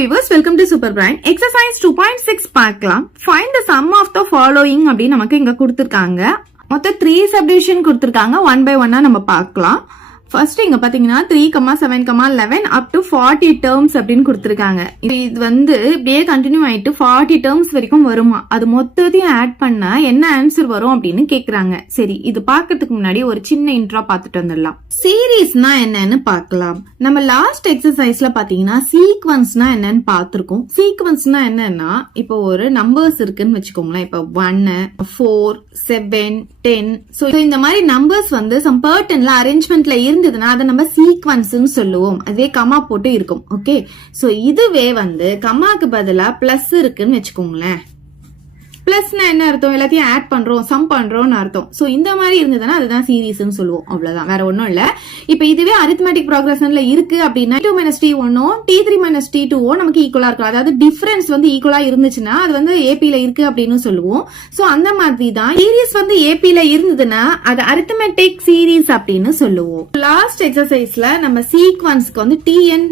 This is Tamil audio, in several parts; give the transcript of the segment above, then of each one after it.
viewers, welcome to Super Brain. Exercise 2.6 பார்க்கலாம். Find the sum of the following அப்படி நமக்கு இங்க கொடுத்திருக்காங்க. மொத்த 3 subdivision கொடுத்திருக்காங்க. 1 by 1 நம்ம பார்க்கலாம். ஃபர்ஸ்ட் இங்க பாத்தீங்கன்னா 3,7,11 up to 40 terms அப்படின்னு கொடுத்திருக்காங்க. இது வந்து இப்படியே கண்டினியூ ஆயிட்டு 40 terms வரைக்கும் வருமா? அது மொத்தத்தையும் ஆட் பண்ணா என்ன ஆன்சர் வரும் அப்படின்னு கேக்குறாங்க. சரி, இது பாக்கிறதுக்கு முன்னாடி ஒரு சின்ன இன்ட்ரோ பார்த்துட்டு வந்துடலாம். சீரீஸ்னா என்னன்னு பார்க்கலாம். நம்ம லாஸ்ட் எக்ஸசைஸ்ல பாத்தீங்கன்னா சீக்வன்ஸ்னா என்னன்னு பார்த்திருக்கோம். சீக்வன்ஸ்னா என்னன்னா, இப்போ ஒரு நம்பர்ஸ் இருக்குன்னு வச்சுக்கோங்களேன். இப்போ 1, 4, 7, 10. சோ இந்த மாதிரி நம்பர்ஸ் வந்து சம் பர்டன்ல அரேஞ்ச்மெண்ட்ல இருந்ததுன்னா அதை நம்ம சீக்வன்ஸ்னு சொல்லுவோம். அதுவே கமா போட்டு இருக்கும். ஓகே, சோ இதுவே வந்து கமாக்கு பதிலா பிளஸ் இருக்குன்னு வச்சுக்கோங்களேன். பிளஸ்னா என்ன அர்த்தம்? எல்லாத்தையும் ஆட் பண்றோம், சம் பண்றோம்னு அர்த்தம். சோ இந்த மாதிரி இருந்ததுன்னா அதுதான் சீரீஸ்னு சொல்லுவோம். அவ்வளவுதான், வேற ஒன்னும் இல்ல. இப்ப இதுவே அரித்மெட்டிக் ப்ரோக்ரஷன்ல இருக்கு அப்படின்னா 2 - t1 t3 - t2 நமக்கு ஈக்குவலா இருக்கும். அதாவது டிஃபரன்ஸ் வந்து ஈக்குவலா இருந்துச்சுன்னா அது வந்து ஏபில இருக்கு அப்படின்னு சொல்லுவோம். சோ அந்த மாதிரி தான் சீரீஸ் வந்து ஏபில இருந்ததுன்னா அது அரித்மெட்டிக் சீரீஸ் அப்படின்னு சொல்லுவோம். லாஸ்ட் எக்ஸசைஸ்ல நம்ம சீக்வன்ஸ்க்கு வந்து tn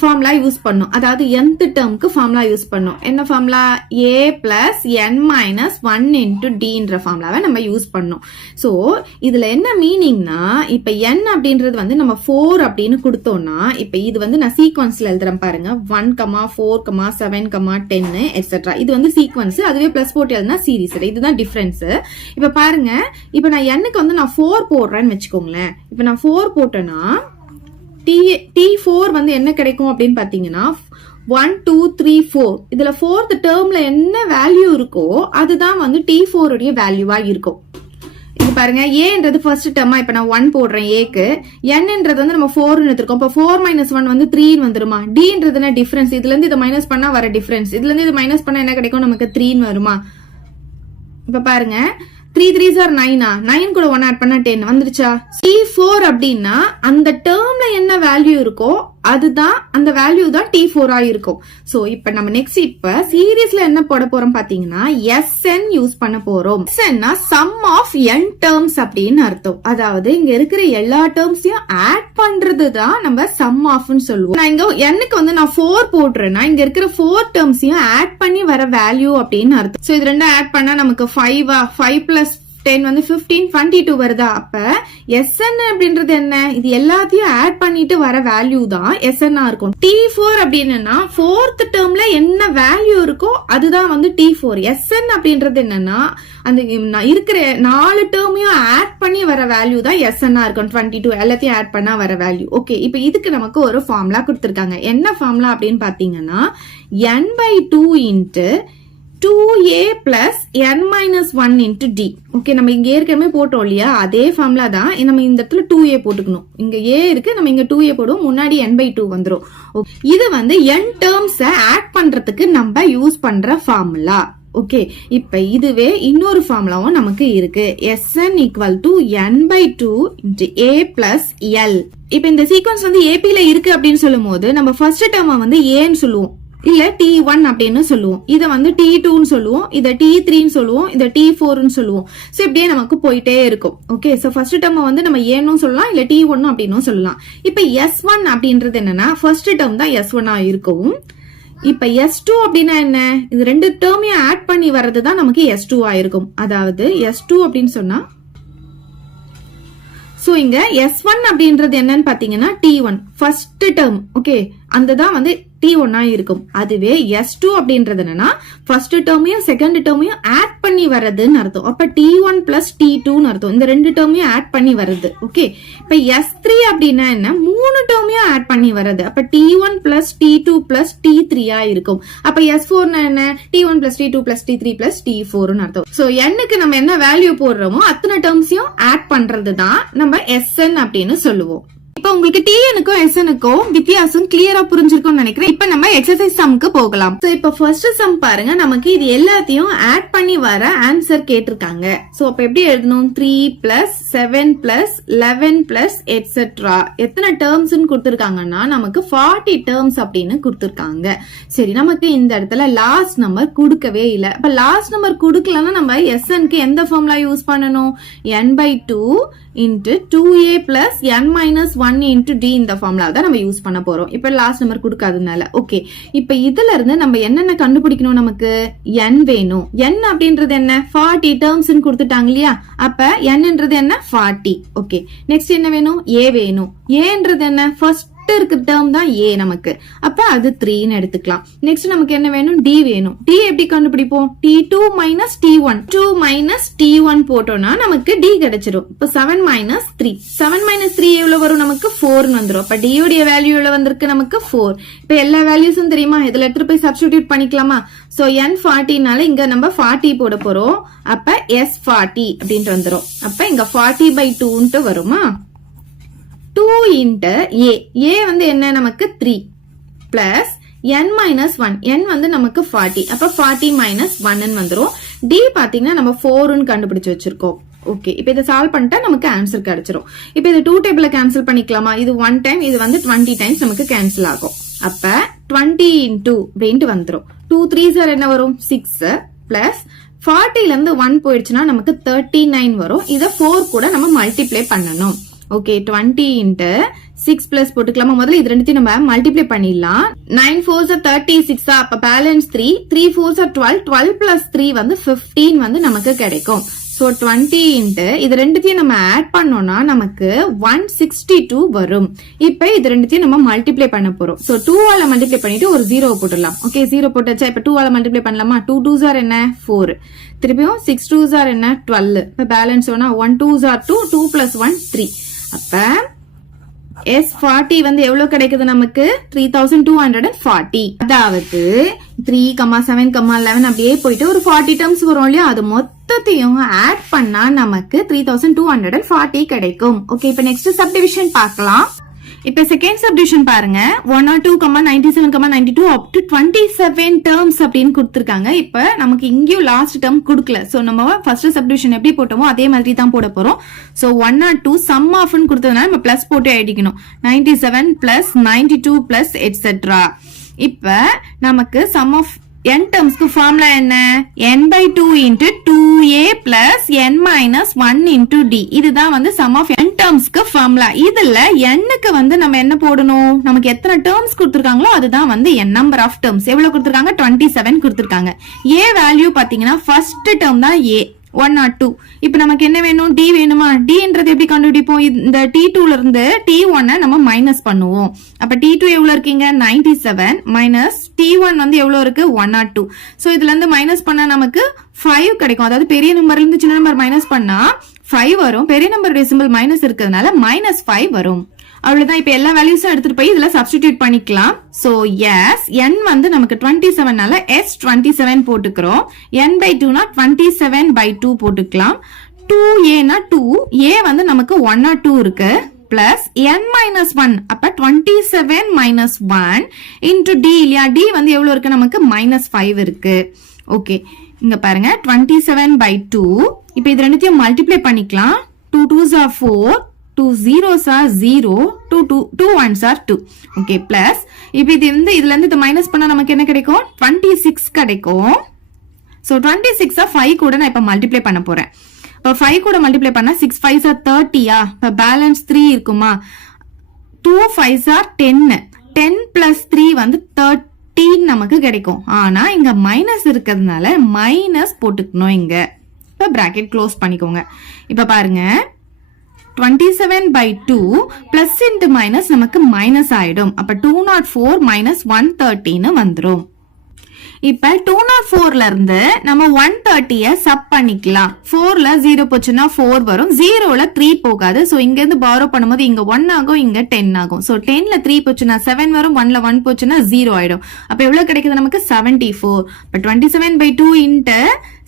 ஃபார்முலா யூஸ் பண்ணும். அதாவது nth டேர்முக்கு ஃபார்முலா யூஸ் பண்ணும். என்ன formula? a plus n minus 1 into டின்ற ஃபார்முலாவை நம்ம யூஸ் பண்ணோம். சோ இதுல என்ன மீனிங்னா, இப்ப n அப்படின்றது வந்து நம்ம 4 அப்படின்னு கொடுத்தோம்னா, இப்ப இது வந்து நான் சீக்வன்ஸ்ல எழுதுறேன் பாருங்க. 1, 4, 7, 10 எக்ஸெட்ரா. இது வந்து சீக்வன்ஸ். அதுவே பிளஸ் போட்டு எழுதுனா சீரீஸ். இதுதான் டிஃபரன்ஸ். இப்ப பாருங்க, இப்ப நான் n-க்கு வந்து நான் 4 போடுறேன்னு வச்சுக்கோங்களேன். இப்ப நான் 4 போட்டேன்னா T4 வந்து என்ன கிடைக்கும் அப்படின்னு பாத்தீங்கன்னா 1, 2, 3, 4. இதுல 4th டேர்ம்ல என்ன வேல்யூ இருக்கோ அதுதான் வந்து T4 உடைய வேல்யூவா இருக்கும். இது பாருங்க, ஏன்றது ஃபர்ஸ்ட் டேர்மா. இப்ப நான் 1 போடுறேன் ஏக்கு. n-ன்றது வந்து நம்ம 4 எடுத்துருக்கோம். இப்ப 4 - 1 வந்து 3 வந்துருமா? d-ன்றது என்ன? டிஃபரன்ஸ். இதுல இருந்து இதை மைனஸ் பண்ணா வர டிஃபரன்ஸ். இதுல இருந்து இது மைனஸ் பண்ணா என்ன கிடைக்கும்? நமக்கு 3 வருமா? இப்ப பாருங்க, 3 3s are 9. 9 கூட 1 ஆட் பண்ணா 10 வந்துருச்சா? T4 அப்படின்னா அந்த டேர்ம்ல என்ன வேல்யூ இருக்கோ அதுதான், அந்த வேல்யூ தான் T4 ஆ இருக்கும். சோ இப்ப நம்ம நெக்ஸ்ட் இப்ப சீரீஸ்ல என்ன போட போறோம் பாத்தீங்கன்னா Sn யூஸ் பண்ண போறோம். Sn sum of n terms அப்படின்னு அர்த்தம். அதாவது இங்க இருக்கிற எல்லா டேர்ம்ஸையும் ஆட் பண்றதுதான் நம்ம சம் ஆஃப்னு சொல்லுவோம். நான் இங்க n-க்கு வந்து நான் 4 போடுறேன்னா இங்க இருக்கிற 4 டேர்ம்ஸையும் ஆட் பண்ணி வர வேல்யூ அப்படின்னு அர்த்தம். சோ இது ரெண்டும் ஆட் பண்ணா நமக்கு 5 பிளஸ் 10 வந்து 15, 22 வருதா? அப்ப Sn அப்படின்றது என்ன? இது எல்லாத்தையும் ஆட் பண்ணிட்டு வர வேல்யூ தான் Sn இருக்கும். T4 அப்படின்னா 4th டேர்ம்ல என்ன வேல்யூ இருக்கோ அதுதான் வந்து T4. Sn அப்படின்றது என்னன்னா அந்த இருக்கிற 4 டேர்மையும் ஆட் பண்ணி வர வேல்யூ தான் Sn இருக்கும். 22 எல்லாத்தையும் ஆட் பண்ணா வர வேல்யூ. ஓகே, இப்ப இதுக்கு நமக்கு ஒரு ஃபார்முலா கொடுத்திருக்காங்க. என்ன ஃபார்முலா அப்படின்னு பாத்தீங்கன்னா n/2 into 2a plus n minus 1 into d. Okay, நம்ம இங்க ஏற்கனவே போட்டோம் இல்லையா? அதே ஃபார்முலா தான். நம்ம இந்த இடத்துல 2a போட்டுக்கணும். இங்க a இருக்கு, நம்ம இங்க 2a போடுவோம். முன்னாடி n/2 வந்துரும். இது வந்து n டேர்ம்ஸ் ஆட் பண்றதுக்கு நம்ம யூஸ் பண்ற ஃபார்முலா. ஓகே, இப்ப இதுவே இன்னொரு ஃபார்முலாவும் நமக்கு இருக்கு. Sn equal to n/2 into a plus l. இப்ப இந்த சீக்வன்ஸ் வந்து ஏபில இருக்கு அப்படின்னு சொல்லும் போது நம்ம ஃபர்ஸ்ட் டேர்ம் வந்து ஏன்னு சொல்லுவோம், இல்ல T1 அப்படின்னு சொல்லுவோம். இத வந்து T2ன்னு சொல்லுவோம், இத T3ன்னு சொல்லுவோம், இத T4ன்னு சொல்லுவோம். சோ இப்படியே நமக்கு போயிட்டே இருக்கும். ஓகே, சோ ஃபர்ஸ்ட் டேர்ம் வந்து நம்ம ஏன்னு சொல்லலாம், இல்ல T1 அப்படின்னு சொல்லலாம். இப்ப S1 அப்படின்றது என்னன்னா ஃபர்ஸ்ட் டேர்ம் தான் S1 ஆ இருக்கும். இப்ப S2 அப்படின்னா என்ன? இது ரெண்டு டேர்மையும் ஆட் பண்ணி வர்றதுதான் நமக்கு S2 ஆ இருக்கும். அதாவது S2 அப்படின்னு சொன்னா, சோ இங்க S1 அப்படின்றது என்னன்னு பாத்தீங்கன்னா T1 ஃபர்ஸ்ட் டேர்ம். ஓகே, அந்த தான் வந்து T1 ஆ இருக்கும். அதுவே S2 அப்படின்றது என்னன்னா ஃபர்ஸ்ட் டேர்மையும் செகண்ட் டேர்மையும் ஆட் பண்ணி வர்றதுன்னு அர்த்தம். அப்ப T1 பிளஸ் T2ன்னு அர்த்தம். இந்த ரெண்டு டேர்மையும் ஆட் பண்ணி வர்றது. ஓகே, இப்ப S3 அப்படின்னா என்ன? 3 டேர்மையும் ஆட் பண்ணி வர்றது. அப்ப T1 plus T2 plus T3 ஆ இருக்கும். அப்ப S4 என்ன? T1 plus T2 plus T3 plus T4ன்னு அர்த்தம். சோ n-க்கு நம்ம என்ன வேல்யூ போடுறோமோ அத்தனை டேர்ம்ஸையும் ஆட் பண்றதுதான் நம்ம Sn அப்படின்னு சொல்லுவோம். இப்ப உங்களுக்கு tn-க்கும் sn-க்கும் வித்தியாசம் கிளியரா புரிஞ்சிருக்கும்னு நினைக்கிறேன். இப்ப நம்ம எக்ஸசைஸ் சம்க்கு போகலாம். சோ இப்ப ஃபர்ஸ்ட் சம் பாருங்க, நமக்கு இது எல்லாத்தையும் ஆட் பண்ணி வர ஆன்சர் கேட்டிருக்காங்க. சோ அப்ப எப்படி எழுதணும்? 3 பிளஸ் 7 பிளஸ் 11 பிளஸ் எட்ஸெட்ரா. எத்தனை டேர்ம்ஸ்ன்னு கொடுத்திருக்காங்கன்னா நமக்கு 40 டேர்ம்ஸ் அப்படின்னு கொடுத்திருக்காங்க. சரி, நமக்கு இந்த இடத்துல லாஸ்ட் நம்பர் கொடுக்கவே இல்லை. இப்ப லாஸ்ட் நம்பர் கொடுக்கலன்னா நம்ம sn-க்கு எந்த ஃபார்முலா யூஸ் பண்ணணும்? n/2 into 2a plus n minus 1 1 into d இந்த ஃபார்முலா தான் நம்ம யூஸ் பண்ண போறோம். இப்ப லாஸ்ட் நம்பர் கொடுக்காதனால ஓகே. இப்ப இதுல இருந்து நம்ம என்னென்ன கண்டுபிடிக்கணும், நமக்கு n வேணும். n அப்படின்றது என்ன, 40 டேர்ம்ஸ் கொடுத்துட்டாங்க இல்லையா, அப்ப nன்றது என்ன 40. ஓகே, நெக்ஸ்ட் என்ன வேணும், a வேணும். aன்றது என்ன, ஃபர்ஸ்ட் இருக்க டேர்ம் தான் a நமக்கு, அப்ப அது 3 ன்னு எடுத்துக்கலாம். நெக்ஸ்ட் நமக்கு என்ன வேணும், d வேணும். d எப்படி கண்டுபிடிப்போம், t2 minus t1, 2 minus t1 போட்டோம்னா நமக்கு d கிடைச்சிரும். இப்ப 7 minus 3, 7 minus 3 எவ்வளவு வரும், நமக்கு 4 ன்னு வந்துரும். அப்ப d உடைய வேல்யூ எவ்வளவு வந்திருக்கு, நமக்கு 4. இப்ப எல்லா வேல்யூஸும் தெரியுமா, இதுல எடுத்துட்டு போய் சப்ஸ்டிடியூட் பண்ணிக்கலாமா. சோ n 40னால இங்க நம்ம 40 போட போறோம். அப்ப s 40 அப்படின்ட்டு வந்துரும். அப்ப இங்க 40/2 ன்ட்டு வருமா. 2 into a வந்து என்ன, நமக்கு 3 plus n minus 1, n வந்து நமக்கு 40, அப்ப 40 minus 1 ன்னு வந்துரும். d பாத்தீங்கன்னா நம்ம 4 ன்னு கண்டுபிடிச்சு வச்சிருக்கோம். ஓகே, இப்ப இதை சால்வ் பண்ணிட்டா நமக்கு ஆன்சர் கிடைச்சிரும். இப்ப இது 2 டேபிள்ல கேன்சல் பண்ணிக்கலாமா, இது 1 டைம், இது வந்து 20 டைம்ஸ் நமக்கு கேன்சல் ஆகும். அப்ப 20 into அப்படின்ட்டு வந்துரும். 2 3s என்ன வரும், 6 plus 40ல இருந்து 1 போயிடுச்சுன்னா நமக்கு 39 வரும். இத 4 கூட நம்ம மல்டிப்ளை பண்ணணும். ஓகே, 20 into 6 பிளஸ் போட்டுக்கலாமா, முதல்ல இது ரெண்டுத்தையும் நம்ம மல்டிப்ளை பண்ணிடலாம். 9 4s are 36, அப்ப பேலன்ஸ் 3, 3 4s are 12, 12 plus 3 வந்து 15 வந்து நமக்கு கிடைக்கும். சோ 20 into இது ரெண்டுத்தையும் நம்ம ஆட் பண்ணோம்னா நமக்கு 162 வரும். இப்ப இது ரெண்டுத்தையும் நம்ம மல்டிப்ளை பண்ண போறோம். சோ 2 ஆல மல்டிப்ளை பண்ணிட்டு ஒரு 0 போட்டுடலாம். ஓகே, 0 போட்டாச்சா. இப்ப 2 ஆல மல்டிப்ளை பண்ணலாமா, 2 2s are என்ன 4, திருப்பியும் 6 2s are என்ன 12, இப்ப பேலன்ஸ் 1 2s are 2, 2 plus 1 3. அப்ப S40 வந்து எவ்வளவு கிடைக்குது நமக்கு, 3240. அதாவது 3, 7, 11 அப்படியே போயிட்டு ஒரு 40 டேர்ம்ஸ் வரும் இல்லையா, அது மொத்தத்தையும் ஆட் பண்ணா நமக்கு 3240 கிடைக்கும். ஓகே, இப்ப நெக்ஸ்ட் சப்டிவிஷன் பார்க்கலாம். இப்ப செகண்ட் சப்டிவிஷன் பாருங்க, 102, 97, 92 up to 27 terms அப்படின்னு கொடுத்திருக்காங்க. இப்ப நமக்கு இங்கேயும் லாஸ்ட் டேர்ம் கொடுக்கல. சோ நம்ம ஃபர்ஸ்ட் சப்டிவிஷன் எப்படி போட்டோமோ அதே மாதிரி தான் போட போறோம். சோ 102 சம் ஆஃப்னு கொடுத்ததுனால நம்ம பிளஸ் போட்டு எழுதிக்கணும். 97 பிளஸ் 92 பிளஸ் எட்ஸெட்ரா. இப்ப நமக்கு சம் ஆஃப் n டேர்ம்ஸ்க்கு ஃபார்முலா என்ன, n/2 into 2a plus n minus 1 into d. இதுதான் வந்து sum of n டேர்ம்ஸ்க்கு ஃபார்முலா. இதுல n-க்கு வந்து நம்ம என்ன போடணும், நமக்கு எத்தனை டேர்ம்ஸ் கொடுத்திருக்காங்களோ அதுதான் வந்து n, நம்பர் ஆஃப் டேர்ம்ஸ். எவ்வளவு கொடுத்திருக்காங்க, 27 கொடுத்திருக்காங்க. a வேல்யூ பாத்தீங்கன்னா ஃபர்ஸ்ட் டேர்ம் தான் a 102. இப்ப நமக்கு என்ன வேணும், d வேணுமா. dன்றது எப்படி கண்டுபிடிப்போம், இந்த t2ல இருந்து t1 நம்ம மைனஸ் பண்ணுவோம். அப்ப t2 எவ்வளவு இருக்கீங்க, 97 மைனஸ் t1 வந்து எவ்வளவு இருக்கு, 102. சோ இதுல இருந்து மைனஸ் பண்ணா நமக்கு 5 கிடைக்கும். அதாவது பெரிய நம்பர்ல இருந்து சின்ன நம்பர் மைனஸ் பண்ணா 5 வரும். பெரிய நம்பருடைய சிம்பிள் மைனஸ் இருக்கிறதுனால -5 வரும். அவ்வளவுதான். இப்ப எல்லா வேல்யூஸும் எடுத்துட்டு போய் இதுல சப்ஸ்டிடியூட் பண்ணிக்கலாம். சோ எஸ் n வந்து நமக்கு 27னால s27 போட்டுக்கிறோம். n/2 னா 27/2 போட்டுக்கலாம். 2a னா 2, a வந்து நமக்கு 102 இருக்கு பிளஸ் n-1, அப்ப 27 minus 1 into d இல்லையா, d வந்து எவ்வளவு இருக்கு, நமக்கு -5 இருக்கு. ஓகே, இங்க பாருங்க 27/2. இப்ப இது ரெண்டுத்தையும் மல்டிப்ளை பண்ணிக்கலாம். 2 2s are 4, 2 zeros are 0, 2 1s are 2. Okay, plus இப்ப இது வந்து இதுல இருந்து இது மைனஸ் பண்ணா நமக்கு என்ன கிடைக்கும், 26 கிடைக்கும். சோ 26 5 கூட நான் இப்ப மல்டிப்ளை பண்ண போறேன். இப்ப 5 கூட மல்டிப்ளை பண்ணா 6 5s are 30. இப்ப பேலன்ஸ் 3 இருக்குமா, 2 5s are 10, 10 plus 3 வந்து 13 நமக்கு கிடைக்கும். ஆனா இங்க மைனஸ் இருக்கிறதுனால மைனஸ் போட்டுக்கணும் இங்க. இப்ப பிராக்கெட் க்ளோஸ் பண்ணிக்கோங்க. இப்ப பாருங்க 27/2 பிளஸ் இன்டு மைனஸ் நமக்கு மைனஸ் ஆயிடும். அப்ப 204 minus 130 வந்துரும். இப்ப 204ல இருந்து நம்ம 130 சப் பண்ணிக்கலாம். 4ல 0 போச்சுன்னா 4 வரும், 0ல 3 போகாது. சோ இங்க இருந்து பாரோ பண்ணும்போது இங்க 1 ஆகும், இங்க 10 ஆகும். சோ 10ல 3 போச்சுன்னா 7 வரும், 1ல 1 போச்சுன்னா 0 ஆயிடும். அப்ப எவ்வளவு கிடைக்குது நமக்கு, 74. இப்ப 27/2 into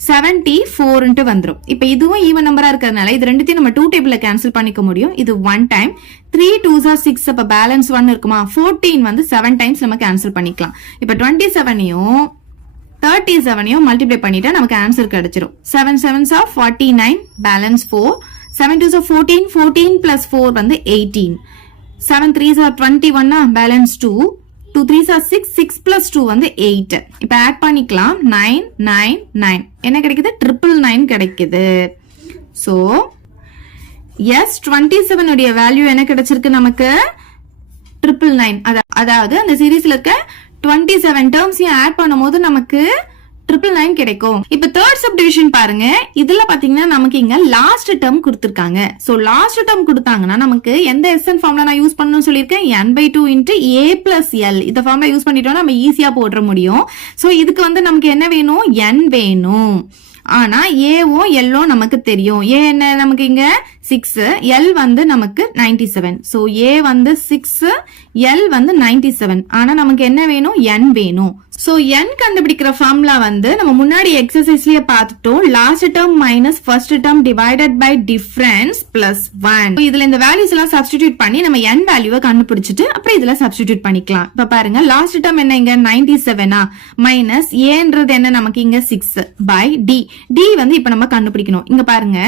74 வந்துரும். இப்ப இதுவும் ஈவன் நம்பரா இருக்கிறதுனால இது ரெண்டுத்தையும் நம்ம 2 டேபிள்ல கேன்சல் பண்ணிக்க முடியும். இது 1 டைம், 3 2s are 6, அப்ப பேலன்ஸ் 1 இருக்குமா, 14 வந்து 7 டைம்ஸ் நம்ம கேன்சல் பண்ணிக்கலாம். இப்ப 27யும் 37யும் மல்டிப்ளை பண்ணிட்டா நமக்கு ஆன்சர் கிடைச்சிரும். 7 7s are 49, balance 4, 7 2s are 14, 14 plus 4 வந்து 18, 7 3s are 21, balance 2, 2 3s are 6, 6 plus 2 வந்து 8. இப்ப ஆட் பண்ணிக்கலாம். 9 9 9 என்ன கிடைக்குது, 999 கிடைக்குது. சோ S27 உடைய வேல்யூ என்ன கிடைச்சிருக்கு நமக்கு 999. அதாவது அந்த சீரீஸ்ல இருக்க 27 டேர்ம்ஸையும் ஆட் பண்ணும்போது நமக்கு 999 கிடைக்கும். இப்ப தேர்ட் சப்டிவிஷன் பாருங்க. இதுல பாத்தீங்கன்னா நமக்கு இங்க லாஸ்ட் டேர்ம் கொடுத்திருக்காங்க. சோ லாஸ்ட் டேர்ம் கொடுத்தாங்கன்னா நமக்கு எந்த SN ஃபார்முலா நான் யூஸ் பண்ணணும்னு சொல்லியிருக்கேன், n/2 × a + l. இந்த ஃபார்முலா யூஸ் பண்ணிட்டோம்னா நம்ம ஈஸியா போட முடியும். சோ இதுக்கு வந்து நமக்கு என்ன வேணும், n வேணும். ஆனா ஏவும் எல்லும் நமக்கு தெரியும். ஏ என்ன நமக்கு இங்க 6, எல் வந்து நமக்கு 97. சோ ஏ வந்து 6, எல் வந்து 97. ஆனா நமக்கு என்ன வேணும், n வேணும். சோ n கண்டுபிடிக்கிற ஃபார்முலா வந்து நம்ம முன்னாடி எக்ஸசைஸ்லயே பார்த்துட்டோம். Last term minus first term divided by difference plus 1. இதுல இந்த வேல்யூஸ் எல்லாம் சப்ஸ்டிடியூட் பண்ணி நம்ம n வேல்யூவை கண்டுபிடிச்சிட்டு அப்புறம் இதுல சப்ஸ்டிடியூட் பண்ணிக்கலாம். இப்ப பாருங்க, லாஸ்ட் டேர்ம் என்ன இங்க 97 மைனஸ் ஏன்றது என்ன நமக்கு இங்க 6 பை டி. டி வந்து இப்ப நம்ம கண்டுபிடிக்கணும். இங்க பாருங்க,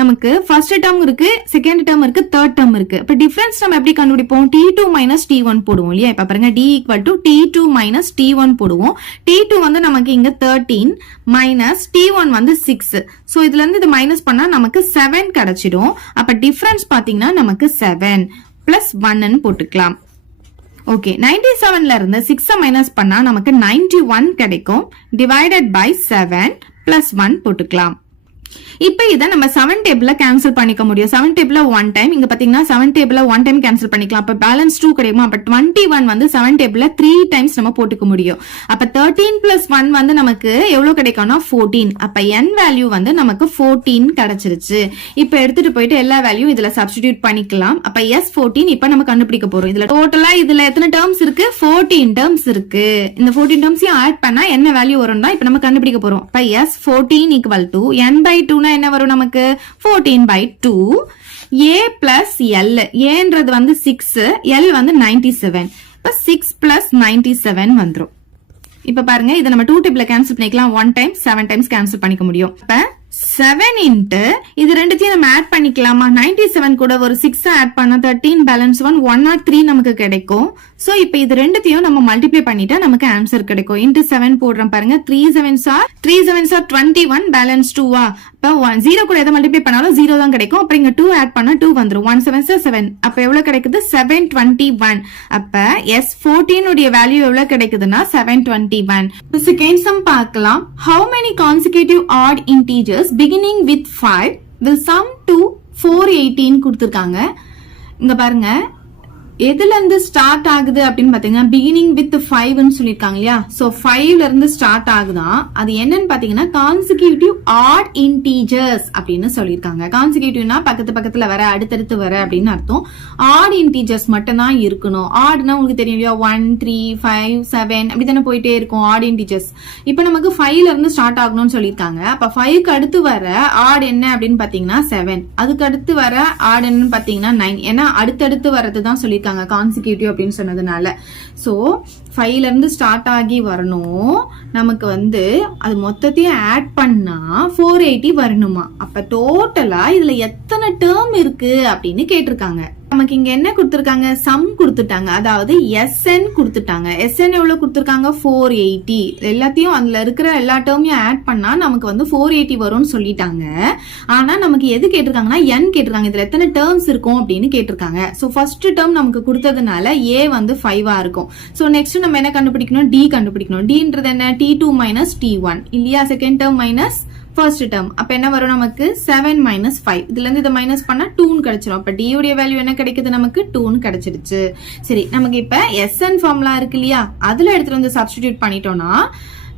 நமக்கு ஃபர்ஸ்ட் டேர்ம் இருக்கு, செகண்ட் டேர்ம் இருக்கு, தேர்ட் டேர்ம் இருக்கு. இப்ப டிஃபரன்ஸ் நம்ம எப்படி கண்டுபிடிப்போம், t2 மைனஸ் t1 போடுவோம் இல்லையா. இப்ப பாருங்க, d = t2 மைனஸ் t1 போடுவோம். t2 வந்து நமக்கு இங்க 13 மைனஸ் t1 வந்து 6. சோ இதுல இருந்து இது மைனஸ் பண்ணா நமக்கு 7 கிடைச்சிடும். அப்ப டிஃபரன்ஸ் பாத்தீங்கன்னா நமக்கு 7 பிளஸ் 1 போட்டுக்கலாம். ஓகே, 97ல இருந்து 6 மைனஸ் பண்ணா நமக்கு 91 கிடைக்கும். டிவைடட் பை 7 பிளஸ் 1 போட்டுக்கலாம். இப்ப இத நம்ம 7 டேபிள்ல கேன்சல் பண்ணிக்க முடியும். 7 டேபிள்ல 1 டைம், இங்க பாத்தீங்கன்னா 7 டேபிள்ல 1 டைம் கேன்சல் பண்ணிக்கலாம். அப்ப பேலன்ஸ் 2 கிடைக்குமா. அப்ப 21 வந்து 7 டேபிள்ல 3 டைம்ஸ் நம்ம போட்டுக்க முடியும். அப்ப 13 பிளஸ் 1 வந்து நமக்கு எவ்வளவு கிடைக்கும்னா 14. அப்ப n வேல்யூ வந்து நமக்கு 14 கிடைச்சிருச்சு. இப்ப எடுத்துட்டு போயிட்டு எல்லா வேல்யூ இதுல சப்ஸ்டிடியூட் பண்ணிக்கலாம். அப்ப S14 இப்ப நம்ம கண்டுபிடிக்க போறோம். இதுல டோட்டலா இதுல எத்தனை டேர்ம்ஸ் இருக்கு, 14 டேர்ம்ஸ் இருக்கு. இந்த 14 டேர்ம்ஸையும் ஆட் பண்ணா என்ன வேல்யூ வரும்னா இப்ப நம்ம கண்டுபிடிக்க போறோம். அப்ப S14 = n/2 என்ன வரும் நமக்கு 14/2 a பிளஸ் l. ஏன்றது வந்து 6, l வந்து 97. இப்ப 6 பிளஸ் 97 வந்துரும். இப்ப பாருங்க, இதை நம்ம 2 டேபிள்ல கேன்சல் பண்ணிக்கலாம். 1 டைம் 7 டைம்ஸ் கேன்சல் பண்ணிக்க முடியும். இப்ப 7 இன்ட்டு இது ரெண்டுத்தையும் நம்ம ஆட் பண்ணிக்கலாமா. 97 கூட ஒரு 6 ஆட் பண்ணா 13 பேலன்ஸ் 103 நமக்கு கிடைக்கும். சோ இப்ப இது ரெண்டுத்தையும் நம்ம மல்டிப்ளை பண்ணிட்டா நமக்கு ஆன்சர் கிடைக்கும். இன்ட்டு 7 போடுறோம் பாருங்க. 3 7s are 21 பேலன்ஸ் 2. இப்ப 0 கூட எதை மல்டிப்ளை பண்ணாலும் 0 தான் கிடைக்கும். அப்புறம் இங்க 2 ஆட் பண்ணா 2 வந்துரும். 1 7s are 7. அப்ப எவ்வளவு கிடைக்குது, 721. அப்ப S14 உடைய வேல்யூ எவ்வளவு கிடைக்குதுன்னா 721. செகண்ட் சம் பார்க்கலாம். How many consecutive odd integers beginning with 5 will sum to 418 கொடுத்திருக்காங்க. இங்க பாருங்க, எதுல இருந்து ஸ்டார்ட் ஆகுது அப்படின்னு பாத்தீங்கன்னா பிகினிங் வித் 5 சொல்லிருக்காங்க இல்லையா. சோ 5ல இருந்து ஸ்டார்ட் ஆகுதான். அது என்னன்னு பாத்தீங்கன்னா கான்சிக்யூட்டிவ் ஆட் இன்டீஜர்ஸ் அப்படின்னு சொல்லிருக்காங்க. கான்சிக்யூட்டிவ்னா பக்கத்து பக்கத்துல வர, அடுத்தடுத்து வர அப்படின்னு அர்த்தம். ஆட் இன்டீஜர்ஸ் மட்டும் தான் இருக்கணும். ஆட்னா உங்களுக்கு தெரியும் இல்லையா, 1 3 5 7 அப்படி தானே போயிட்டே இருக்கும் ஆட் இன்டீஜர்ஸ். இப்ப நமக்கு 5ல இருந்து ஸ்டார்ட் ஆகணும்னு சொல்லிருக்காங்க. அப்ப 5க்கு அடுத்து வர ஆட் என்ன அப்படின்னு பாத்தீங்கன்னா 7. அதுக்கு அடுத்து வர ஆட் என்னன்னு பாத்தீங்கன்னா 9. ஏன்னா அடுத்தடுத்து வரதுதான் சொல்லிருக்காங்க கான்சிக்யூட்டிவ் அப்படின்னு சொன்னதுனால. சோ 5ல இருந்து ஸ்டார்ட் ஆகி வரணும். நமக்கு வந்து அது மொத்தத்தையும் ஆட் பண்ணா 480 வரணுமா. அப்ப டோட்டலா இதுல எத்தனை டேர்ம் இருக்கு அப்படின்னு கேட்டிருக்காங்க. நமக்கு இங்க என்ன கொடுத்திருக்காங்க, சம் கொடுத்துட்டாங்க. அதாவது SN கொடுத்துட்டாங்க. SN எவ்வளவு கொடுத்திருக்காங்க, 480. எல்லாத்தையும் அதுல இருக்கிற எல்லா டேர்மையும் ஆட் பண்ணா நமக்கு வந்து 480 வரும்னு சொல்லிட்டாங்க. ஆனா நமக்கு எது கேட்டிருக்காங்கன்னா n கேட்டிருக்காங்க. இதுல எத்தனை டேர்ம்ஸ் இருக்கும் அப்படின்னு கேட்டிருக்காங்க. சோ ஃபர்ஸ்ட் டேர்ம் நமக்கு கொடுத்ததுனால a வந்து 5 இருக்கும். சோ நெக்ஸ்ட் நம்ம என்ன கண்டுபிடிக்கணும், d கண்டுபிடிக்கணும். dன்றது என்ன, t2 மைனஸ் t1 இல்லையா. Second term minus first term. அப்ப என்ன வரும் நமக்கு 7 மைனஸ் 5. இதுல இருந்து இதை மைனஸ் பண்ணா 2 கிடைச்சிரும். அப்ப d உடைய வேல்யூ என்ன கிடைக்குது நமக்கு 2 கிடைச்சிருச்சு. சரி, நமக்கு இப்ப SN ஃபார்முலா இருக்கு இல்லையா, அதுல எடுத்துட்டு வந்து சப்ஸ்டிடியூட் பண்ணிட்டோம்னா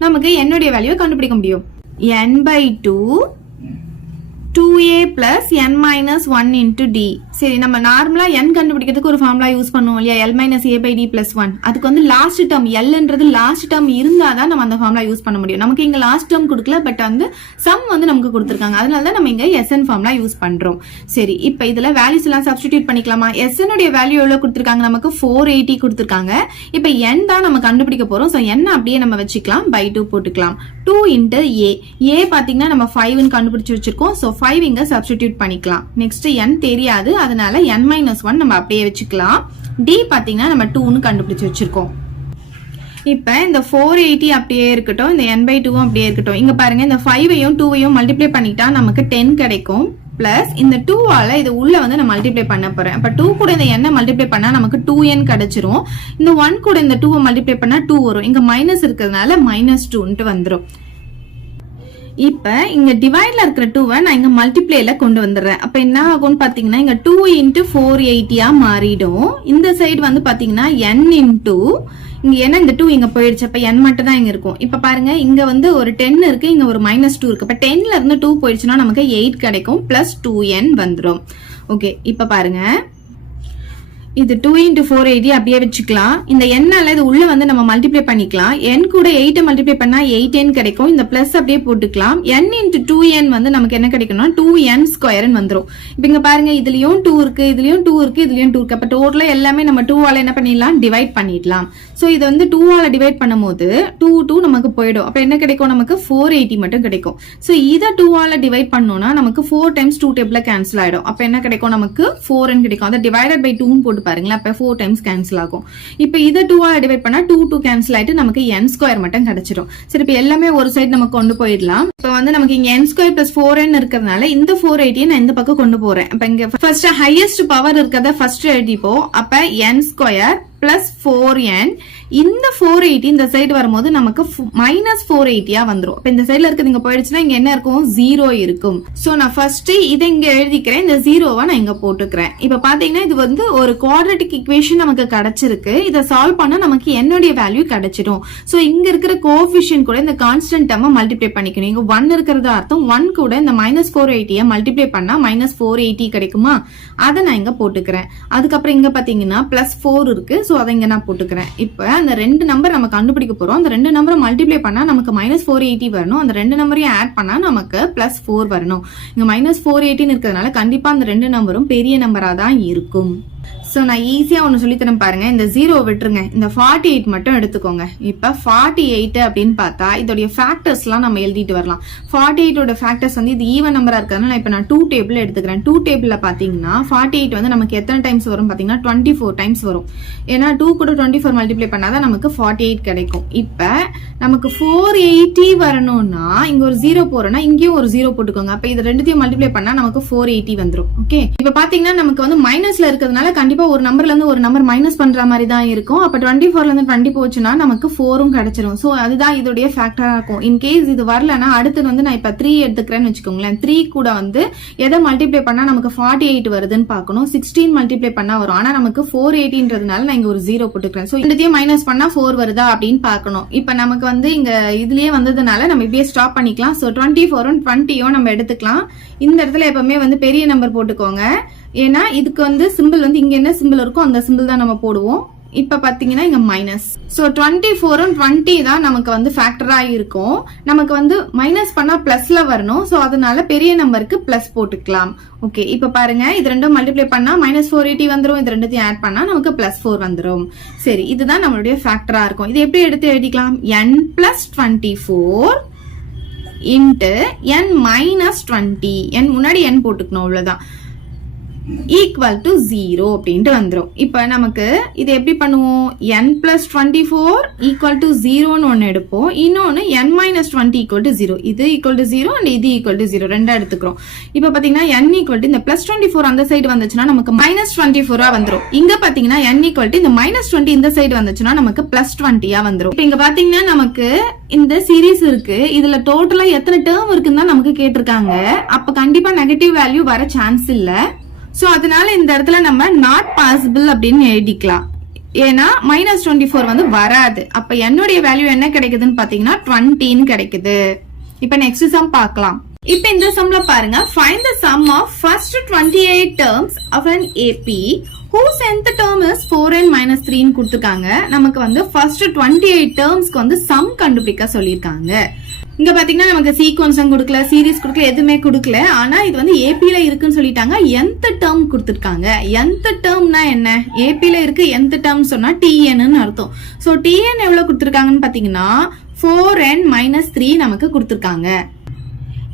நமக்கு n உடைய வேல்யூவை கண்டுபிடிக்க முடியும். n/2 2a plus n minus 1 into d. சரி, நம்ம நார்மலா n கண்டுபிடிக்கிறதுக்கு ஒரு ஃபார்முலா யூஸ் பண்ணுவோம் இல்லையா, l minus a by d plus 1. அதுக்கு வந்து லாஸ்ட் டேர்ம் lன்றது லாஸ்ட் டேர்ம் இருந்தாதான் நம்ம அந்த ஃபார்முலா யூஸ் பண்ண முடியும். நமக்கு இங்க லாஸ்ட் டேர்ம் கொடுக்கல, பட் வந்து சம் வந்து நமக்கு கொடுத்திருக்காங்க. அதனால தான் நம்ம இங்க SN ஃபார்முலா யூஸ் பண்றோம். சரி, இப்ப இதுல வேல்யூஸ் எல்லாம் சப்ஸ்டிடியூட் பண்ணிக்கலாமா. SN உடைய வேல்யூ எவ்வளவு கொடுத்திருக்காங்க, நமக்கு 480 கொடுத்திருக்காங்க. இப்ப n தான் நம்ம கண்டுபிடிக்க போறோம். சோ n அப்படியே நம்ம வச்சுக்கலாம், by 2 போட்டுக்கலாம். 2 into a பாத்தீங்கன்னா நம்ம 5 ன்னு கண்டுபிடிச்சு வச்சிருக்கோம். சோ 5 இங்க சப்ஸ்டிடியூட் பண்ணிக்கலாம். நெக்ஸ்ட் n தெரியாது, அதனால n-1 நம்ம அப்படியே வச்சுக்கலாம். d பாத்தீங்கன்னா நம்ம 2 ன்னு கண்டுபிடிச்சு வச்சிருக்கோம். இப்ப இந்த 480 அப்படியே இருக்கட்டும், இந்த n/2 அப்படியே இருக்கட்டும். இங்க பாருங்க, இந்த 5ஐயும் 2ஐயும் மல்டிப்ளை பண்ணிட்டா நமக்கு 10 கிடைக்கும். பிளஸ் இந்த 2ஆல இது உள்ள வந்து நான் மல்டிப்ளை பண்ண போறேன். அப்ப 2 கூட இந்த n மல்டிப்ளை பண்ணா நமக்கு 2n கிடைச்சிரும். இந்த 1 கூட இந்த 2 மல்டிப்ளை பண்ணா 2 வரும். இங்க மைனஸ் இருக்கிறதுனால -2 வந்துரும். இப்ப இங்க டிவைட்ல இருக்கிற 2வை நான் இங்க மல்டிப்ளேல கொண்டு வந்துடுறேன். அப்ப என்ன ஆகும்னு பாத்தீங்கன்னா இங்க 2 × 480 மாறிடும். இந்த சைடு வந்து பாத்தீங்கன்னா n × இங்க என்ன இந்த 2 இங்க போயிடுச்சு. அப்ப n மட்டும் தான் இங்க இருக்கும். இப்ப பாருங்க இங்க வந்து ஒரு 10 இருக்கு, இங்க ஒரு -2 இருக்கு. அப்ப 10ல இருந்து 2 போயிடுச்சுன்னா நமக்கு 8 கிடைக்கும், பிளஸ் 2n வந்துடும். ஓகே, இப்ப பாருங்க இது 2 × 480 அப்படியே வச்சுக்கலாம். இந்த n-ஆல இது உள்ள வந்து நம்ம மல்டிப்ளை பண்ணிக்கலாம். n கூட 8 மல்டிப்ளை பண்ணா 8n கிடைக்கும். இந்த பிளஸ் அப்படியே போட்டுக்கலாம். n × 2n வந்து நமக்கு என்ன கிடைக்கும்னா 2n² வந்துரும். இப்போ இங்க பாருங்க இதுலயும் 2 இருக்கு, இதுலயும் 2 இருக்கு, இதுலயும் 2 இருக்கு. அப்ப டோட்டலா எல்லாமே நம்ம 2ஆல என்ன பண்ணிடலாம், டிவைட் பண்ணிடலாம். சோ இது வந்து 2ஆல டிவைட் பண்ணும்போது 2 நமக்கு போயிடும். அப்ப என்ன கிடைக்கும், நமக்கு 480 மட்டும் கிடைக்கும். சோ இத 2ஆல டிவைட் பண்ணோம்னா நமக்கு 4 × 2 டேபிள்ல கேன்சல் ஆயிடும். அப்ப என்ன கிடைக்கும், நமக்கு 4n கிடைக்கும். அத டிவைடட் பை 2 போட்டு பாருங்களா, அப்ப 4 டைம்ஸ் கேன்சல் ஆகும். இப்போ இத 2ஆல டிவைட் பண்ணா 2 கேன்சல் ஆயிட்டு நமக்கு n² மட்டும் கிடைச்சிடும். சரி, இப்போ எல்லாமே ஒரு சைடு நம்ம கொண்டு போயிடலாம். இப்போ வந்து நமக்கு இங்க n² + 4n இருக்கிறதுனால இந்த 480 நான் இந்த பக்கம் கொண்டு போறேன். அப்ப இங்க ஃபர்ஸ்ட் ஹையஸ்ட் பவர் இருக்கறத ஃபர்ஸ்ட் எழுதிப்போம். அப்ப n² + 4n, இந்த 480 இந்த சைடு வரும்போது நமக்கு -480 வந்துரும். அப்ப இந்த சைடுல இருக்கிறது இங்க போயிடுச்சுன்னா இங்க என்ன இருக்கும், 0 இருக்கும். சோ நான் ஃபர்ஸ்ட் இதை இங்க எழுதிக்கிறேன், இந்த 0-வை நான் இங்க போட்டுக்கிறேன். இப்ப பாத்தீங்கன்னா இது வந்து ஒரு குவாட்ரட்டிக் ஈக்குவேஷன் நமக்கு கிடைச்சிருக்கு. இதை சால்வ் பண்ணா நமக்கு என்னுடைய வேல்யூ கிடைச்சிடும். சோ இங்க இருக்கிற கோஎஃபிஷியன்ட் கூட இந்த கான்ஸ்டன்ட் டேர்மை மல்டிப்ளை பண்ணிக்கணும். இங்க 1 இருக்கிறது அர்த்தம் 1 கூட இந்த -480 மல்டிப்ளை பண்ணா -480 கிடைக்குமா, அதை நான் இங்க போட்டுக்கிறேன். அதுக்கப்புறம் இங்க பாத்தீங்கன்னா +4 இருக்கு. சோ அதை இங்க நான் போட்டுக்கிறேன். இப்ப அந்த ரெண்டு நம்பர் நம்ம கண்டுபிடிக்க போறோம். அந்த ரெண்டு நம்பரை மல்டிப்ளை பண்ணா நமக்கு -480 வரணும். அந்த ரெண்டு நம்பரையும் ஆட் பண்ணா நமக்கு +4 வரணும். இங்க -480 இருக்கிறதுனால கண்டிப்பா அந்த ரெண்டு நம்பரும் பெரிய நம்பரா தான் இருக்கும். சோ நான் ஈஸியா ஒன்னு சொல்லித்தரேன் பாருங்க. இந்த 0 விட்டுருங்க, இந்த 48 மட்டும் எடுத்துக்கோங்க. இப்ப 48 அப்படின்னு பார்த்தா இதோடைய ஃபேக்டர்ஸ் எல்லாம் நம்ம எழுதிட்டு வரலாம். 48ஓட ஃபேக்டர்ஸ் வந்து இது ஈவன் நம்பரா இருக்கிறதுனால இப்ப நான் 2 டேபிள் எடுத்துக்கிறேன். 2 டேபிள்ல பாத்தீங்கன்னா 48 வந்து நமக்கு எத்தனை டைம்ஸ் வரும் பாத்தீங்கன்னா 24 டைம்ஸ் வரும். ஏன்னா 2 கூட 24 மல்டிப்ளை பண்ணாதான் நமக்கு 48 கிடைக்கும். இப்ப நமக்கு 480 வரணும்னா இங்க ஒரு 0 போறோம்னா இங்கேயும் ஒரு 0 போட்டுக்கோங்க. அப்ப இது ரெண்டுத்தையும் மல்டிப்ளை பண்ணா நமக்கு 480 வந்துரும். ஓகே, இப்ப பாத்தீங்கன்னா நமக்கு வந்து மைனஸ்ல இருக்கிறதுனால கண்டிப்பா ஒரு நம்பர்ல இருந்து ஒரு நம்பர் மைனஸ் பண்ற மாதிரி தான் இருக்கும். அப்ப 24ல இருந்து 20 போச்சுன்னா நமக்கு 4ம் கிடைச்சிரும். சோ அதுதான் இதோடைய ஃபேக்டரா இருக்கும். இன் கேஸ் இது வரலன்னா அடுத்து வந்து நான் இப்ப 3 எடுத்துக்கிறேன்னு வச்சுக்கோங்களேன். 3 கூட வந்து எதை மல்டிப்ளை பண்ணா நமக்கு 48 வருதுன்னு பார்க்கணும். 16 மல்டிப்ளை பண்ணா வரும். ஆனா நமக்கு 480ன்றதுனால நான் இங்க ஒரு 0 போட்டுக்கிறேன். சோ ரெண்டுத்தையும் மைனஸ் பண்ணா 4 வருதா அப்படின்னு பார்க்கணும். இப்ப நமக்கு வந்து இங்க இதுலயே வந்ததுனால நம்ம இப்படியே ஸ்டாப் பண்ணிக்கலாம். சோ 24ம் 20யும் நம்ம எடுத்துக்கலாம். இந்த இடத்துல எப்பவுமே வந்து பெரிய நம்பர் போட்டுக்கோங்க. ஏன்னா இதுக்கு வந்து சிம்பிள் வந்து இங்க என்ன சிம்பிள் இருக்கோ அந்த சிம்பிள் தான் நம்ம போடுவோம். இப்ப பாத்தீங்கன்னா இங்க மைனஸ். சோ 24ம் 20 தான் நமக்கு வந்து ஃபேக்டரா இருக்கும். நமக்கு வந்து மைனஸ் பண்ணா பிளஸ்ல வரணும். சோ அதனால பெரிய நம்பருக்கு பிளஸ் போட்டுக்கலாம். ஓகே, இப்ப பாருங்க இது ரெண்டும் மல்டிப்ளை பண்ணா -480 வந்துரும். இது ரெண்டுத்தையும் ஆட் பண்ணா நமக்கு +4 வந்துரும். சரி, இதுதான் நம்மளுடைய ஃபேக்டரா இருக்கும். இது எப்படி எடுத்து எழுதிக்கலாம், n + 24 இன்ட்டு n - 20, n முன்னாடி n போட்டுக்கணும், அவ்வளவுதான், ஈக்குவல் டு 0 அப்படின்ட்டு வந்துரும். இப்ப நமக்கு இது எப்படி பண்ணுவோம், n + 24 ஈக்குவல் டு 0ன்னு ஒன்னு எடுப்போம். இன்னொன்னு n - 20 ஈக்குவல் டு 0. இது ஈக்குவல் டு 0 அண்ட் இது ஈக்குவல் டு 0 ரெண்டா எடுத்துக்கிறோம். இப்ப பாத்தீங்கன்னா n ஈக்குவல் டு இந்த +24 அந்த சைடு வந்துச்சுன்னா நமக்கு -24 வந்துரும். இங்க பாத்தீங்கன்னா n ஈக்குவல் டு இந்த -20 இந்த சைடு வந்துச்சுன்னா நமக்கு +20 வந்துரும். இப்ப இங்க பாத்தீங்கன்னா நமக்கு இந்த சீரீஸ் இருக்கு. இதுல டோட்டலா எத்தனை டேர்ம் இருக்குன்னு தான் நமக்கு கேட்டிருக்காங்க. அப்ப கண்டிப்பா நெகட்டிவ் வேல்யூ வர சான்ஸ் இல்ல. சோ அதனால இந்த இடத்துல நம்ம நாட் பாசிபிள் அப்படின்னு எழுதிக்கலாம். ஏன்னா -24 வந்து வராது. அப்ப என்னுடைய வேல்யூ என்ன கிடைக்குதுன்னு பாத்தீங்கன்னா 20 கிடைக்குது. இப்ப நெக்ஸ்ட் சம் பார்க்கலாம். இப்ப இந்த சம்ல பாருங்க, find the sum of first 28 terms of an AP whose nth term is 4n - 3 ன்னு கொடுத்திருக்காங்க. நமக்கு வந்து first 28 termsக்கு வந்து sum கண்டுபிடிக்க சொல்லிருக்காங்க. இங்க பாத்தீங்கன்னா நமக்கு சீக்வன்ஸும் கொடுக்கல, சீரீஸ் கொடுக்கல, எதுவுமே கொடுக்கல. ஆனா இது வந்து ஏபில இருக்குன்னு சொல்லிட்டாங்க. nth term கொடுத்திருக்காங்க. nth termனா என்ன, ஏபில இருக்கு nth term சொன்னா tn அர்த்தம். சோ tn எவ்வளவு கொடுத்திருக்காங்கன்னு பாத்தீங்கன்னா 4n - 3 நமக்கு கொடுத்திருக்காங்க.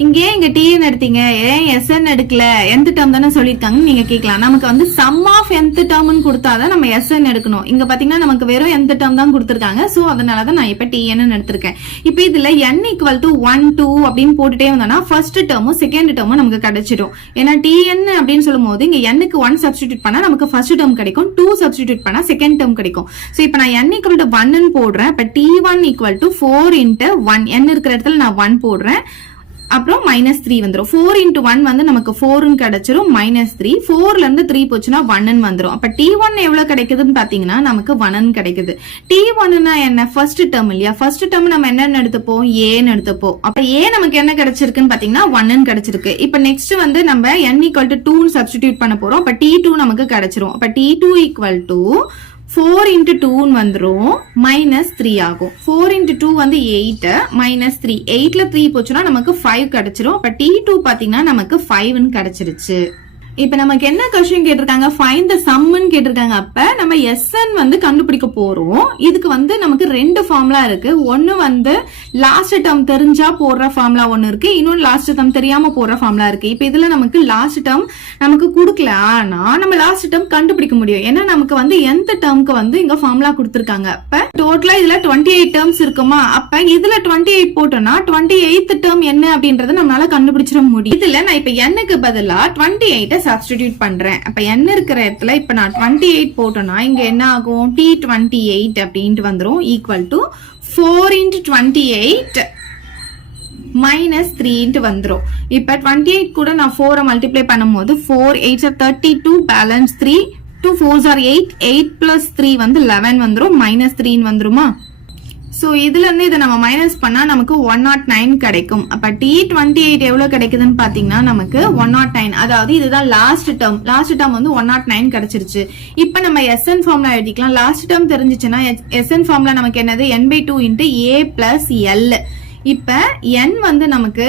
இங்கே இங்க tn எடுத்தீங்க, ஏன் sn எடுக்கல, nth term தானே சொல்லிருக்காங்கன்னு நீங்க கேட்கலாம். நமக்கு வந்து sum of nth term கொடுத்தாதான் நம்ம SN எடுக்கணும். இங்க பாத்தீங்கன்னா நமக்கு வெறும் nth டேர்ம் தான் கொடுத்திருக்காங்க. சோ அதனாலதான் நான் இப்ப TN எடுத்திருக்கேன். இப்ப இதுல n = 1 2 அப்படின்னு போட்டுட்டே வந்தோம்னா ஃபர்ஸ்ட் டேர்மும் செகண்ட் டேர்மும் நமக்கு கிடைச்சிடும். ஏன்னா TN அப்படின்னு சொல்லும் போது இங்க n க்கு 1 சப்ஸ்டிடியூட் பண்ணா நமக்கு ஃபர்ஸ்ட் டேர்ம் கிடைக்கும், 2 சப்ஸ்டிடியூட் பண்ணா செகண்ட் டேர்ம் கிடைக்கும். சோ இப்ப நான் n = 1 ன்னு போடுறேன். இப்ப T1 = 4 × 1, n இருக்கிற இடத்துல நான் 1 போடுறேன். அப்புறம் -3 வந்துரும். 4 × 1 வந்து நமக்கு 4 ன்னு கிடைச்சிரும். -3 4ல இருந்து 3 போச்சுன்னா 1 ன்னு வந்துரும். அப்ப T1 எவ்வளவு கிடைக்குதுன்னு பாத்தீங்கன்னா நமக்கு 1 ன்னு கிடைக்குது. T1 னா என்ன? ஃபர்ஸ்ட் டேர்ம் இல்லையா? ஃபர்ஸ்ட் டேர்ம் நம்ம என்னன்னு எடுத்துப்போம்? A ன்னு எடுத்துப்போம். அப்ப A நமக்கு என்ன கிடைச்சிருக்குன்னு பாத்தீங்கன்னா 1 ன்னு கிடைச்சிருக்கு. இப்ப நெக்ஸ்ட் வந்து நம்ம n = 2 ன்னு சப்ஸ்டிடியூட் பண்ண போறோம். அப்ப T2 நமக்கு கிடைச்சிரும். அப்ப T2 = 4 × 2 வந்துரும், -3 ஆகும். 4 × 2 வந்து 8, -3 8ல 3 போச்சுன்னா நமக்கு 5 கிடைச்சிரும். அப்ப T2 பாத்தீங்கன்னா நமக்கு 5 ன்னு கிடைச்சிருச்சு. இப்ப நமக்கு என்ன क्वेश्चन கேட்டிருக்காங்க? ஃபைண்ட் தி சம் ன்னு கேட்டிருக்காங்க. அப்ப நம்ம SN வந்து கண்டுபிடிக்க போறோம். இதுக்கு வந்து நமக்கு ரெண்டு ஃபார்முலா இருக்கு. ஒன்னு வந்து லாஸ்ட் டேர்ம் தெரிஞ்சா போடுற ஃபார்முலா ஒன்னு இருக்கு, இன்னொரு லாஸ்ட் டேர்ம் தெரியாம போடுற ஃபார்முலா இருக்கு. இப்ப இதுல நமக்கு லாஸ்ட் டேர்ம் நமக்கு கொடுக்கல, ஆனா நம்ம லாஸ்ட் டேர்ம் கண்டுபிடிக்க முடியும். ஏன்னா நமக்கு வந்து nth டேர்ம்க்கு வந்து இங்க ஃபார்முலா கொடுத்திருக்காங்க. அப்ப டோட்டலா இதுல 28 டேர்ம்ஸ் இருக்குமா? அப்ப இதுல 28 போட்டோம்னா 28th டேர்ம் என்ன அப்படின்றத நம்மளால கண்டுபிடிச்சிட முடியும். இதுல நான் இப்ப n க்கு பதிலா 28 சப்ஸ்டிடியூட் பண்றேன். அப்ப n இருக்கிற இடத்துல இப்ப நான் 28 போட்டோம்னா இங்க என்ன ஆகும்? T28 அப்படின்ட்டு வந்துரும், = 4 × 28 -3 வந்துரும். இப்ப 28 கூட நான் 4 மல்டிப்ளை பண்ணும்போது 4 8 32 பேலன்ஸ் 3 2 4 8 8 + 3 வந்து 11 வந்துரும், -3 வந்துருமா? சோ இதுல இருந்து இதை நம்ம மைனஸ் பண்ணா நமக்கு 109 கிடைக்கும். அப்ப T28 எவ்வளவு கிடைக்குதுன்னு பாத்தீங்கன்னா நமக்கு 109. அதாவது இதுதான் லாஸ்ட் டேர்ம் வந்து 109 கிடைச்சிருச்சு. இப்ப நம்ம SN ஃபார்முலா எழுதிக்கலாம். லாஸ்ட் டேர்ம் தெரிஞ்சிச்சுன்னா SN ஃபார்முலா நமக்கு என்னது? n/2 × A + L. இப்ப n வந்து நமக்கு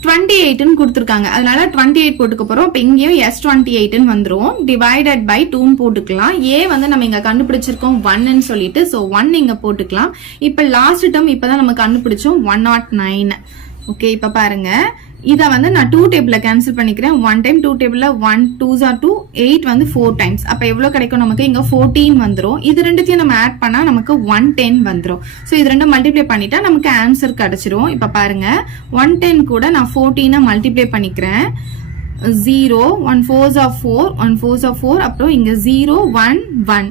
28 ன்னு கொடுத்திருக்காங்க, அதனால 28 போட்டுக்க போறோம். இப்ப இங்கேயும் S28 ன்னு வந்துரும், டிவைடட் பை 2 ன்னு போட்டுக்கலாம். A வந்து நம்ம இங்க கண்டுபிடிச்சிருக்கோம் 1 ன்னு சொல்லிட்டு, சோ 1 இங்க போட்டுக்கலாம். இப்ப லாஸ்ட் டேர்ம் இப்பதான் நம்ம கண்டுபிடிச்சோம் 109. ஓகே, இப்ப பாருங்க, இத வந்து நான் 2 டேபிள்ல கேன்சல் பண்ணிக்கிறேன். 1 டைம் 2 டேபிள்ல 1 2s are 2 8 வந்து 4 டைம்ஸ். அப்ப எவ்வளவு கிடைக்கும் நமக்கு? இங்க 14 வந்துரும். இது ரெண்டுத்தையும் நம்ம ஆட் பண்ணா நமக்கு 110 வந்துரும். சோ இது ரெண்டும் மல்டிப்ளை பண்ணிட்டா நமக்கு ஆன்சர் கிடைச்சிரும். இப்ப பாருங்க, 110 கூட நான் 14 மல்டிப்ளை பண்ணிக்கிறேன். 0 1 4s are 4 1 4s are 4, அப்புறம் இங்க 0 1 1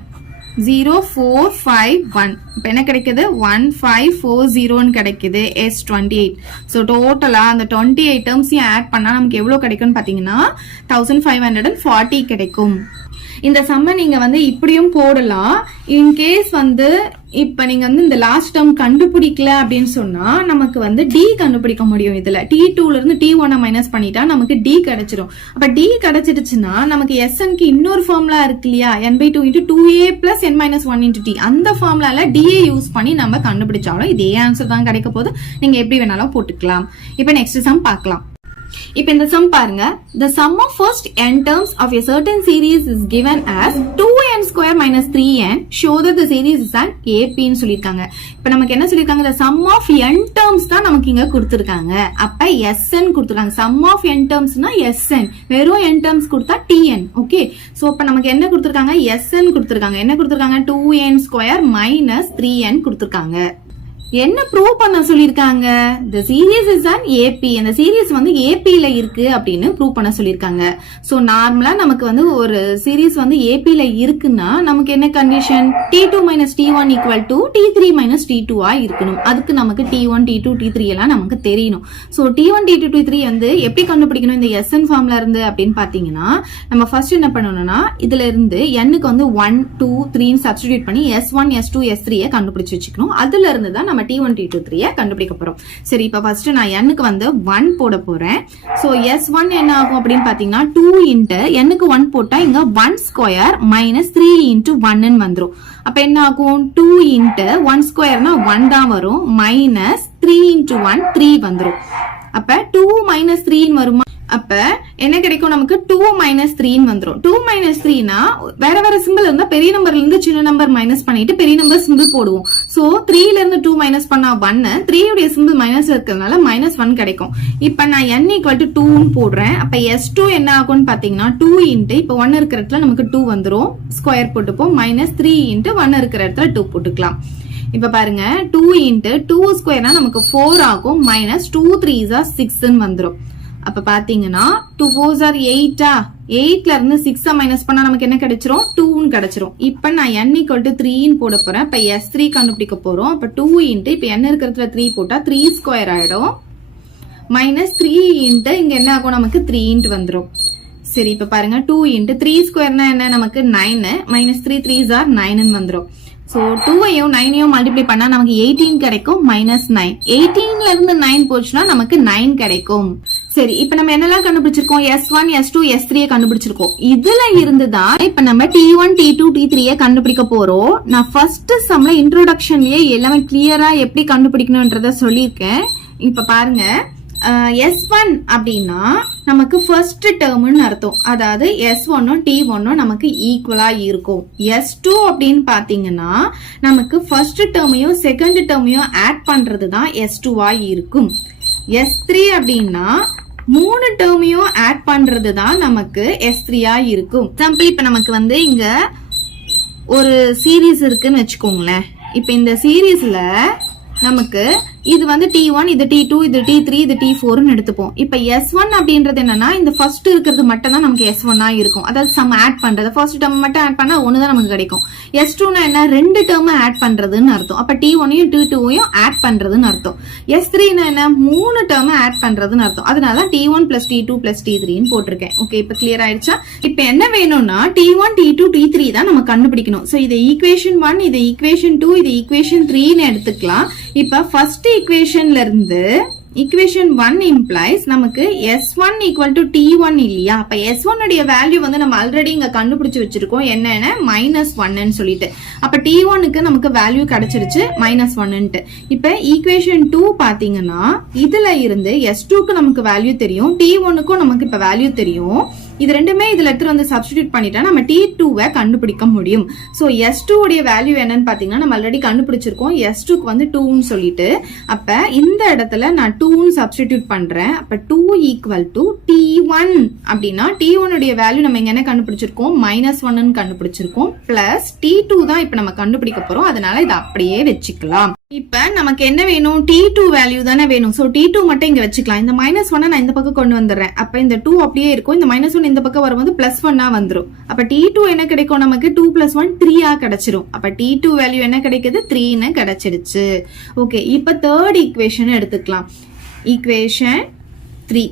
0 4 5 1. இப்ப என்ன கிடைக்குது? 1540 கிடைக்குது S28. சோ டோட்டலா அந்த 28 டேர்ம்ஸையும் ஆட் பண்ணா நமக்கு எவ்வளவு கிடைக்கும்னு பாத்தீங்கன்னா 1540 கிடைக்கும். இந்த சம்ம நீங்க வந்து இப்படியும் போடலாம். இன்கேஸ் வந்து இப்ப நீங்க வந்து இந்த லாஸ்ட் டேர்ம் கண்டுபிடிக்கல அப்படின்னு சொன்னா நமக்கு வந்து D கண்டுபிடிக்க முடியும். இதுல T2ல இருந்து T1 மைனஸ் பண்ணிட்டா நமக்கு D கிடைச்சிரும். அப்ப D கிடைச்சிருச்சுன்னா நமக்கு SN க்கு இன்னொரு ஃபார்முலா இருக்கு இல்லையா? n/2 × 2A + n - 1 × T. அந்த ஃபார்முலால D யூஸ் பண்ணி நம்ம கண்டுபிடிச்சாலும் இதே ஆன்சர் தான் கிடைக்க போது. நீங்க எப்படி வேணாலும் போட்டுக்கலாம். இப்ப நெக்ஸ்ட் சம் பார்க்கலாம். இப்ப இந்த சம் பாருங்க. The sum of first n terms of a certain series is given as 2n² - 3n. Show that the series is an AP ன்னு சொல்லிருக்காங்க. இப்ப நமக்கு என்ன சொல்லிருக்காங்க? The sum of n terms தான் நமக்கு இங்க கொடுத்திருக்காங்க. அப்ப SN கொடுத்திருக்காங்க. Sum of n termsனா SN, வெறும் n terms கொடுத்தா TN. ஓகே, சோ இப்ப நமக்கு என்ன கொடுத்திருக்காங்க? SN கொடுத்திருக்காங்க. என்ன கொடுத்திருக்காங்க? 2n² - 3n கொடுத்திருக்காங்க. என்ன ப்ரூவ் பண்ண சொல்லிருக்காங்க? the series is an AP. அந்த சீரிஸ் வந்து AP ல இருக்கு அப்படின்னு ப்ரூவ் பண்ண சொல்லிருக்காங்க. சோ நார்மலா நமக்கு வந்து ஒரு சீரிஸ் வந்து AP ல இருக்குன்னா நமக்கு என்ன condition? T2 - T1 = T3 - T2 ஆ இருக்கணும். அதுக்கு நமக்கு T1 T2 T3 எல்லாம் நமக்கு தெரியணும். சோ T1 T2 T3 வந்து எப்படி கண்டுபிடிக்கணும் இந்த SN ஃபார்முலா இருந்து அப்படின்னு பாத்தீங்கன்னா நம்ம ஃபர்ஸ்ட் என்ன பண்ணணும்னா இதுல இருந்து n க்கு வந்து 1 2 3 ன்னு சப்ஸ்டிடியூட் பண்ணி S1 S2 S3 கண்டுபிடிச்சு வச்சுக்கணும். அதுல இருந்து தான் நம்ம T1 T2 3 கண்டுபிடிக்க போறோம். சரி, இப்ப ஃபர்ஸ்ட் நான் n க்கு வந்து 1 போட போறேன். சோ S1 என்ன ஆகும் அப்படின்னு பாத்தீங்கன்னா 2 × n க்கு 1 போட்டா இங்க 1² - 3 × 1 ன்னு வந்துரும். அப்ப என்ன ஆகும்? 2 × 1² னா 1 தான் வரும், -3 × 1 3 வந்துரும். அப்ப 2 - 3 வருமா? அப்ப என்ன கிடைக்கும் நமக்கு 2 மைனஸ் 3 வந்துரும். 2 மைனஸ் 3னா வேற வேற சிம்பிள் இருந்தா பெரிய நம்பர்ல இருந்து சின்ன நம்பர் மைனஸ் பண்ணிட்டு பெரிய நம்பர் சிம்பிள் போடுவோம். சோ 3ல இருந்து 2 மைனஸ் பண்ணா 1, 3 உடைய சிம்பிள் மைனஸ் இருக்கிறதுனால -1 கிடைக்கும். இப்ப நான் n = 2 போடுறேன். அப்ப s2 என்ன ஆகும்னு பாத்தீங்கன்னா 2 இன்ட்டு இப்ப 1 இருக்கிற இடத்துல நமக்கு 2 வந்துரும். ஸ்கொயர் போட்டுப்போம். -3 இன்ட்டு 1 இருக்கிற இடத்துல 2 போட்டுக்கலாம். இப்ப பாருங்க 2 இன்ட்டு 2 ஸ்கொயர்னா நமக்கு 4 ஆகும். -2 3s are 6 வந்துரும். அப்ப பாத்தீங்கன்னா 2 4s are 8 8ல இருந்து 6 மைனஸ் பண்ணா நமக்கு என்ன கிடைச்சிரும் 2 கிடைச்சிரும். இப்ப நான் n = 3 போட போறேன். இப்ப s3 கண்டுபிடிக்க போறோம். அப்ப 2 இன்ட்டு இப்ப n இருக்கிறதுல 3 போட்டா 3 ஸ்கொயர் ஆயிடும். -3 இன்ட்டு இங்க என்ன ஆகும் நமக்கு 3 வந்துரும். சரி இப்ப பாருங்க 2 இன்ட்டு 3 ஸ்கொயர்னா என்ன நமக்கு 9 -3 3s are 9 வந்துரும். சோ 2ஐயும் 9ஐயும் மல்டிப்ளை பண்ணா நமக்கு 18 கிடைக்கும். -9 18ல இருந்து 9 போச்சுன்னா நமக்கு 9 கிடைக்கும். சரி இப்ப நம்ம என்னெல்லாம் கண்டுபிடிச்சிருக்கோம் s1 s2 s3 கண்டுபிடிச்சிருக்கோம். இதுல இருந்துதான் இப்ப நம்ம t1 t2 t3 கண்டுபிடிக்க போறோம். நான் ஃபர்ஸ்ட் சம்ல இன்ட்ரோடக்ஷன்லயே எல்லாமே கிளியரா எப்படி கண்டுபிடிக்கணும்ன்றத சொல்லியிருக்கேன். இப்ப பாருங்க S1 அப்படின்னா நமக்கு ஃபர்ஸ்ட் டேர்ம்னு அர்த்தம். அதாவது S1 T1 நமக்கு ஈக்குவலா இருக்கும். S2 அப்படின்னு பாத்தீங்கன்னா நமக்கு ஃபர்ஸ்ட் டேர்மையும் செகண்ட் டேர்மையும் ஆட் பண்றது தான் S2 இருக்கும். S3 அப்படின்னா 3 டேர்மையும் ஆட் பண்றது தான் நமக்கு S3 இருக்கும். எக்ஸாம்பிள் இப்ப நமக்கு இங்க ஒரு சீரீஸ் இருக்குன்னு வச்சுக்கோங்களேன். இப்ப இந்த சீரீஸ்ல நமக்கு இது T1, இது T2, இது T3, இது T4ன்னு எடுத்துப்போம். இப்ப S1 அப்படின்றது என்னன்னா இந்த ஃபர்ஸ்ட் இருக்கிறது மட்டும் தான் நமக்கு S1 இருக்கும். அதாவது சம் ஆட் பண்றது ஃபர்ஸ்ட் டேர்ம் மட்டும் ஆட் பண்ணா ஒன்னு தான் நமக்கு கிடைக்கும். S2னா என்ன ரெண்டு டேர்ம் ஆட் பண்றதுன்னு அர்த்தம். அப்ப T1ஐயும் T2ஐயும் ஆட் பண்றதுன்னு அர்த்தம். S3னா என்ன 3 டேர்ம் ஆட் பண்றதுன்னு அர்த்தம். அதனால T1 + T2 + T3ன்னு போட்டிருக்கேன். ஓகே இப்ப கிளியர் ஆயிடுச்சா? இப்ப என்ன வேணும்னா T1 T2 T3 தான் நம்ம கண்டுபிடிக்கணும். சோ இது ஈக்குவேஷன் 1, இது ஈக்குவேஷன் 2, இது ஈக்குவேஷன் 3ன்னு எடுத்துக்கலாம். இப்ப ஃபர்ஸ்ட் ஈக்குவேஷன்ல இருந்து ஈக்குவேஷன் 1 implies நமக்கு S1 = T1 இல்லையா? அப்ப S1 உடைய வேல்யூ நம்ம ஆல்ரெடி இங்க கண்டுபிடிச்சு வச்சிருக்கோம். என்னன்னா -1ன்னு சொல்லிட்டு. அப்ப T1க்கு நமக்கு வேல்யூ கிடைச்சிருச்சு -1ன்ட்டு. இப்ப ஈக்குவேஷன் 2 பாத்தீங்கன்னா இதுல இருந்து S2க்கு நமக்கு வேல்யூ தெரியும், T1க்கும் நமக்கு இப்ப வேல்யூ தெரியும். இது ரெண்டுமே இதுல எடுத்து சப்ஸ்டிடியூட் பண்ணிட்டா நம்ம T2வை கண்டுபிடிக்க முடியும். சோ S2 உடைய வேல்யூ என்னன்னு பாத்தீங்கன்னா நம்ம ஆல்ரெடி கண்டுபிடிச்சிருக்கோம். S2க்கு 2ன்னு சொல்லிட்டு அப்ப இந்த இடத்துல நான் 2ன்னு சப்ஸ்டிடியூட் பண்றேன். அப்ப 2 = T1 அப்படின்னா T1 உடைய வேல்யூ நம்ம இங்க என்ன கண்டுபிடிச்சிருக்கோம் -1ன்னு கண்டுபிடிச்சிருக்கோம். பிளஸ் T2 தான் இப்ப நம்ம கண்டுபிடிக்க போறோம். அதனால இதை அப்படியே வச்சுக்கலாம். இப்ப நமக்கு என்ன வேணும் T2 வேல்யூ தானே வேணும். சோ T2 மட்டும் இங்க வச்சுக்கலாம். இந்த -1 நான் இந்த பக்கம் கொண்டு வந்துடுறேன். அப்ப இந்த 2 அப்படியே இருக்கும். இந்த -1 இந்த பக்கம் வரும்போது +1 வந்துரும். அப்ப T2 என்ன கிடைக்கும் நமக்கு 2 + 1 3 கிடைச்சிரும். அப்ப T2 வேல்யூ என்ன கிடைக்குது 3ன்னு கிடைச்சிருச்சு. ஓகே இப்ப தேர்ட் ஈக்குவேஷன் எடுத்துக்கலாம். ஈக்குவேஷன் 3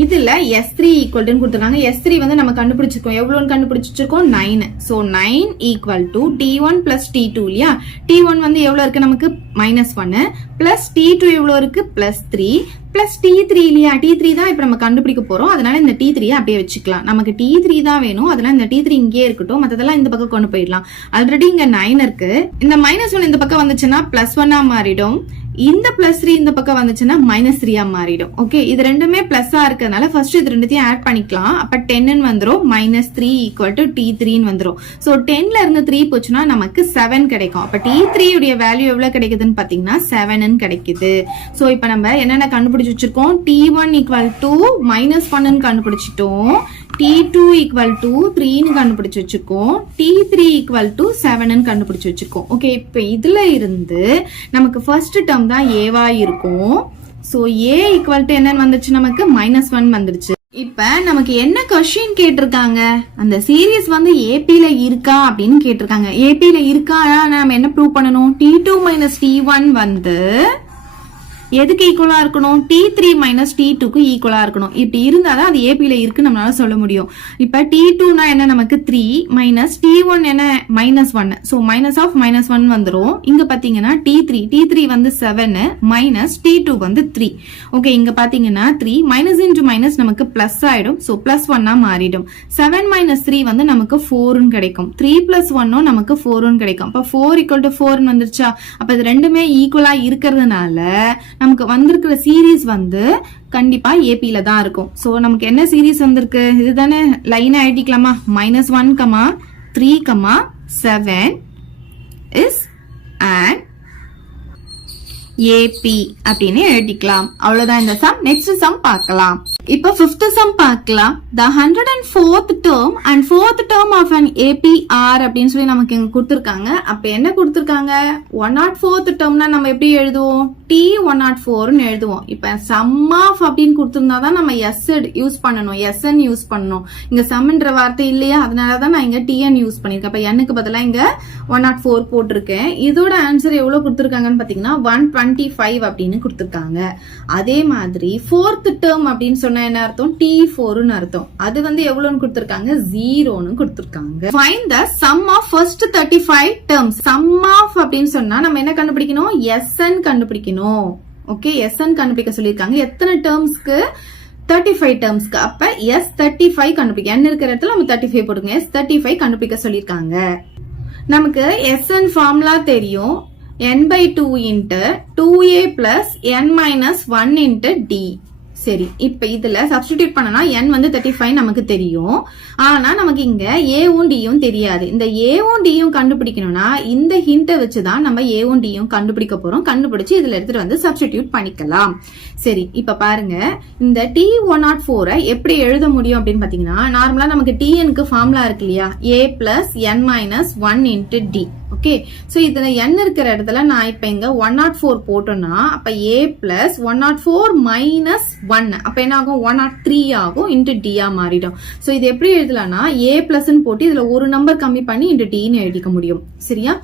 இதுல S3 ஈக்குவல்னு கொடுத்திருக்காங்க. S3 நம்ம கண்டுபிடிச்சிருக்கோம். எவ்வளவுன்னு கண்டுபிடிச்சிருக்கோம் 9. சோ 9 = T1 + T2 இல்லையா? T1 எவ்வளவு இருக்கு நமக்கு -1 பிளஸ் T2 எவ்வளவு இருக்கு +3 பிளஸ் T3 இல்லையா? T3 தான் இப்ப நம்ம கண்டுபிடிக்க போறோம். அதனால இந்த T3 அப்படியே வச்சுக்கலாம். நமக்கு T3 தான் வேணும். அதனால இந்த T3 இங்கே இருக்கட்டும். மத்ததெல்லாம் இந்த பக்கம் கொண்டு போயிடலாம். ஆல்ரெடி இங்க 9 இருக்கு. இந்த -1 இந்த பக்கம் வந்துச்சுன்னா +1 மாறிடும். இந்த +3 இந்த பக்கம் வந்துச்சுன்னா -3 மாறிடும். ஓகே இது ரெண்டுமே பிளஸ்ஸா இருக்கிறதுனால ஃபர்ஸ்ட் இது ரெண்டுத்தையும் ஆட் பண்ணிக்கலாம். அப்ப 10 வந்துரும். -3 = T3 வந்துரும். சோ 10ல இருந்து 3 போச்சுன்னா நமக்கு 7 கிடைக்கும். அப்ப T3 உடைய வேல்யூ எவ்வளவு கிடைக்குதுன்னு பாத்தீங்கன்னா 7ன்னு கிடைக்குது. சோ இப்ப நம்ம என்னென்ன கண்டுபிடிச்சு வச்சிருக்கோம் T1 = -1ன்னு கண்டுபிடிச்சிட்டோம். T2 = 3ன்னு கண்டுபிடிச்சு வச்சிருக்கோம். T3 = 7ன்னு கண்டுபிடிச்சு வச்சிருக்கோம். ஓகே இப்ப இதுல இருந்து நமக்கு ஃபர்ஸ்ட் டேர்ம் தான் ஏவா இருக்கும். சோ A = என்னன்னு வந்துச்சு நமக்கு -1 வந்துருச்சு. இப்ப நமக்கு என்ன क्वेश्चन கேட்டிருக்காங்க அந்த சீரிஸ் AP-ல இருக்கா அப்படின்னு கேட்டிருக்காங்க. AP-ல இருக்கா நாம என்ன ப்ரூவ் பண்ணணும் T2 - T1 எதுக்கு ஈக்குவலா இருக்கணும் T3 - T2க்கு ஈக்குவலா இருக்கணும். இப்படி இருந்தாதான் அது AP-ல இருக்கு நம்மளால சொல்ல முடியும். இப்ப T2னா என்ன நமக்கு 3 - T1 என்ன -1. சோ -1 வந்துரும். இங்க பாத்தீங்கன்னா T3 7 - T2 3. ஓகே இங்க பாத்தீங்கன்னா 3 - நமக்கு பிளஸ் ஆயிடும். சோ +1 மாறிடும். 7 - 3 நமக்கு 4ன்னு கிடைக்கும். 3 + 1 நமக்கு 4ன்னு கிடைக்கும். அப்ப 4 = 4 வந்துருச்சா? அப்ப இது ரெண்டுமே ஈக்குவலா இருக்கிறதுனால நமக்கு வந்திருக்கிற சீரீஸ் வந்து கண்டிப்பா ஏபில தான் இருக்கும். சோ நமக்கு என்ன சீரீஸ் வந்திருக்கு, இதுதானே லைனா எழுதிக்கலாமா, -1, 3, 7 இஸ் an AP அப்படின்னு எழுதிக்கலாம். அவ்வளவுதான் இந்த சம். நெக்ஸ்ட் சம் பார்க்கலாம். இப்ப 5th sum பார்க்கலாம். The 104th term and 4th term of an APR அப்படின்னு சொல்லி நமக்கு இங்க கொடுத்திருக்காங்க. அப்ப என்ன கொடுத்திருக்காங்க, 104th termனா நம்ம எப்படி எழுதுவோம், T104ன்னு எழுதுவோம். இப்ப sum of அப்படின்னு கொடுத்திருந்தாதான் நம்ம S யூஸ் பண்ணணும், SN யூஸ் பண்ணணும். இங்க சம்ன்ற வார்த்தை இல்லையா, அதனாலதான் நான் இங்க TN யூஸ் பண்ணிருக்கேன். அப்ப Nக்கு பதிலா இங்க 104 போட்டிருக்கேன். இதோட ஆன்சர் எவ்வளவு கொடுத்திருக்காங்கன்னு பாத்தீங்கன்னா 125 அப்படின்னு கொடுத்திருக்காங்க. அதே மாதிரி 4th term அப்படின்னு சொன்ன என்ன அர்த்தம், T4ன்னு அர்த்தம். அது வந்து எவ்வளவுன்னு கொடுத்திருக்காங்க, 0ன்னு கொடுத்திருக்காங்க. Find the sum of first 35 terms. Sum of அப்படின்னு சொன்னா நம்ம என்ன கண்டுபிடிக்கணும், SN கண்டுபிடிக்கணும். ஓகே, SN கண்டுபிடிக்க சொல்லிருக்காங்க. எத்தனை டேர்ம்ஸ்க்கு, 35 டேர்ம்ஸ்க்கு. அப்ப S35 கண்டுபிடிக்க, n இருக்கிற இடத்துல நம்ம 35 போடுங்க. S35 கண்டுபிடிக்க சொல்லிருக்காங்க. நமக்கு SN ஃபார்முலா தெரியும், n/2 into 2a plus n minus 1 into d. சரி, இப்ப இதுல சப்ஸ்டிடியூட் பண்ணனா n வந்து 35 நமக்கு தெரியும். ஆனா நமக்கு இங்க a-வும் d-யும் தெரியாது. இந்த a-வும் d-யும் கண்டுபிடிக்கணும்னா இந்த ஹிண்ட்டை வச்சுதான் நம்ம a-வும் d-யும் கண்டுபிடிக்க போறோம். கண்டுபிடிச்சு இதுல எடுத்துட்டு வந்து சப்ஸ்டிடியூட் பண்ணிக்கலாம். சரி, இப்ப பாருங்க, இந்த T104 எப்படி எழுத முடியும் அப்படின்னு பாத்தீங்கன்னா, நார்மலா நமக்கு TN-க்கு ஃபார்முலா இருக்கு இல்லையா, a plus n minus 1 into d. Okay, so இதுல n இருக்கிற இடத்துல நான் இப்ப இங்க 104 போட்டோம்னா அப்ப a plus 104 minus 1 அப்ப என்ன ஆகும், 103 ஆகும், இன்டு d ஆ மாறிடும். சோ இது எப்படி எழுதலாம்னா a plus போட்டு இதுல ஒரு நம்பர் கம்மி பண்ணி இன்டு d ன்னு எழுதிக்க முடியும். சரியா,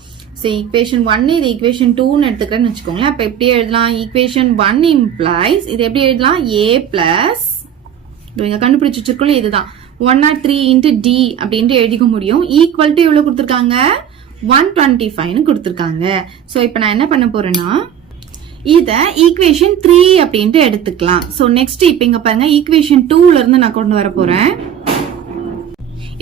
சோ ஈக்குவேஷன் 1 இது ஈக்குவேஷன் 2 ன்னு எடுத்துக்கிறேன்னு வச்சுக்கோங்களேன். அப்ப எப்படி எழுதலாம், ஈக்குவேஷன் 1 implies இது எப்படி எழுதலாம், a plus இங்க கண்டுபிடிச்சு வச்சிருக்கோம் இதுதான் 103 இன்டு d அப்படின்ட்டு எழுதிக்க முடியும். ஈக்குவல் டு எவ்வளவு கொடுத்திருக்காங்க, 125 கொடுத்திருக்காங்க. சோ இப்போ நான் என்ன பண்ண போறேன்னா இத ஈக்குவேஷன் 3 அப்படின்ட்டு எடுத்துக்கலாம். சோ நெக்ஸ்ட் இப்போ இங்க பாருங்க, ஈக்குவேஷன் 2ல இருந்து நான் கொண்டு வர போறேன்.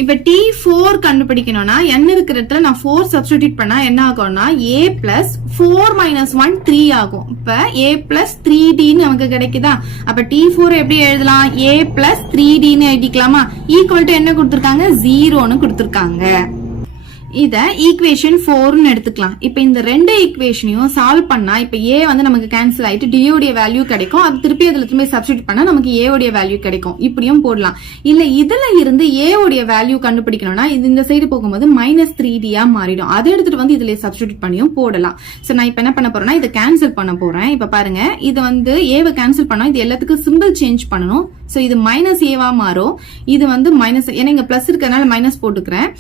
இப்ப T4 கண்டுபிடிக்கணும்னா n இருக்கிற இடத்துல நான் 4 சப்ஸ்டிடியூட் பண்ணா என்ன ஆகும்னா a plus 4 minus 1 3 ஆகும். இப்ப a plus 3d ன்னு நமக்கு கிடைக்குதா. அப்ப T4 எப்படி எழுதலாம், a plus 3d ன்னு எழுதிக்கலாமா. ஈக்குவல் டு என்ன கொடுத்திருக்காங்க, 0ன்னு கொடுத்திருக்காங்க. இத ஈக்குவேஷன் 4 ன்னு எடுத்துக்கலாம். இப்ப இந்த ரெண்டு ஈக்குவேஷனையும் சால்வ் பண்ணா இப்ப a வந்து நமக்கு கேன்சல் ஆயிட்டு d உடைய வேல்யூ கிடைக்கும். அது திருப்பி அதுல திரும்பி சப்ஸ்டிட்யூட் பண்ணா நமக்கு a உடைய வேல்யூ கிடைக்கும். இப்படியும் போடலாம். இல்ல இதுல இருந்து a உடைய வேல்யூ கண்டுபிடிக்கணும்னா இது இந்த சைடு போகும்போது -3d ஆ மாறிடும். அதை எடுத்துட்டு வந்து இதுல சப்ஸ்டிட்யூட் பண்ணியும் போடலாம். சோ நான் இப்ப என்ன பண்ண போறேன்னா இதை கேன்சல் பண்ண போறேன். இப்ப பாருங்க, இது வந்து a வை கேன்சல் பண்ணா இது எல்லாத்துக்கும் சிம்பிள் சேஞ்ச் பண்ணணும். சோ இது -a வா மாறும். இது வந்து மைனஸ், ஏன்னா இங்க பிளஸ் இருக்கறனால மைனஸ் போட்டுக்கிறேன்.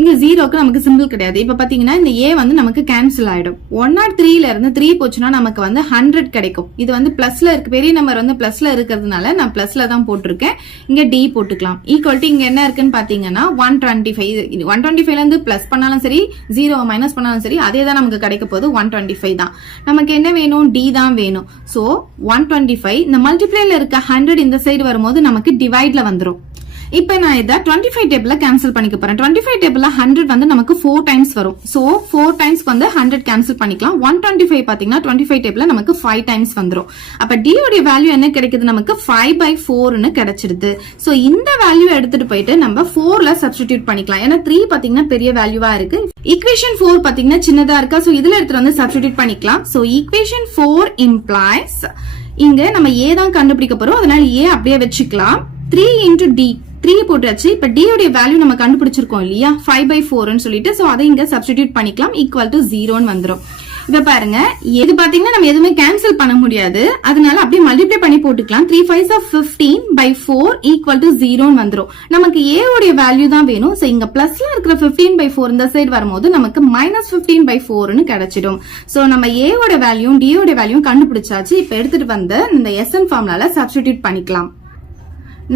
இங்க 0க்கு நமக்கு சிம்பிள் கிடையாது. இப்ப பாத்தீங்கன்னா இந்த a வந்து நமக்கு கேன்சல் ஆயிடும். 103ல இருந்து 3 போச்சுன்னா நமக்கு வந்து 100 கிடைக்கும். இது வந்து பிளஸ்ல இருக்கு, பெரிய நம்பர் வந்து பிளஸ்ல இருக்கிறதுனால நான் பிளஸ்ல தான் போட்டிருக்கேன். இங்க d போட்டுக்கலாம். ஈக்குவல் டு இங்க என்ன இருக்குன்னு பாத்தீங்கன்னா 125. 125ல இருந்து பிளஸ் பண்ணாலும் சரி, 0 மைனஸ் பண்ணாலும் சரி, அதே தான் நமக்கு கிடைக்க போகுது, 125 தான். நமக்கு என்ன வேணும், d தான் வேணும். சோ 125 இந்த மல்டிப்ளைல இருக்க 100 இந்த சைடு வரும்போது நமக்கு டிவைட்ல வந்துரும். இப்ப நான் இத 25 டேபிள்ல கேன்சல் பண்ணிக்க போறேன். 25 டேபிள்ல 100 வந்து நமக்கு 4 டைம்ஸ் வரும். சோ 4 டைம்ஸ்க்கு வந்து 100 கேன்சல் பண்ணிக்கலாம். 125 பாத்தீங்கன்னா 25 டேபிள்ல நமக்கு 5 டைம்ஸ் வந்துரும். அப்ப d உடைய வேல்யூ என்ன கிடைக்குது, நமக்கு 5/4 ன்னு கிடைச்சிடுது. சோ இந்த வேல்யூ எடுத்துட்டு போயிட்டு நம்ம 4ல சப்ஸ்டிட்யூட் பண்ணிக்கலாம். ஏன்னா 3 பாத்தீங்கன்னா பெரிய வேல்யூவா இருக்கு, ஈக்குவேஷன் 4 பாத்தீங்கன்னா சின்னதா இருக்கா. சோ இதுல எடுத்துட்டு வந்து சப்ஸ்டிட்யூட் பண்ணிக்கலாம். சோ ஈக்குவேஷன் 4 implies இங்க நம்ம a தான் கண்டுபிடிக்க போறோம், அதனால a அப்படியே வச்சுக்கலாம். 3 into d 3 போட்டாச்சு. இப்ப d உடைய வேல்யூ நம்ம கண்டுபிடிச்சிருக்கோம் இல்லையா, 5/4 ன்னு சொல்லிட்டு. சோ அதை இங்க சப்ஸ்டிட்யூட் பண்ணிக்கலாம். ஈக்குவல் டு 0 ன்னு வந்துரும். இப்ப பாருங்க, இது பாத்தீங்கன்னா நம்ம எதுவுமே கேன்சல் பண்ண முடியாது, அதனால அப்படியே மல்டிப்ளை பண்ணி போட்டுக்கலாம். 3 5s of 15/4 ஈக்குவல் டு 0 ன்னு வந்துரும். நமக்கு a உடைய வேல்யூ தான் வேணும். சோ இங்க பிளஸ்ல இருக்கிற 15/4 இந்த சைடு வரும்போது நமக்கு -15/4 ன்னு கிடைச்சிடும். சோ நம்ம a ஓட வேல்யூ d ஓட வேல்யூ கண்டுபிடிச்சாச்சு. இப்ப எடுத்துட்டு வந்து இந்த SN ஃபார்முலால சப்ஸ்டிட்யூட் பண்ணிக்கலாம்.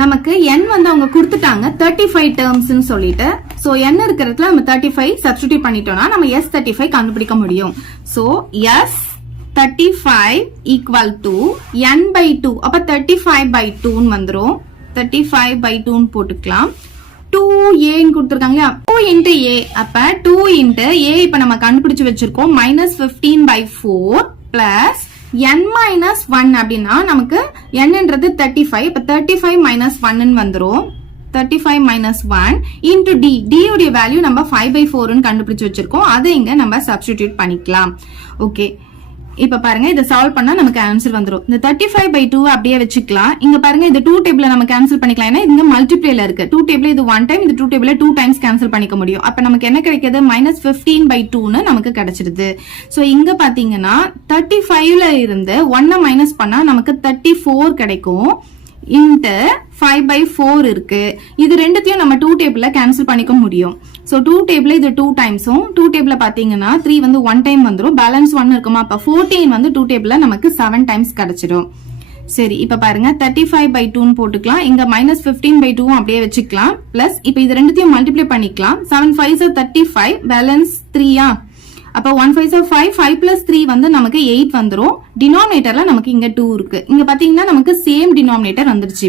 நமக்கு n வந்து அவங்க கொடுத்துட்டாங்க 35 டேர்ம்ஸ்னு சொல்லிட்டு. சோ n இருக்கிறதுல நம்ம 35 சப்ஸ்டிட்யூட் பண்ணிட்டோம்னா நம்ம S35 கண்டுபிடிக்க முடியும். So S35 equal to n/2. அப்ப 35/2 ன்னு வந்துரும். 35/2 ன்னு போட்டுக்கலாம். 2a ன்னு கொடுத்திருக்காங்க, 2 into a. அப்ப 2 into a இப்ப நம்ம கண்டுபிடிச்சு வச்சிருக்கோம், -15/4 பிளஸ் n minus 1 அப்படின்னா நமக்கு nன்றது 35. இப்ப 35 minus 1 வந்துரும். 35 minus 1 into d. d உடைய வேல்யூ நம்ம 5/4 கண்டுபிடிச்சு வச்சிருக்கோம். அதை இங்க நம்ம சப்ஸ்டிடியூட் பண்ணிக்கலாம். ஓகே, இப்ப பாருங்க இதை சால்வ் பண்ணா நமக்கு ஆன்சர் வந்துரும். இந்த 35/2 அப்படியே வச்சுக்கலாம். இங்க பாருங்க இந்த 2 டேபிள நம்ம கேன்சல் பண்ணிக்கலாம். ஏன்னா இங்க மல்டிப்ளேல இருக்கு. 2 டேபிள் இது 1 டைம், இந்த 2 டேபிள 2 டைம்ஸ் கேன்சல் பண்ணிக்க முடியும். அப்ப நமக்கு என்ன கிடைக்குது? -15/2 நமக்கு கிடைச்சிருது. சோ இங்க பாத்தீங்கன்னா 35ல இருந்து 1 மைனஸ் பண்ணா நமக்கு 34 கிடைக்கும். இன்ட்டு 5/4 இருக்கு. இது ரெண்டுத்தையும் நம்ம 2 டேபிள்ல கேன்சல் பண்ணிக்க முடியும். சோ 2 டேபிள் இது 2 டைம்ஸும் 2 டேபிள்ல பாத்தீங்கன்னா 3 வந்து 1 டைம் வந்துரும். பேலன்ஸ் 1 இருக்குமா? அப்ப 14 வந்து 2 டேபிள்ல நமக்கு 7 டைம்ஸ் கிடைச்சிடும். சரி, இப்ப பாருங்க 35/2 போட்டுக்கலாம். இங்க -15/2 அப்படியே வச்சுக்கலாம். பிளஸ் இப்ப இது ரெண்டுத்தையும் மல்டிப்ளை பண்ணிக்கலாம். 7 5s 35, பேலன்ஸ் 3 அப்ப 1 5s 5, 5 plus 3 வந்து நமக்கு 8 வந்துரும். டினாமினேட்டர்ல நமக்கு இங்க 2 இருக்கு. இங்க பாத்தீங்கன்னா நமக்கு சேம் டினாமினேட்டர் வந்துருச்சு.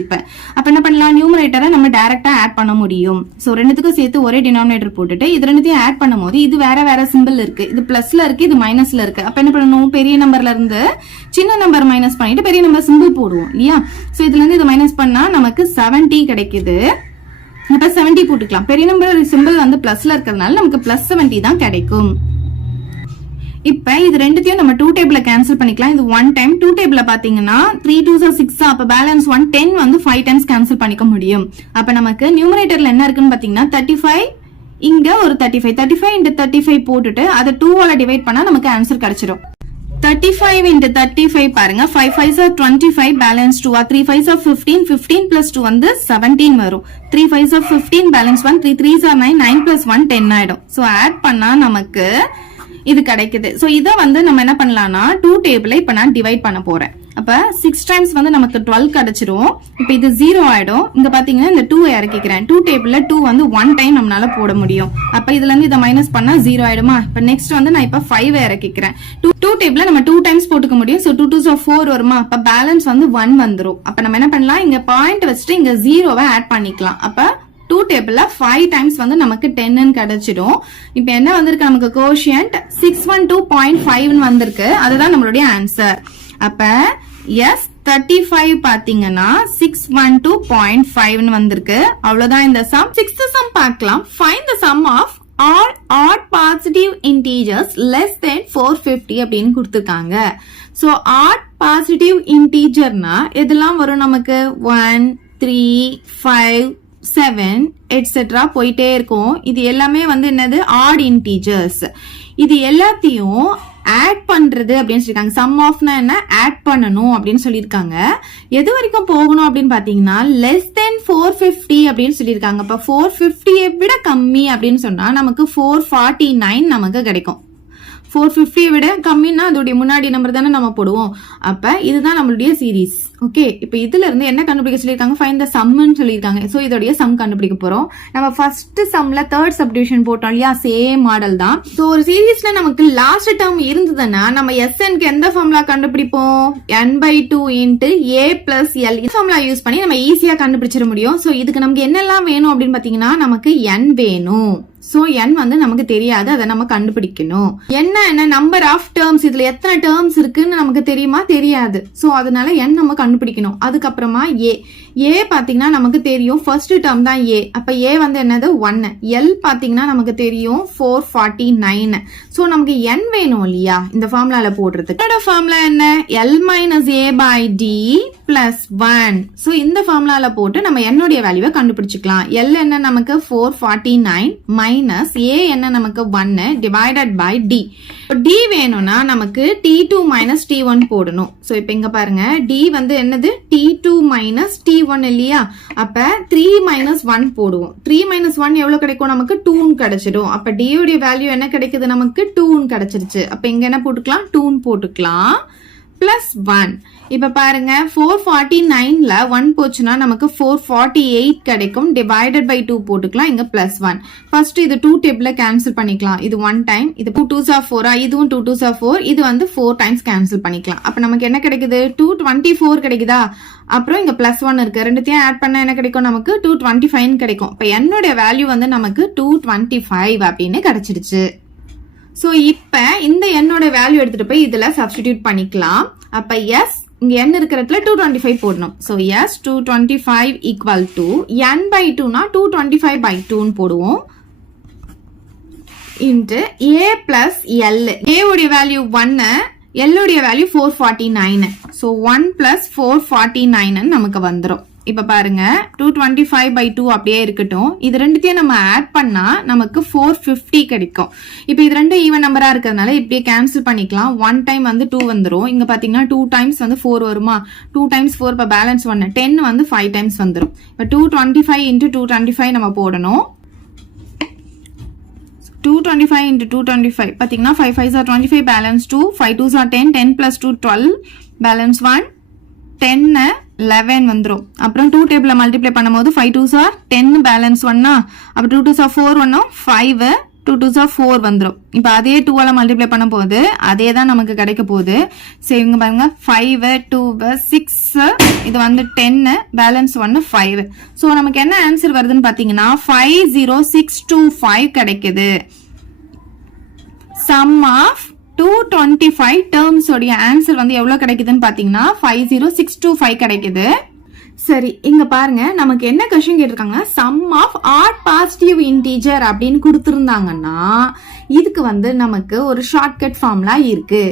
அப்ப என்ன பண்ணலாம்? நியூமரேட்டரை நம்ம டைரக்டா ஆட் பண்ண முடியும். சோ ரெண்டுத்துக்கும் சேர்த்து ஒரே டினாமினேட்டர் போட்டுட்டு இது ரெண்டுத்தையும் ஆட் பண்ணும்போது இது வேற வேற சிம்பிள் இருக்கு. இது பிளஸ்ல இருக்கு, இது மைனஸ்ல இருக்கு. அப்ப என்ன பண்ணணும்? பெரிய நம்பர்ல இருந்து சின்ன நம்பர் மைனஸ் பண்ணிட்டு பெரிய நம்பர் சிம்பிள் போடுவோம் இல்லையா? சோ இதுல இருந்து இதை மைனஸ் பண்ணா நமக்கு 70 கிடைக்குது. இப்ப 70 போட்டுக்கலாம். பெரிய நம்பர் சிம்பிள் வந்து பிளஸ்ல இருக்கிறதுனால நமக்கு +70 தான் கிடைக்கும். இப்ப இது ரெண்டுத்தையும் நம்ம 2 டேபிள்ல கேன்சல் பண்ணிக்கலாம். இது 1 டைம். 2 டேபிள்ல பாத்தீங்கன்னா 3 2s 6 அப்ப பேலன்ஸ் 1 10 வந்து 5 டைம்ஸ் கேன்சல் பண்ணிக்க முடியும். அப்ப நமக்கு நியூமரேட்டர்ல என்ன இருக்குன்னு பாத்தீங்கன்னா 35, இங்க ஒரு 35 into 35 போட்டுட்டு அதை 2 ஆல டிவைட் பண்ணா நமக்கு ஆன்சர் கிடைச்சிடும். 35 into 35 பாருங்க. 5 5s 25, பேலன்ஸ் 2 3 5s 15, 15 plus 2 வந்து 17 வரும். 3 5s 15, பேலன்ஸ் 1 3 3s 9, 9 plus 1 10 ஆயிடும். சோ ஆட் பண்ணா நமக்கு இது கிடைக்குது. சோ இத வந்து நம்ம என்ன பண்ணலாம்னா 2 டேபிளை இப்ப நான் டிவைட் பண்ண போறேன். அப்ப 6 டைம்ஸ் வந்து நமக்கு 12 கிடைச்சிரும். இப்ப இது 0 ஆயிடும். இங்க பாத்தீங்கன்னா இந்த 2 இறக்கிக்கிறேன். 2 டேபிள்ல 2 வந்து 1 டைம் நம்மளால போட முடியும். அப்ப இதுல இருந்து இத மைனஸ் பண்ணா 0 ஆயிடுமா? இப்ப நெக்ஸ்ட் வந்து நான் இப்ப 5 இறக்கிக்கிறேன். 2 டேபிள்ல நம்ம 2 டைம்ஸ் போட்டுக்க முடியும். சோ 2 2s 4 வருமா? அப்ப பேலன்ஸ் வந்து 1 வந்துரும். அப்ப நம்ம என்ன பண்ணலாம்? இங்க பாயிண்ட் வச்சுட்டு இங்க 0வை ஆட் பண்ணிக்கலாம். அப்ப 2 டேபிள்ல 5 டைம்ஸ் வந்து நமக்கு 10 கிடைச்சிடும். இப்ப என்ன வந்திருக்கு? நமக்கு கோஷியன்ட் 612.5 வந்திருக்கு. அதுதான் நம்மளுடைய ஆன்சர். அப்ப எஸ் 35 பாத்தீங்கன்னா 612.5 வந்திருக்கு. அவ்வளவுதான் இந்த சம். 6th சம் பார்க்கலாம். Find the sum of all odd positive integers less than 450 அப்படின்னு கொடுத்திருக்காங்க. சோ odd positive integerனா எதெல்லாம் வரும் நமக்கு? 1 3 5 7 எட்ஸெட்ரா போயிட்டே இருக்கும். இது எல்லாமே வந்து என்னது? Odd integers. இது எல்லாத்தையும் ஆட் பண்றது அப்படின்னு சொல்லிருக்காங்க. சம் ஆஃப்னா என்ன? ஆட் பண்ணணும் அப்படின்னு சொல்லியிருக்காங்க. எது வரைக்கும் போகணும் அப்படின்னு பாத்தீங்கன்னா less than 450 அப்படின்னு சொல்லியிருக்காங்க. அப்ப 450 விட கம்மி அப்படின்னு சொன்னா நமக்கு 449 நமக்கு கிடைக்கும். 450 விட கம்மின்னா அதோடைய முன்னாடி நம்பர் தானே நம்ம போடுவோம். அப்ப இதுதான் நம்மளுடைய சீரீஸ். ஓகே, இப்ப இதுல இருந்து என்ன கண்டுபிடிக்க சொல்லியிருக்காங்க? ஃபைண்ட் த சம்னு சொல்லியிருக்காங்க. சோ இதோடைய சம் கண்டுபிடிக்க போறோம். நம்ம ஃபர்ஸ்ட் சம்ல தேர்ட் சப்டிவிஷன் போட்டோம் இல்லையா? சேம் மாடல் தான். சோ ஒரு சீரீஸ்ல நமக்கு லாஸ்ட் டேர்ம் இருந்ததுன்னா நம்ம SNக்கு எந்த ஃபார்முலா கண்டுபிடிப்போம்? n/2 into a plus l. இந்த ஃபார்முலா யூஸ் பண்ணி நம்ம ஈஸியா கண்டுபிடிச்சிட முடியும். சோ இதுக்கு நமக்கு என்னெல்லாம் வேணும் அப்படின்னு பாத்தீங்கன்னா நமக்கு n வேணும். சோ n வந்து நமக்கு தெரியாது, அதை நம்ம கண்டுபிடிக்கணும். என்ன நம்பர் ஆஃப் டேர்ம்ஸ், இதுல எத்தனை டேர்ம்ஸ் இருக்குன்னு நமக்கு தெரியுமா? தெரியாது. சோ அதனால n நம்ம கண்டுபிடிக்கணும். அதுக்கப்புறமா a பாத்தீங்கன்னா நமக்கு தெரியும் ஃபர்ஸ்ட் டேர்ம் தான் a. அப்ப a வந்து என்னது? 1. l பாத்தீங்கன்னா நமக்கு தெரியும் 449. சோ நமக்கு n வேணும் இல்லையா இந்த ஃபார்முலால போடுறதுக்கு. என்னோட ஃபார்முலா என்ன? l minus a by d plus 1. So இந்த ஃபார்முலால போட்டு நம்ம n உடைய வேல்யூவை கண்டுபிடிச்சுக்கலாம். l என்ன நமக்கு? 449 minus a என்ன நமக்கு? 1 divided by d. d வேணும்னா நமக்கு t2 minus t1 போடணும். சோ இப்போ இங்க பாருங்க d வந்து என்னது? t2 minus t1 இல்லையா? அப்ப 3 minus 1 போடுவோம். 3 minus 1 எவ்வளவு கிடைக்கும்? நமக்கு 2 கிடைச்சிடும். அப்ப d உடைய வேல்யூ என்ன கிடைக்குது? நமக்கு 2 கிடைச்சிருச்சு. அப்ப இங்க என்ன போட்டுக்கலாம்? 2 போட்டுக்கலாம். plus 1. இப்ப பாருங்க 449ல 1 போச்சுன்னா நமக்கு 448 கிடைக்கும். divided by 2 போட்டுக்கலாம். இங்க plus 1. first இது 2 டேபிள்ல கேன்சல் பண்ணிக்கலாம். இது 1 டைம். இது 2 2s 4. இதுவும் 2 2s 4. இது வந்து 4 டைம்ஸ் கேன்சல் பண்ணிக்கலாம். அப்ப நமக்கு என்ன கிடைக்குது? 224 கிடைக்குதா? அப்புறம் இங்க plus 1 இருக்கு. ரெண்டுத்தையும் ஆட் பண்ணா என்ன கிடைக்கும்? நமக்கு 225 கிடைக்கும். இப்ப என்னோட வேல்யூ வந்து நமக்கு 225 அப்படின்னு கிடைச்சிடுச்சு. சோ இப்ப இந்த என்னோட வேல்யூ எடுத்துட்டு போய் இதுல சப்ஸ்டிடியூட் பண்ணிக்கலாம். அப்ப எஸ் இங்க n இருக்கிற இடத்துல 225 போடணும். So yes 225 equal to n by 2 னா 225 by 2 ன்னு போடுவோம். into a plus l. a உடைய வேல்யூ 1, l உடைய வேல்யூ 449. So 1 plus 449 நமக்கு வந்துரும். இப்ப பாருங்க 225 by 2 அப்படியே இருக்கட்டும். இது ரெண்டுத்தையும் நம்ம ஆட் பண்ணா நமக்கு 450 கிடைக்கும். இப்ப இது ரெண்டு ஈவன் நம்பரா இருக்கிறதுனால இப்படியே கேன்சல் பண்ணிக்கலாம். 1 டைம் வந்து 2 வந்துரும். இங்க பாத்தீங்கன்னா 2 டைம்ஸ் வந்து 4 வருமா, 2 டைம்ஸ் 4 இப்ப பேலன்ஸ் 1 10 வந்து 5 டைம்ஸ் வந்துரும். இப்ப 225 into 225 நம்ம போடணும். 225 into 225 பாத்தீங்கன்னா 5 5s are 25 balance 2, 5 2s are 10, 10 plus 2 12 balance 1, 10 11 வந்துரும். அப்புறம் 2 டேபிள்ல மல்டிப்ளை பண்ணும்போது 5 2s are 10 பேலன்ஸ் 1 அப்ப 2 2s are 4 1 5 2 2s are 4 வந்துரும். இப்ப அதே 2 ஆல மல்டிப்ளை பண்ணும்போது அதே தான் நமக்கு கிடைக்க போகுது. சரி இங்க பாருங்க 5 2 6 இது வந்து 10 பேலன்ஸ் 1 5. சோ நமக்கு என்ன ஆன்சர் வருதுன்னு பாத்தீங்கன்னா 50625 கிடைக்குது. sum of 225 terms உடைய ஆன்சர் வந்து எவ்வளவு கிடைக்குதுன்னு பாத்தீங்கன்னா 50625 கிடைக்குது. சரி இங்க பாருங்க நமக்கு என்ன क्वेश्चन கேட்டிருக்காங்க, sum of odd positive integer அப்படின்னு கொடுத்திருந்தாங்கன்னா இதுக்கு வந்து நமக்கு ஒரு ஷார்ட்கட் ஃபார்முலா இருக்கு.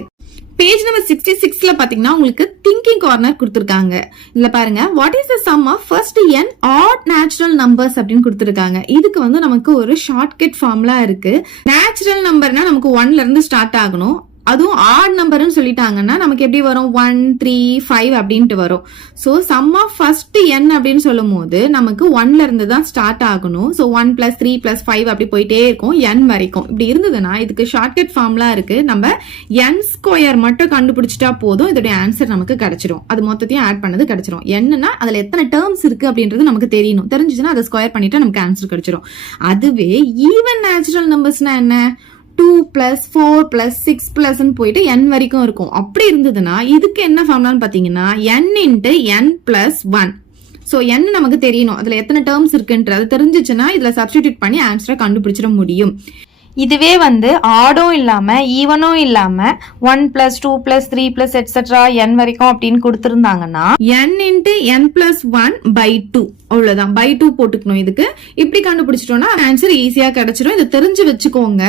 பேஜ் நம்பர் 66ல பாத்தீங்கன்னா உங்களுக்கு திங்கிங் கார்னர் கொடுத்திருக்காங்க. இதுல பாருங்க what is the sum of first n odd natural numbers அப்படின்னு கொடுத்திருக்காங்க. இதுக்கு வந்து நமக்கு ஒரு ஷார்ட்கட் ஃபார்முலா இருக்கு. நேச்சுரல் நம்பர்னா நமக்கு 1ல இருந்து ஸ்டார்ட் ஆகணும். அதுவும் ஆட் நம்பர்னு சொல்லிட்டாங்கன்னா நமக்கு எப்படி வரும் 1 3 5 அப்படின்ட்டு வரும். So sum of first n அப்படின்னு சொல்லும் போது நமக்கு 1ல இருந்து தான் ஸ்டார்ட் ஆகணும். சோ 1 plus 3 plus 5 அப்படி போயிட்டே இருக்கும் n வரைக்கும். இப்படி இருந்ததுன்னா இதுக்கு ஷார்ட்கட் ஃபார்முலா இருக்கு. நம்ம n ஸ்கொயர் மட்டும் கண்டுபிடிச்சிட்டா போதும் இதோட ஆன்சர் நமக்கு கிடைச்சிடும். அது மொத்தத்தையும் ஆட் பண்ணது கிடைச்சிடும். என்னன்னா அதுல எத்தனை டேர்ம்ஸ் இருக்கு அப்படின்றது நமக்கு தெரியணும். தெரிஞ்சுச்சுன்னா அதை ஸ்கொயர் பண்ணிட்டு நமக்கு ஆன்சர் கிடைச்சிடும். அதுவே ஈவன் நேச்சுரல் நம்பர்ஸ்னா என்ன 2 plus 4 plus 6 plus போயிட்டு n வரைக்கும் இருக்கும். அப்படி இருந்ததுன்னா இதுக்கு என்ன ஃபார்முலான்னு பாத்தீங்கன்னா n into n plus 1. So n நமக்கு தெரியணும். அதுல எத்தனை டேர்ம்ஸ் இருக்குன்றது தெரிஞ்சிச்சுன்னா இதுல சப்ஸ்டிடியூட் பண்ணி ஆன்சரை கண்டுபிடிச்சிட முடியும். இதுவே வந்து ஆடும் இல்லாம ஈவனும் இல்லாம 1 plus 2 plus 3 plus etc n வரைக்கும் அப்படின்னு கொடுத்திருந்தாங்கன்னா n into n plus 1 by 2 அவ்வளவுதான். by 2 போட்டுக்கணும். இதுக்கு இப்படி கண்டுபிடிச்சிட்டோம்னா ஆன்சர் ஈஸியா கிடைச்சிடும். இதை தெரிஞ்சு வச்சுக்கோங்க.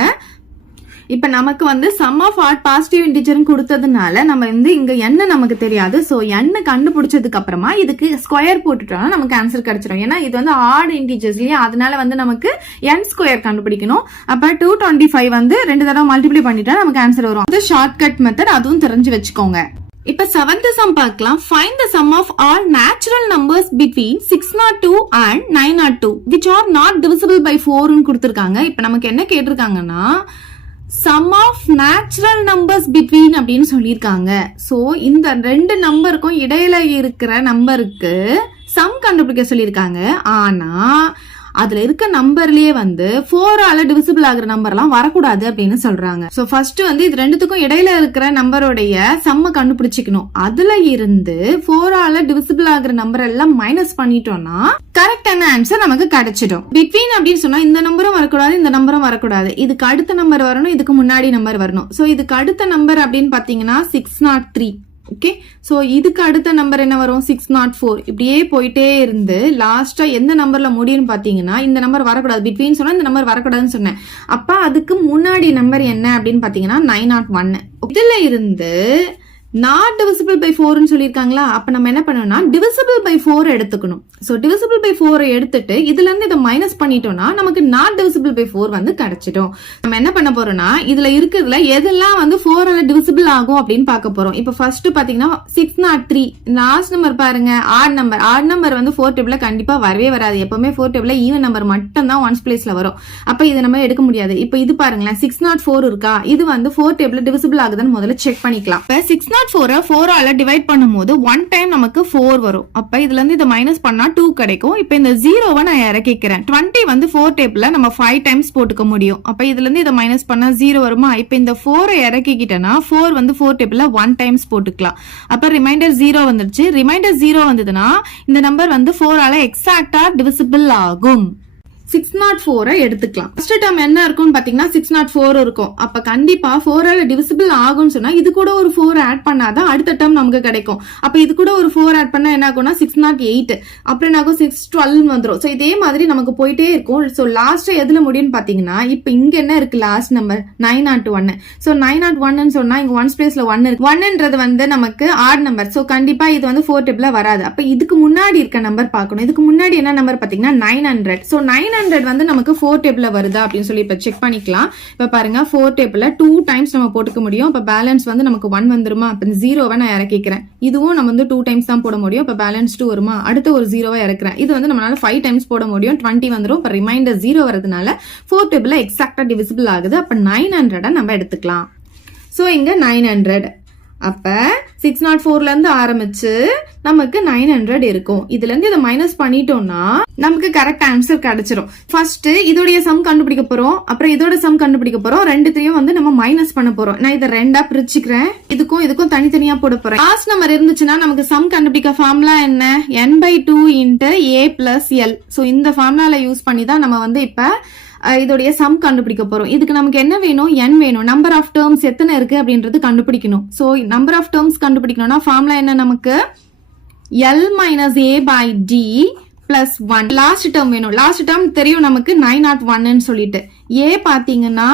இப்ப நமக்கு வந்து sum of odd positive integer கொடுத்ததுனால நம்ம வந்து இங்க என்ன நமக்கு தெரியாது. சோ n கண்டுபிடிச்சதுக்கு அப்புறமா இதுக்கு ஸ்கொயர் போட்டுட்டோம்னா நமக்கு ஆன்சர் கிடைச்சிடும். ஏன்னா இது வந்து ஆட் இன்டிஜர்ஸ் இல்லையா, அதனால வந்து நமக்கு n ஸ்கொயர் கண்டுபிடிக்கணும். அப்ப 225 வந்து 2 தடவை மல்டிப்ளை பண்ணிட்டா நமக்கு ஆன்சர் வரும். அது ஷார்ட்கட் மெத்தட், அதுவும் தெரிஞ்சு வச்சுக்கோங்க. இப்ப 7th sum பார்க்கலாம். Find the sum of all natural numbers between 602 and 902 which are not divisible by 4 ன்னு கொடுத்திருக்காங்க. இப்ப நமக்கு என்ன கேட்டிருக்காங்கன்னா sum of natural numbers between அப்படின்னு சொல்லியிருக்காங்க. சோ இந்த ரெண்டு நம்பருக்கும் இடையில இருக்கிற நம்பருக்கு சம் கண்டுபிடிக்க சொல்லியிருக்காங்க. ஆனா அதுல இருக்க நம்பர்லயே வந்து 4 ஆல டிவிசிபிள் ஆகுற நம்பர் எல்லாம் வரக்கூடாது அப்படின்னு சொல்றாங்க. சோ ஃபர்ஸ்ட் வந்து இது ரெண்டுத்துக்கும் இடையில இருக்கிற நம்பருடைய சம்ம கண்டுபிடிச்சிக்கணும். அதுல இருந்து 4 ஆல டிவிசிபிள் ஆகுற நம்பர் எல்லாம் மைனஸ் பண்ணிட்டோம்னா கரெக்டான ஆன்சர் நமக்கு கிடைச்சிடும். பிட்வீன் அப்படின்னு சொன்னா இந்த நம்பரும் வரக்கூடாது, இந்த நம்பரும் வரக்கூடாது. இதுக்கு அடுத்த நம்பர் வரணும், இதுக்கு முன்னாடி நம்பர் வரணும். சோ இதுக்கு அடுத்த நம்பர் அப்படின்னு பாத்தீங்கன்னா 603. ஓகே, சோ இதுக்கு அடுத்த நம்பர் என்ன வரும் 604. இப்படியே போயிட்டே இருந்து லாஸ்டா எந்த நம்பர்ல முடியும்னு பாத்தீங்கன்னா இந்த நம்பர் வரக்கூடாது. பிட்வீன் சொன்னா இந்த நம்பர் வரக்கூடாதுன்னு சொன்னேன். அப்ப அதுக்கு முன்னாடி நம்பர் என்ன அப்படின்னு பாத்தீங்கன்னா 901. இதுல இருந்து not divisible by 4 ன்னு சொல்லியிருக்காங்களா, அப்ப நம்ம என்ன பண்ணணும்னா divisible by 4 எடுத்துக்கணும். சோ divisible by 4 எடுத்துட்டு இதுல இருந்து இதை மைனஸ் பண்ணிட்டோம்னா நமக்கு not divisible by 4 வந்து கிடைச்சிடும். நம்ம என்ன பண்ண போறோம்னா இதுல இருக்கிறதுல எதெல்லாம் வந்து 4 ஆல divisible ஆகும் அப்படின்னு பார்க்க போறோம். இப்ப ஃபர்ஸ்ட் பாத்தீங்கன்னா 603 லாஸ்ட் நம்பர் பாருங்க. ஆட் நம்பர் வந்து 4 டேபிள்ல கண்டிப்பா வரவே வராது. எப்பவுமே 4 டேபிள்ல ஈவன் நம்பர் மட்டும் தான் ஒன்ஸ் பிளேஸ்ல வரும். அப்ப இதை நம்ம எடுக்க முடியாது. இப்ப இது பாருங்களேன் 604 இருக்கா, இது வந்து 4 டேபிள்ல divisible ஆகுதுன்னு முதல்ல செக் பண்ணிக்கலாம். 4 ஆல டிவைட் பண்ணும்போது 1 டைம் நமக்கு 4 வரும். அப்ப இதுல இருந்து இதை மைனஸ் பண்ணா 2 கிடைக்கும். இப்ப இந்த 0வை நான் இறக்கிக்கிறேன். 20 வந்து 4 டேபிள்ல நம்ம 5 டைம்ஸ் போட்டுக்க முடியும். அப்ப இதுல இருந்து இதை மைனஸ் பண்ணா 0 வருமா. இப்ப இந்த 4 இறக்கிக்கிட்டேன்னா 4 வந்து 4 டேபிள்ல 1 டைம்ஸ் போட்டுக்கலாம். அப்ப ரிமைண்டர் 0 வந்துருச்சு. ரிமைண்டர் 0 வந்ததுன்னா இந்த நம்பர் வந்து 4 ஆல எக்ஸாக்டா டிவிசிபிள் ஆகும். 604 எடுத்துக்கலாம். ஃபர்ஸ்ட் டேர்ம் என்ன இருக்கும்னு பாத்தீங்கன்னா 604 இருக்கும். அப்ப கண்டிப்பா 4ஆல டிவிசிபிள் ஆகும்னு சொன்னா இது கூட ஒரு 4 ஆட் பண்ணாதான் அடுத்த டேர்ம் நமக்கு கிடைக்கும். அப்ப இது கூட ஒரு 4 ஆட் பண்ணா என்ன ஆகும்னா 608, அப்புறம் என்ன ஆகும் 612 வந்துரும். சோ இதே மாதிரி நமக்கு போயிட்டே இருக்கும். சோ லாஸ்ட் எதுல முடியும்னு பாத்தீங்கன்னா இப்ப இங்க என்ன இருக்கு லாஸ்ட் நம்பர் 901. சோ 901 சொன்னா இங்க 1 ஸ்பேஸ்ல 1 இருக்கு. 1ன்றது வந்து நமக்கு ஆட் நம்பர். சோ கண்டிப்பா இது வந்து 4 டேபிள்ல வராது. அப்ப இதுக்கு முன்னாடி இருக்க நம்பர் பார்க்கணும். இதுக்கு முன்னாடி என்ன நம்பர் பாத்தீங்கன்னா 900. சோ 900 வந்து நமக்கு 4 டேபிள்ல வருதா அப்படின்னு சொல்லி இப்ப செக் பண்ணிக்கலாம். இப்ப பாருங்க 4 டேபிள்ல 2 டைம்ஸ் நம்ம போட்டுக்க முடியும். இப்ப பேலன்ஸ் வந்து நமக்கு 1 வந்துருமா? அப்ப 0வை நான் இறக்கிக்கிறேன். இதுவும் நம்ம வந்து 2 டைம்ஸ் தான் போட முடியும். இப்ப பேலன்ஸ் 2 வருமா? அடுத்து ஒரு 0வை இறக்குறேன். இது வந்து நம்மளால 5 டைம்ஸ் போட முடியும். 20 வந்துரும். இப்ப ரிமைண்டர் 0 வரதுனால 4 டேபிள்ல எக்ஸாக்டா டிவிசிபிள் ஆகுது. அப்ப 900 நம்ம எடுத்துக்கலாம். சோ இங்க 900. அப்ப 604ல இருந்து ஆரம்பிச்சு நமக்கு 900 இருக்கும். இதுல இருந்து இதை மைனஸ் பண்ணிட்டோம்னா நமக்கு கரெக்ட் ஆன்சர் கிடைச்சிரும். ஃபர்ஸ்ட் இதோடைய சம் கண்டுபிடிக்க போறோம், அப்புறம் இதோட சம் கண்டுபிடிக்க போறோம். ரெண்டுத்தையும் வந்து நம்ம மைனஸ் பண்ண போறோம். நான் இதை ரெண்டா பிரிச்சுக்கிறேன். இதுக்கும் தனித்தனியா போட போறேன். லாஸ்ட் நம்பர் இருந்துச்சுன்னா நமக்கு சம் கண்டுபிடிக்க ஃபார்முலா என்ன? n/2 × a + l. சோ இந்த ஃபார்முலால யூஸ் பண்ணி தான் நம்ம வந்து இப்ப இதோடைய சம் கண்டுபிடிக்க போறோம். இதுக்கு நமக்கு என்ன வேணும்? n வேணும். நம்பர் ஆஃப் டேர்ம்ஸ் எத்தனை இருக்கு அப்படின்றது கண்டுபிடிக்கணும். சோ நம்பர் ஆஃப் டேர்ம்ஸ் கண்டுபிடிக்கணும்னா ஃபார்முலா என்ன நமக்கு? l - a/d + 1. லாஸ்ட் டேர்ம் வேணும். லாஸ்ட் டேர்ம் தெரியும் நமக்கு 901 சொல்லிட்டு. a பாத்தீங்கன்னா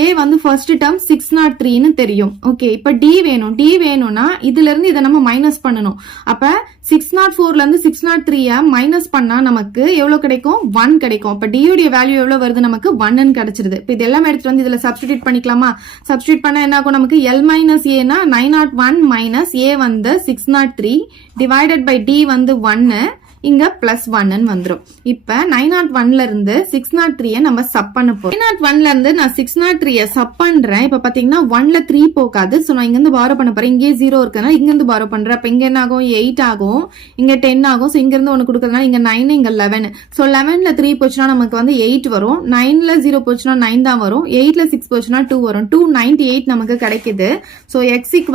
a வந்து ஃபர்ஸ்ட் டேர்ம் 603 தெரியும். ஓகே, இப்ப d வேணும். d வேணும்னா இதுல இருந்து இதை நம்ம மைனஸ் பண்ணணும். அப்ப 604ல இருந்து 603 மைனஸ் பண்ணா நமக்கு எவ்வளவு கிடைக்கும்? 1 கிடைக்கும். அப்ப d உடைய வேல்யூ எவ்வளவு வருது? நமக்கு 1 கிடைச்சிருது. இப்ப இதெல்லாம் எடுத்துட்டு வந்து இதுல சப்ஸ்டிட்யூட் பண்ணிக்கலாமா? சப்ஸ்டிட்யூட் பண்ணா என்ன ஆகும்? நமக்கு l - a னா 901 - a வந்து 603 டிவைடட் பை d வந்து 1, இங்க +1 வந்துரும். இப்ப 901ல இருந்து 603 நம்ம சப் பண்ண போறோம். 901ல இருந்து நான் 603 சப் பண்றேன். இப்ப பாத்தீங்கன்னா 1ல 3 போகாது. சோ நான் இங்க இருந்து பாரோ பண்ண போறேன். இங்கே 0 இருக்கனால இங்க இருந்து பாரோ பண்றேன். அப்ப இங்க என்ன ஆகும்? 8 ஆகும். இங்க 10 ஆகும். சோ இங்க இருந்து 1 கொடுக்கறதுனால இங்க 9, இங்க 11. சோ 11ல 3 போச்சுன்னா நமக்கு வந்து 8 வரும். 9ல 0 போச்சுன்னா 9 தான் வரும். 8ல 6 போச்சுன்னா 2 வரும். 298 நமக்கு கிடைக்குது. So x =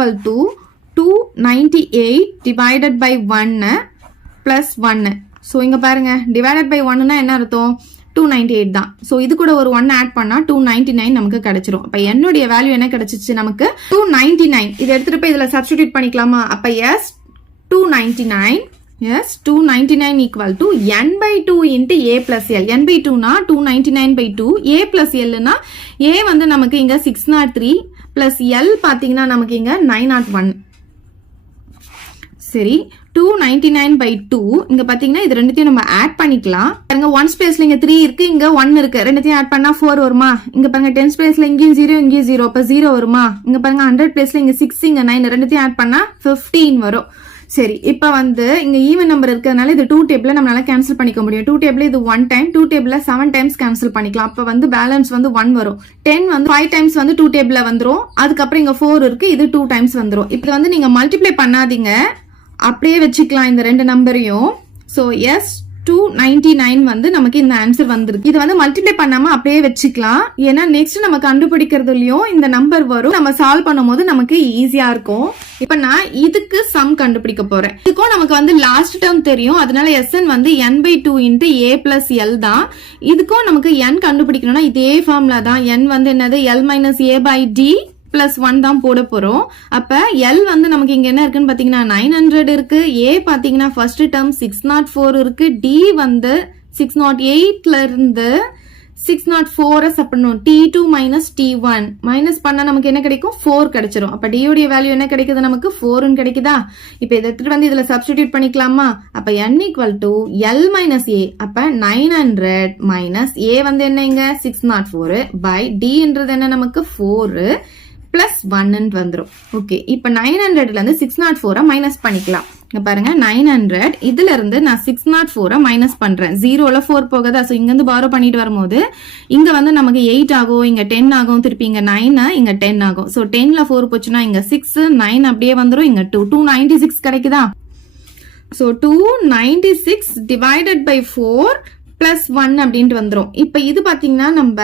298 divided by 1 +1. So இங்க பாருங்க டிவைடட் பை 1னா என்ன அர்த்தம்? 298 தான். சோ இது கூட ஒரு 1 ஆட் பண்ணா 299 நமக்கு கிடைச்சிரும். அப்ப என்னுடைய வேல்யூ என்ன கிடைச்சிச்சு? நமக்கு 299. இதை எடுத்துட்டு போய் இதுல சப்ஸ்டிட்யூட் பண்ணிக்கலாமா? அப்ப S 299 = n/2 × a + l. n/2 னா 299/2, a + l னா a வந்து நமக்கு இங்க 603 பிளஸ் l பாத்தீங்கன்னா நமக்கு இங்க 901. சரி, 299/2 இங்க பாத்தீங்கன்னா இது ரெண்டுத்தையும் நம்ம ஆட் பண்ணிக்கலாம். பாருங்க 1 ஸ்பேஸ்ல இங்க 3 இருக்கு, இங்க 1 இருக்கு. ரெண்டுத்தையும் ஆட் பண்ணா 4 வருமா? இங்க பாருங்க 10 ஸ்பேஸ்ல இங்கேயும் 0 இங்கேயும் 0, அப்ப 0 வருமா? இங்க பாருங்க 100 பிளேஸ்ல இங்க 6 இங்க 9, ரெண்டுத்தையும் ஆட் பண்ணா 15 வரும். சரி, இப்ப வந்து இங்க ஈவன் நம்பர் இருக்கிறதுனால இது 2 டேபிள்ல நம்மளால கேன்சல் பண்ணிக்க முடியும். 2 டேபிள்ல இது 1 டைம், 2 டேபிள்ல 7 டைம்ஸ் கேன்சல் பண்ணிக்கலாம். அப்ப வந்து பேலன்ஸ் வந்து 1 வரும். 10 வந்து 5 டைம்ஸ் வந்து 2 டேபிள்ல வந்துரும். அதுக்கப்புறம் இங்க 4 இருக்கு, இது 2 டைம்ஸ் வந்துரும். இப்ப வந்து நீங்க மல்டிப்ளை பண்ணாதீங்க, அப்படியே வச்சுக்கலாம் இந்த ரெண்டு நம்பரையும். சோ எஸ் 299 வந்து நமக்கு இந்த ஆன்சர் வந்திருக்கு. இது வந்து மல்டிப்ளை பண்ணாம அப்படியே வச்சுக்கலாம். ஏன்னா நெக்ஸ்ட் நம்ம கண்டுபிடிக்கிறதுலயும் இந்த நம்பர் வரும். நம்ம சால்வ் பண்ணும் போது நமக்கு ஈஸியா இருக்கும். இப்ப நான் இதுக்கு சம் கண்டுபிடிக்க போறேன். இதுக்கும் நமக்கு வந்து லாஸ்ட் டேர்ம் தெரியும். அதனால SN வந்து n/2 × a + l தான். இதுக்கும் நமக்கு n கண்டுபிடிக்கணும்னா இதே ஃபார்முலா தான். n வந்து என்னது? l - a/d +1 தான் போட போறோம். அப்ப L வந்து நமக்கு இங்க என்ன இருக்குன்னு பாத்தீங்கன்னா 900 இருக்கு. A பாத்தீங்கன்னா ஃபர்ஸ்ட் டேர்ம் 604 இருக்கு. D வந்து 608ல இருந்து 604 சப் பண்ணணும். T2 - T1 மைனஸ் பண்ணா நமக்கு என்ன கிடைக்கும்? 4 கிடைச்சிரும். அப்ப D உடைய வேல்யூ என்ன கிடைக்குது? நமக்கு 4 கிடைக்குதா? இப்ப இதை எடுத்துட்டு வந்து இதுல சப்ஸ்டிடியூட் பண்ணிக்கலாமா? அப்ப n = L - a. அப்ப 900 - a வந்து என்ன? இங்க 604 by D என்றது என்ன? நமக்கு 4 +1 வந்துரும். ஓகே, இப்ப 900ல இருந்து 604 மைனஸ் பண்ணிக்கலாம். இங்க பாருங்க 900 இதுல இருந்து நான் 604 மைனஸ் பண்றேன். 0ல 4 போகுதா? சோ இங்க இருந்து பாரோ பண்ணிட்டு வரும்போது இங்க வந்து நமக்கு 8 ஆகும், இங்க 10 ஆகும், திருப்பி இங்க 9, இங்க 10 ஆகும். சோ 10ல 4 போச்சுன்னா இங்க 6, 9 அப்படியே வந்துரும். இங்க 296 கிடைக்குதா? சோ 296 டிவைடட் பை 4 +1 அப்படின்ட்டு வந்துரும். இப்ப இது பாத்தீங்கன்னா நம்ம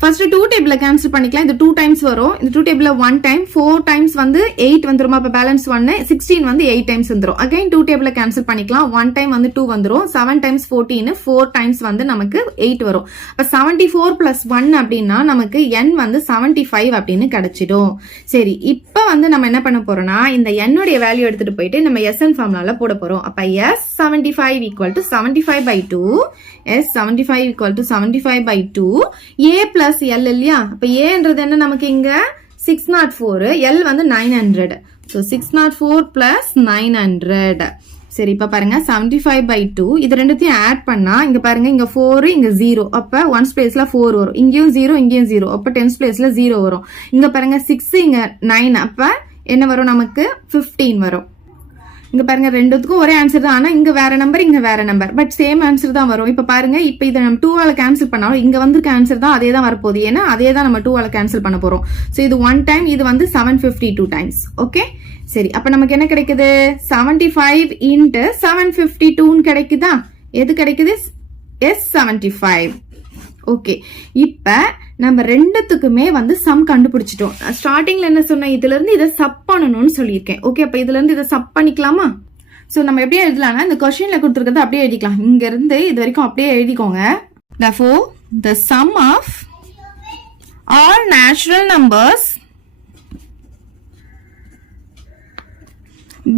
ஃபர்ஸ்ட் 2 டேபிள்ல கேன்சல் பண்ணிக்கலாம். இது 2 டைம்ஸ் வரும். இந்த 2 டேபிள்ல 1 டைம், 4 டைம்ஸ் வந்து 8 வந்துரும். அப்ப பேலன்ஸ் 1, 16 வந்து 8 டைம்ஸ் வந்துரும். அகைன் 2 டேபிள்ல கேன்சல் பண்ணிக்கலாம். 1 டைம் வந்து 2 வந்துரும். 7 டைம்ஸ் 14, 4 டைம்ஸ் வந்து நமக்கு 8 வரும். அப்ப 74 பிளஸ் 1 அப்படின்னா நமக்கு n வந்து 75 அப்படின்னு கிடைச்சிடும். சரி, இப்ப வந்து நம்ம என்ன பண்ண போறோம்னா இந்த n உடைய வேல்யூ எடுத்துட்டு போயிட்டு நம்ம SN ஃபார்முலால போட போறோம். அப்ப S75 equal to 75 by 2, S75 equal to 75 by 2, A plus L இல்லையா? அப்ப Aன்றது என்ன நமக்கு இங்க 604, L வந்து 900. So 604 plus 900. சரி, இப்ப பாருங்க 75 by 2 இது ரெண்டுத்தையும் ஆட் பண்ணா இங்க பாருங்க இங்க 4 இங்க 0. அப்ப 1s பிளேஸ்ல 4 வரும். இங்கேயும் 0 இங்கேயும் 0. அப்ப 10s பிளேஸ்ல 0 வரும். இங்க பாருங்க 6 இங்க 9. அப்ப என்ன வரும் நமக்கு 15 வரும். இங்க பாருங்க ரெண்டுத்துக்கும் ஒரே ஆன்சர் தான். ஆனா இங்க வேற நம்பர் இங்க வேற நம்பர், பட் சேம் ஆன்சர் தான் வரும். இப்ப பாருங்க இப்ப இதை நம்ம 2 ஆல கேன்சல் பண்ணாலும் இங்க வந்திருக்க ஆன்சர் தான் அதே தான் வரப்போகுது. ஏன்னா அதே தான் நம்ம 2 ஆல கேன்சல் பண்ண போறோம். சோ இது 1 டைம், இது வந்து 752 டைம்ஸ். ஓகே, சரி, அப்ப நமக்கு என்ன கிடைக்குது? 75 into 752 கிடைக்குதா? எது கிடைக்குது? S75. ஓகே, இப்ப நம்ம ரெண்டுத்துக்குமே வந்து சம் கண்டுபிடிச்சிட்டோம். ஸ்டார்டிங்ல என்ன சொன்ன, இதுல இருந்து இதை சப் பண்ணணும்னு சொல்லியிருக்கேன். ஓகே, அப்ப இதுல இருந்து இதை சப் பண்ணிக்கலாமா? சோ நம்ம எப்படி எழுதலாம்னா இந்த கொஸ்டின்ல கொடுத்துருக்கத அப்படியே எழுதிக்கலாம். இங்க இருந்து இது வரைக்கும் அப்படியே எழுதிக்கோங்க. Therefore, the sum of all natural numbers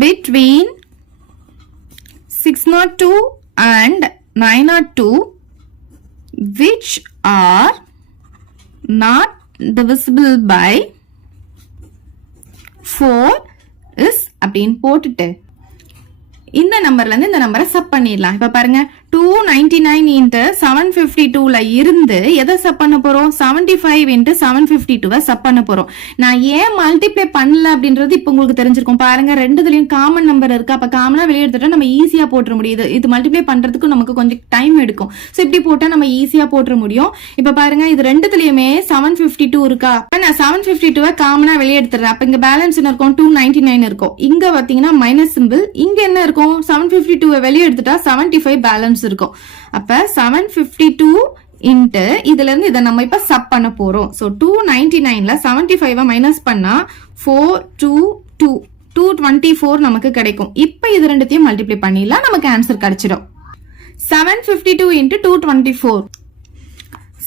between 602 and 902 which are not divisible by 4 is அப்படின்னு போட்டுட்டு இந்த நம்பர்ல இருந்து இந்த நம்பரை சப் பண்ணிடலாம். இப்ப பாருங்க 299 into 752ல இருந்து எதை சப் பண்ண போறோம்? 75 into 752 சப் பண்ண போறோம். நான் ஏன் மல்டிப்ளை பண்ணல அப்படின்றது இப்ப உங்களுக்கு தெரிஞ்சிருக்கும். பாருங்க ரெண்டுலயும் காமன் நம்பர் இருக்கு. அப்ப காமனா வெளியே எடுத்துட்டா நம்ம ஈஸியா போட்டுற முடியுது. இது மல்டிப்ளை பண்றதுக்கு நமக்கு கொஞ்சம் டைம் எடுக்கும். சோ இப்படி போட்டா நம்ம ஈஸியா போட்டுற முடியும். இப்ப பாருங்க இது ரெண்டுலயுமே 752 இருக்கா? நான் 752 காமனா வெளியே எடுத்துறேன். அப்ப இங்க பேலன்ஸ் என்ன இருக்கும்? 299 இருக்கும். இங்க பாத்தீங்கன்னா மைனஸ் சிம்பிள். இங்க என்ன இருக்கும்? 752 வெளியே எடுத்துட்டா 75 பேலன்ஸ் இருக்கும். அப்ப 752 இன்ட்டு இதுல இருந்து இதை நம்ம இப்ப சப் பண்ண போறோம். சோ 299ல 75 மைனஸ் பண்ணா 422 224 நமக்கு கிடைக்கும். இப்ப இது ரெண்டுத்தையும் மல்டிப்ளை பண்ணிடலாம், நமக்கு ஆன்சர் கிடைச்சிடும். 752 இன்ட்டு 224,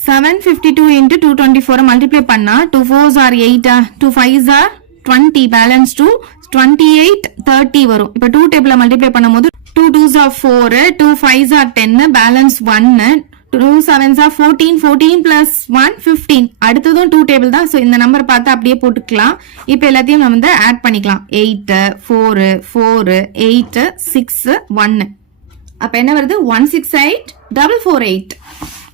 752 இன்ட்டு 224 மல்டிப்ளை பண்ணா 2 4s are 8, 2 5s are 20, balance 2 28 30 வரும். இப்ப 2 டேபிள்ல மல்டிப்ளை பண்ணும்போது 2 2s are 4, 2 5s are 10, balance 1, 2 7s are 14, 14 plus 1 15. அடுத்ததும் 2 டேபிள் தான். சோ இந்த நம்பர் பார்த்து அப்படியே போட்டுக்கலாம். இப்ப எல்லாத்தையும் நம்ம வந்து ஆட் பண்ணிக்கலாம். 8 4 4 8 6 1. அப்ப என்ன வருது? 168 448.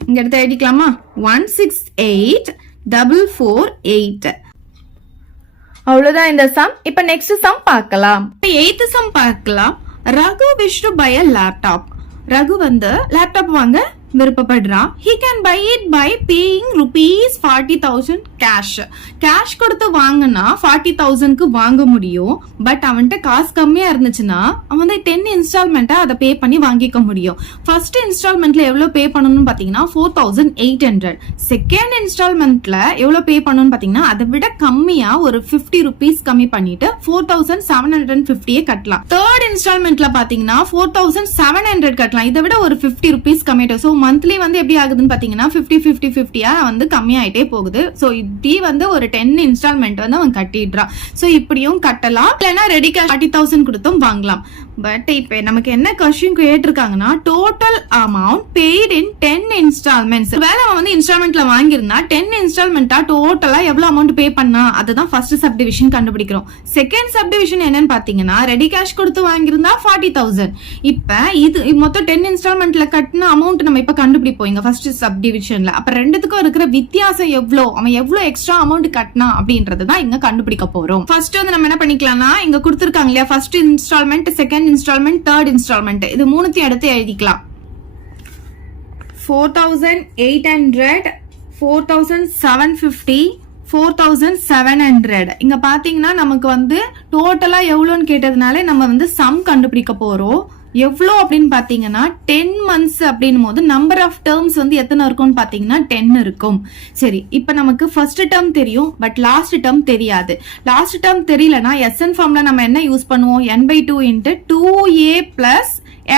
இங்க எடுத்து எழுதிக்கலாமா? 168 448. அவ்வளவுதான் இந்த சம். இப்ப நெக்ஸ்ட் சம் பார்க்கலாம். 8th சம் பார்க்கலாம். Raghu wish to buy a laptop. Raghu வந்து லேப்டாப் வாங்க விருப்பப்படுறான். he can buy it by paying rupees 40,000 cash. Cash கொடுத்து வாங்கினா 40,000க்கு வாங்க முடியும். பட் அவன்கிட்ட காசு கம்மியா இருந்துச்சுன்னா அவன் வந்து 10 இன்ஸ்டால்மெண்டா அதை பே பண்ணி வாங்கிக்க முடியும். ஃபர்ஸ்ட் இன்ஸ்டால்மெண்ட்ல எவ்வளவு பே பண்ணணும்னு பாத்தீங்கன்னா 4,800. செகண்ட் இன்ஸ்டால்மெண்ட்ல எவ்வளவு பே பண்ணணும்னு பாத்தீங்கன்னா அதை விட கம்மியா ஒரு 50 rupees கம்மி பண்ணிட்டு 4,750 கட்டலாம். தேர்ட் இன்ஸ்டால்மெண்ட்ல பாத்தீங்கன்னா 4,700 கட்டலாம். இதை விட ஒரு 50 rupees கம்மியாயிடும். சோ மந்த்லி வந்து எப்படி ஆகுதுன்னு பாத்தீங்கன்னா 50 வந்து கம்மியாயிட்டே போகுது. சோ இப்படி வந்து ஒரு 10 இன்ஸ்டால்மெண்ட் வந்து அவன் கட்டிடுறான். சோ இப்படியும் கட்டலாம், இல்லைன்னா ரெடி கேஷ் 40,000 கொடுத்தும் வாங்கலாம். பட் இப்ப நமக்கு என்ன கொஸ்டின் கேட்டிருக்காங்கன்னா total amount paid in 10 installments. வேலை அவன் வந்து இன்ஸ்டால்மெண்ட்ல வாங்கியிருந்தா 10 இன்ஸ்டால்மெண்டா டோட்டலா எவ்வளவு அமௌண்ட் பே பண்ணா அதுதான் ஃபர்ஸ்ட் சப்டிவிஷன் கண்டுபிடிக்கிறோம். செகண்ட் சப்டிவிஷன் என்னன்னு பாத்தீங்கன்னா ரெடி கேஷ் கொடுத்து வாங்கியிருந்தா 40,000. இப்ப இது மொத்தம் 10 இன்ஸ்டால்மெண்ட்ல கட்டின அமௌண்ட் நம்ம இப்ப கண்டுபிடிப்போம் இங்க ஃபர்ஸ்ட் சப்டிவிஷன்ல. அப்ப ரெண்டுத்துக்கும் இருக்கிற வித்தியாசம் எவ்வளவு, அவன் எவ்வளவு எக்ஸ்ட்ரா அமௌண்ட் கட்டினா அப்படின்றதுதான் இங்க கண்டுபிடிக்க போறோம். ஃபர்ஸ்ட் வந்து நம்ம என்ன பண்ணிக்கலாம்னா இங்க கொடுத்திருக்காங்க இல்லையா first instalment, second instalment, third instalment, இது மூணுத்தையும் எடுத்து எழுதிக்கலாம். 4,800, 4,750, 4,700. இங்க பாத்தீங்கன்னா நமக்கு வந்து டோட்டலா எவ்வளவுன்னு கேட்டதுனால நம்ம வந்து சம் கண்டுபிடிக்க போறோம். எவ்வளோ அப்படின்னு பாத்தீங்கன்னா 10 months அப்படின்னும் போது நம்பர் ஆஃப் டேர்ம்ஸ் வந்து எத்தனை இருக்கும்னு பாத்தீங்கன்னா 10 இருக்கும். சரி, இப்ப நமக்கு ஃபர்ஸ்ட் டேர்ம் தெரியும், பட் லாஸ்ட் டேர்ம் தெரியாது. லாஸ்ட் டேர்ம் தெரியலனா SN ஃபார்ம்ல நம்ம என்ன யூஸ் பண்ணுவோம்? n/2 into 2a plus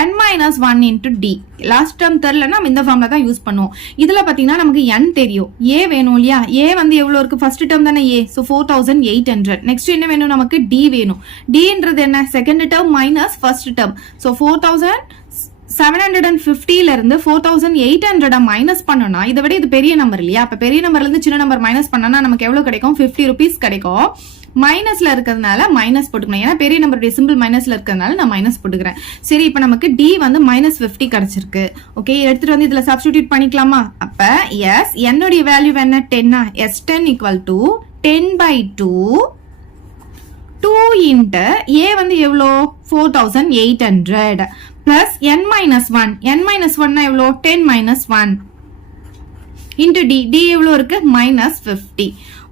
n-1 into d. Last term தெரியலனா நம்ம இந்த ஃபார்ம்ல தான் யூஸ் பண்ணுவோம். இதுல பாத்தீங்கன்னா நமக்கு n தெரியும், a வேணும் இல்லையா? a வந்து எவ்வளவு இருக்கு? ஃபர்ஸ்ட் டேர்ம் தானே a, so 4800. நெக்ஸ்ட் என்ன வேணும் நமக்கு? d வேணும். dன்றது என்ன? Second term minus first term. so 4750 ல இருந்து 4800 மைனஸ் பண்ணோம்னா இதை விட இது பெரிய நம்பர் இல்லையா? அப்ப பெரிய நம்பர்ல இருந்து சின்ன நம்பர் மைனஸ் பண்ணனா நமக்கு எவ்வளவு கிடைக்கும்? 50 rupees கிடைக்கும். மைனஸ்ல இருக்கிறதுனால மைனஸ் போட்டுக்கணும், ஏன்னா பெரிய நம்பருடைய சிம்பிள் மைனஸ்ல இருக்கிறதுனால நான் மைனஸ் போட்டுக்கிறேன். சரி, இப்ப நமக்கு d வந்து -50 கிடைச்சிருக்கு. ஓகே, எடுத்துட்டு வந்து இதுல சப்ஸ்டிடியூட் பண்ணிக்கலாமா? அப்ப எஸ் என்னுடைய வேல்யூ என்ன? 10. S10 equal to 10/2 2 into a வந்து எவ்வளோ? 4800 plus n-1. n-1 எவ்வளோ? 10 - 1 into d. d எவ்வளோ இருக்கு? -50.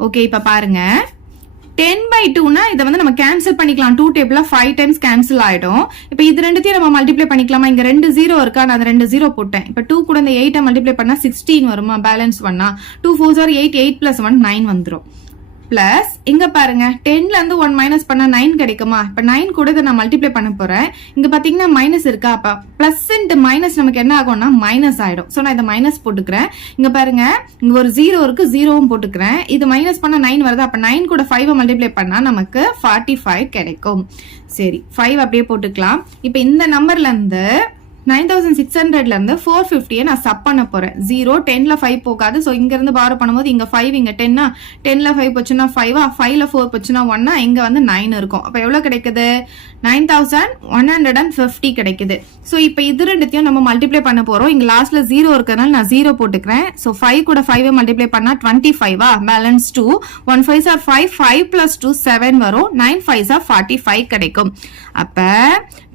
ஓகே, இப்ப பாருங்க 10/2னா இதை வந்து நம்ம கேன்சல் பண்ணிக்கலாம். 2 டேபிள்ல 5 times கேன்சல் ஆயிடும். இப்ப இது ரெண்டுத்தையும் நம்ம மல்டிப்ளை பண்ணிக்கலாமா? இங்க 2 0 இருக்கா, நான் 2 0 போட்டேன். இப்ப 2 கூட இந்த 8 மல்டிப்ளை பண்ணா 16 வருமா? பேலன்ஸ் பண்ணா 2 4s are 8, 8 plus 1 9 வந்துரும். பிளஸ் இங்க பாருங்க 10ல இருந்து 1 மைனஸ் பண்ணா 9 கிடைக்குமா? இப்ப 9 கூட இதை நான் மல்டிப்ளை பண்ண போறேன். இங்க பாத்தீங்கன்னா மைனஸ் இருக்கா, அப்ப பிளஸ் இன்டு மைனஸ் நமக்கு என்ன ஆகும்னா மைனஸ் ஆயிடும். சோ நான் இதை மைனஸ் போட்டுக்கிறேன். இங்க பாருங்க இங்க ஒரு 0 இருக்கு, 0வும் போட்டுக்கிறேன். இது மைனஸ் பண்ணா 9 வருது, அப்ப 9 கூட 5 மல்டிப்ளை பண்ணா நமக்கு 45 கிடைக்கும். சரி, 5 அப்படியே போட்டுக்கலாம். இப்ப இந்த நம்பர்ல இருந்து 9600ல இருந்து 450 நான் சப் பண்ண போறேன். 0 10ல 5 போகாது. சோ இங்க இருந்து பாரோ பண்ணும்போது இங்க 5 இங்க 10 10ல 5 போச்சுன்னா 5 5ல 4 போச்சுன்னா 1 இங்க வந்து 9 இருக்கும். அப்ப எவ்வளவு கிடைக்குது? 9150 கிடைக்குது. சோ இப்போ இது ரெண்டுத்தையும் நம்ம மல்டிப்ளை பண்ண போறோம். இங்க லாஸ்ட்ல 0 இருக்கறனால நான் 0 போட்டுக்கிறேன். சோ 5 கூட 5 மல்டிப்ளை பண்ணா 25 பேலன்ஸ் 2 1 5s are 5 5 plus 2 7 வரும். 9 5s are 45 கிடைக்கும். அப்ப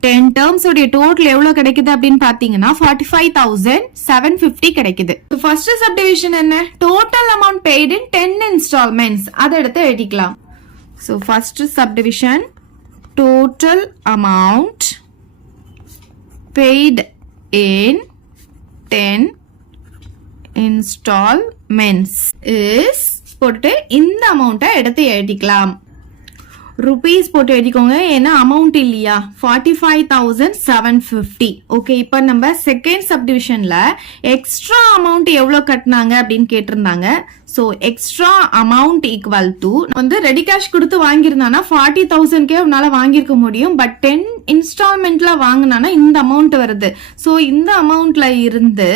10 terms உடைய டோட்டல் எவ்வளவு கிடைக்குது அப்படின்னு பாத்தீங்கன்னா 45,750 கிடைக்குது. ஃபர்ஸ்ட் சப்டிவிஷன் என்ன? Total amount paid in 10 installments. அதை எடுத்து எழுதிக்கலாம். So first subdivision, total amount paid in 10 installments is போட்டு இந்த அமௌண்ட்டை எடுத்து எழுதிக்கலாம். ருபீஸ் போட்டு எழுதிக்கோங்க, ஏன்னா அமௌண்ட் இல்லையா? 45,750. ஓகே, இப்ப நம்ம செகண்ட் சப்டிவிஷன்ல எக்ஸ்ட்ரா அமௌண்ட் எவ்வளவு கட்டினாங்க அப்படின்னு கேட்டிருந்தாங்க. So extra amount equal to வந்து ரெடி கேஷ் கொடுத்து வாங்கியிருந்தானா 40,000கே உன்னால வாங்கியிருக்க முடியும். பட் 10 இன்ஸ்டால்மெண்ட்ல வாங்கினானா இந்த அமௌண்ட் வருது. சோ இந்த அமௌண்ட்ல இருந்து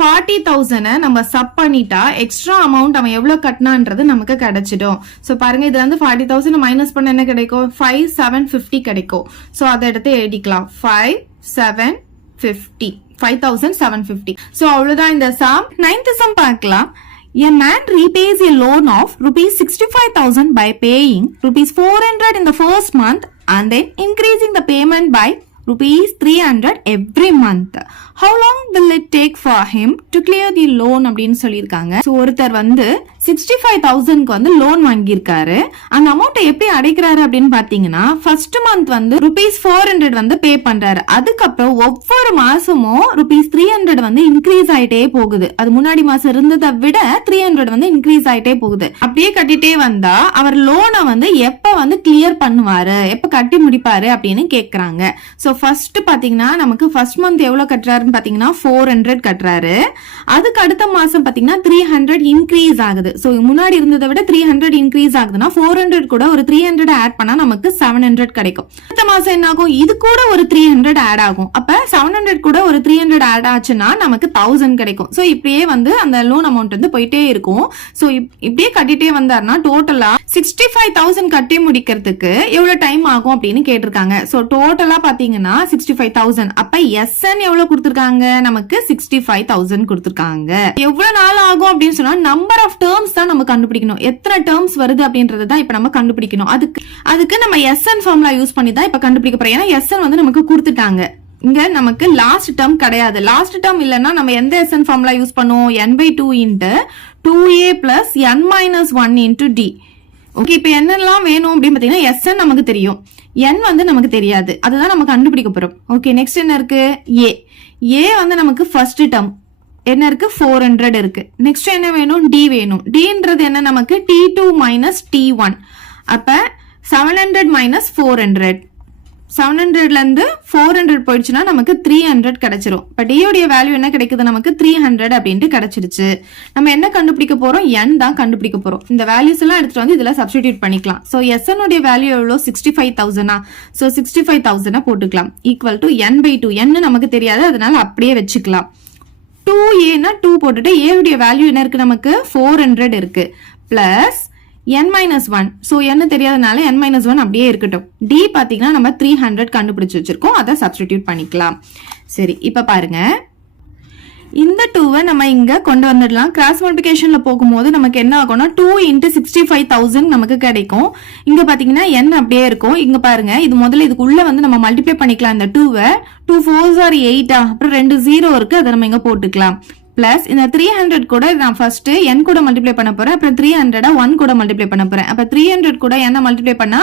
40,000 நம்ம சப் பண்ணிட்டா எக்ஸ்ட்ரா அமௌண்ட் அவன் எவ்வளவு கட்டினான்றது நமக்கு கிடைச்சிடும். சோ பாருங்க, இதுல இருந்து 40,000 மைனஸ் பண்ண என்ன கிடைக்கும்? 5,750 கிடைக்கும். சோ அதை எடுத்து எழுதிக்கலாம். 5,750. சோ அவ்வளவுதான் இந்த சம். 9th சம் பார்க்கலாம். A man repays a loan of rupees 65,000 by paying rupees 400 in the first month and then increasing the payment by rupees 300 every month. How long will it take for him to clear the loan அப்படின்னு சொல்லியிருக்காங்க. ஸோ ஒருத்தர் வந்து 65,000க்கு வந்து லோன் வாங்கியிருக்காரு. அந்த அமௌண்ட்டை எப்படி அடைக்கிறாரு அப்படின்னு பாத்தீங்கன்னா ஃபர்ஸ்ட் மந்த் வந்து rupees 400 வந்து பே பண்றாரு. அதுக்கப்புறம் ஒவ்வொரு மாசமும் rupees 300 வந்து இன்க்ரீஸ் ஆயிட்டே போகுது. அது முன்னாடி மாசம் இருந்ததை விட 300 வந்து இன்க்ரீஸ் ஆயிட்டே போகுது. அப்படியே கட்டிட்டே வந்தா அவர் லோனை வந்து எப்ப வந்து கிளியர் பண்ணுவாரு, எப்ப கட்டி முடிப்பாரு அப்படின்னு கேக்குறாங்க. சோ ஃபர்ஸ்ட் பாத்தீங்கன்னா நமக்கு ஃபர்ஸ்ட் மந்த் எவ்வளவு கட்டுறாருன்னு பாத்தீங்கன்னா 400 கட்டுறாரு. அதுக்கு அடுத்த மாசம் பாத்தீங்கன்னா 300 இன்க்ரீஸ் ஆகுது. சோ முன்னாடி இருந்ததை விட 300 இன்க்ரீஸ் ஆகுதுன்னா 400 கூட ஒரு 300 ஆட் பண்ணா நமக்கு 700 கிடைக்கும். அடுத்த மாசம் என்ன ஆகும்? இது கூட ஒரு 300 ஆட் ஆகும். அப்ப 700 கூட ஒரு 300 ஆட் ஆச்சுன்னா நமக்கு 1000 கிடைக்கும். சோ இப்படியே வந்து அந்த லோன் அமௌண்ட் வந்து போயிட்டே இருக்கும். சோ இப்படியே கட்டிட்டே வந்தாருன்னா டோட்டலா 65,000 கட்டி முடிக்கிறதுக்கு எவ்வளவு டைம் ஆகும் அப்படின்னு கேட்டிருக்காங்க. சோ டோட்டலா பாத்தீங்கன்னா 65,000. அப்ப SN எவ்வளவு கொடுத்திருக்காங்க? நமக்கு 65,000 கொடுத்திருக்காங்க. எவ்வளவு நாள் ஆகும் அப்படின்னு சொன்னா நம்பர் ஆஃப் டேர்ம்ஸ் தான் நம்ம கண்டுபிடிக்கணும். எத்தனை டேர்ம்ஸ் வருது அப்படின்றது தான் இப்ப நம்ம கண்டுபிடிக்கணும். அதுக்கு நம்ம SN ஃபார்முலா யூஸ் பண்ணி தான் இப்ப கண்டுபிடிக்க போறோம். ஏன்னா SN வந்து நமக்கு கொடுத்துட்டாங்க. இங்க நமக்கு லாஸ்ட் டேர்ம் கிடையாது. லாஸ்ட் டேர்ம் இல்லைன்னா நம்ம எந்த SN ஃபார்முலா யூஸ் பண்ணுவோம்? n/2 into 2a plus n-1 into d. Okay, இப்ப என்னெல்லாம் வேணும் அப்படின்னு பாத்தீங்கன்னா SN நமக்கு தெரியும், N வந்து நமக்கு தெரியாது, அதுதான் நம்ம கண்டுபிடிக்க போறோம். ஓகே, நெக்ஸ்ட் என்ன இருக்கு? A வந்து நமக்கு ஃபர்ஸ்ட் டேர்ம் என்ன இருக்கு? 400 இருக்கு. நெக்ஸ்ட் என்ன வேணும்? D வேணும். Dன்றது என்ன நமக்கு? T2 minus T1. அப்ப 700 minus 400. 700ல இருந்து 400 போயிடுச்சுன்னா நமக்கு 300 கிடைச்சிரும். இப்ப D உடைய வேல்யூ என்ன கிடைக்குது? நமக்கு 300 அப்படின்ட்டு கிடைச்சிருச்சு. நம்ம என்ன கண்டுபிடிக்க போறோம்? N தான் கண்டுபிடிக்க போறோம். இந்த வேல்யூஸ் எல்லாம் எடுத்துட்டு வந்து இதுல சப்ஸ்டிடியூட் பண்ணிக்கலாம். சோ SN உடைய வேல்யூ எவ்வளவு? 65,000. சோ 65,000 போட்டுக்கலாம். Equal to N/2. N நமக்கு தெரியாது, அதனால அப்படியே வச்சுக்கலாம். 2A னா 2 போட்டுட்டு A உடைய வேல்யூ என்ன இருக்கு? நமக்கு 400 இருக்கு. Plus n-1. சோ n தெரியாதனால n-1 அப்படியே இருக்கட்டும். D பாத்தீங்கன்னா நம்ம 300 கண்டுபிடிச்சு வச்சிருக்கோம், அதை சப்ஸ்டிடியூட் பண்ணிக்கலாம். சரி, இப்ப பாருங்க, இந்த 2வை நம்ம இங்க கொண்டு வந்துடலாம். கிராஸ் மல்டிபிகேஷன்ல போகும்போது நமக்கு என்ன ஆகும்னா 2 into 65,000 நமக்கு கிடைக்கும். இங்க பாத்தீங்கன்னா n அப்படியே இருக்கும். இங்க பாருங்க, இது முதல்ல இதுக்குள்ள வந்து நம்ம மல்டிப்ளை பண்ணிக்கலாம். இந்த 2வை 2 4s are 8, அப்புறம் 2 0 இருக்கு, அதை நம்ம இங்க போட்டுக்கலாம். பிளஸ் இந்த 300 கூட நான் ஃபர்ஸ்ட் n கூட மல்டிப்ளை பண்ண போறேன், அப்புறம் 300 1 கூட மல்டிப்ளை பண்ண போறேன். அப்ப 300 கூட n மல்டிப்ளை பண்ணா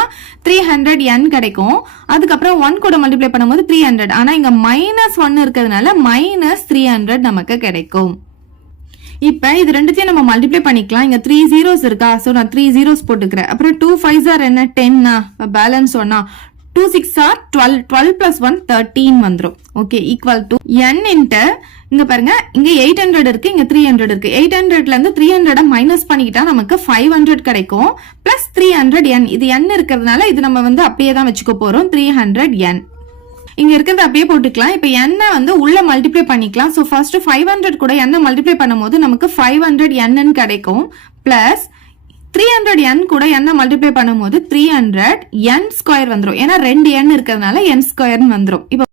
300 n கிடைக்கும். அதுக்கப்புறம் 1 கூட மல்டிப்ளை பண்ணும்போது 300. ஆனா இங்க -1 இருக்கிறதுனால -300 நமக்கு கிடைக்கும். இப்ப இது ரெண்டுத்தையும் நம்ம மல்டிப்ளை பண்ணிக்கலாம். இங்க 3 zeros இருக்கா, சோ நான் 3 zeros போட்டுக்கிறேன். அப்புறம் 2 5s are என்ன? 10. பேலன்ஸ் 1. 2 6 are 12. 12 plus 1 13 வந்துரும். Okay, equal to n into இங்க பாருங்க, இங்க 800 இருக்கு, இங்க 300 இருக்கு. 800ல இருந்து 300 மைனஸ் பண்ணிக்கிட்டா நமக்கு 500 கிடைக்கும். Plus 300 n. இது n இருக்கிறதுனால இது நம்ம வந்து அப்படியே தான் வச்சுக்க போறோம். 300 n இங்க இருக்கிறது அப்படியே போட்டுக்கலாம். இப்ப n வந்து உள்ள மல்டிப்ளை பண்ணிக்கலாம். சோ ஃபர்ஸ்ட் 500 கூட n மல்டிப்ளை பண்ணும்போது நமக்கு 500 n கிடைக்கும். பிளஸ் 300 n கூட n மல்டிப்ளை பண்ணும்போது 300 n ஸ்கொயர் வந்துரும். ஏன்னா 2 n இருக்கிறதுனால n ஸ்கொயர் வந்துரும்.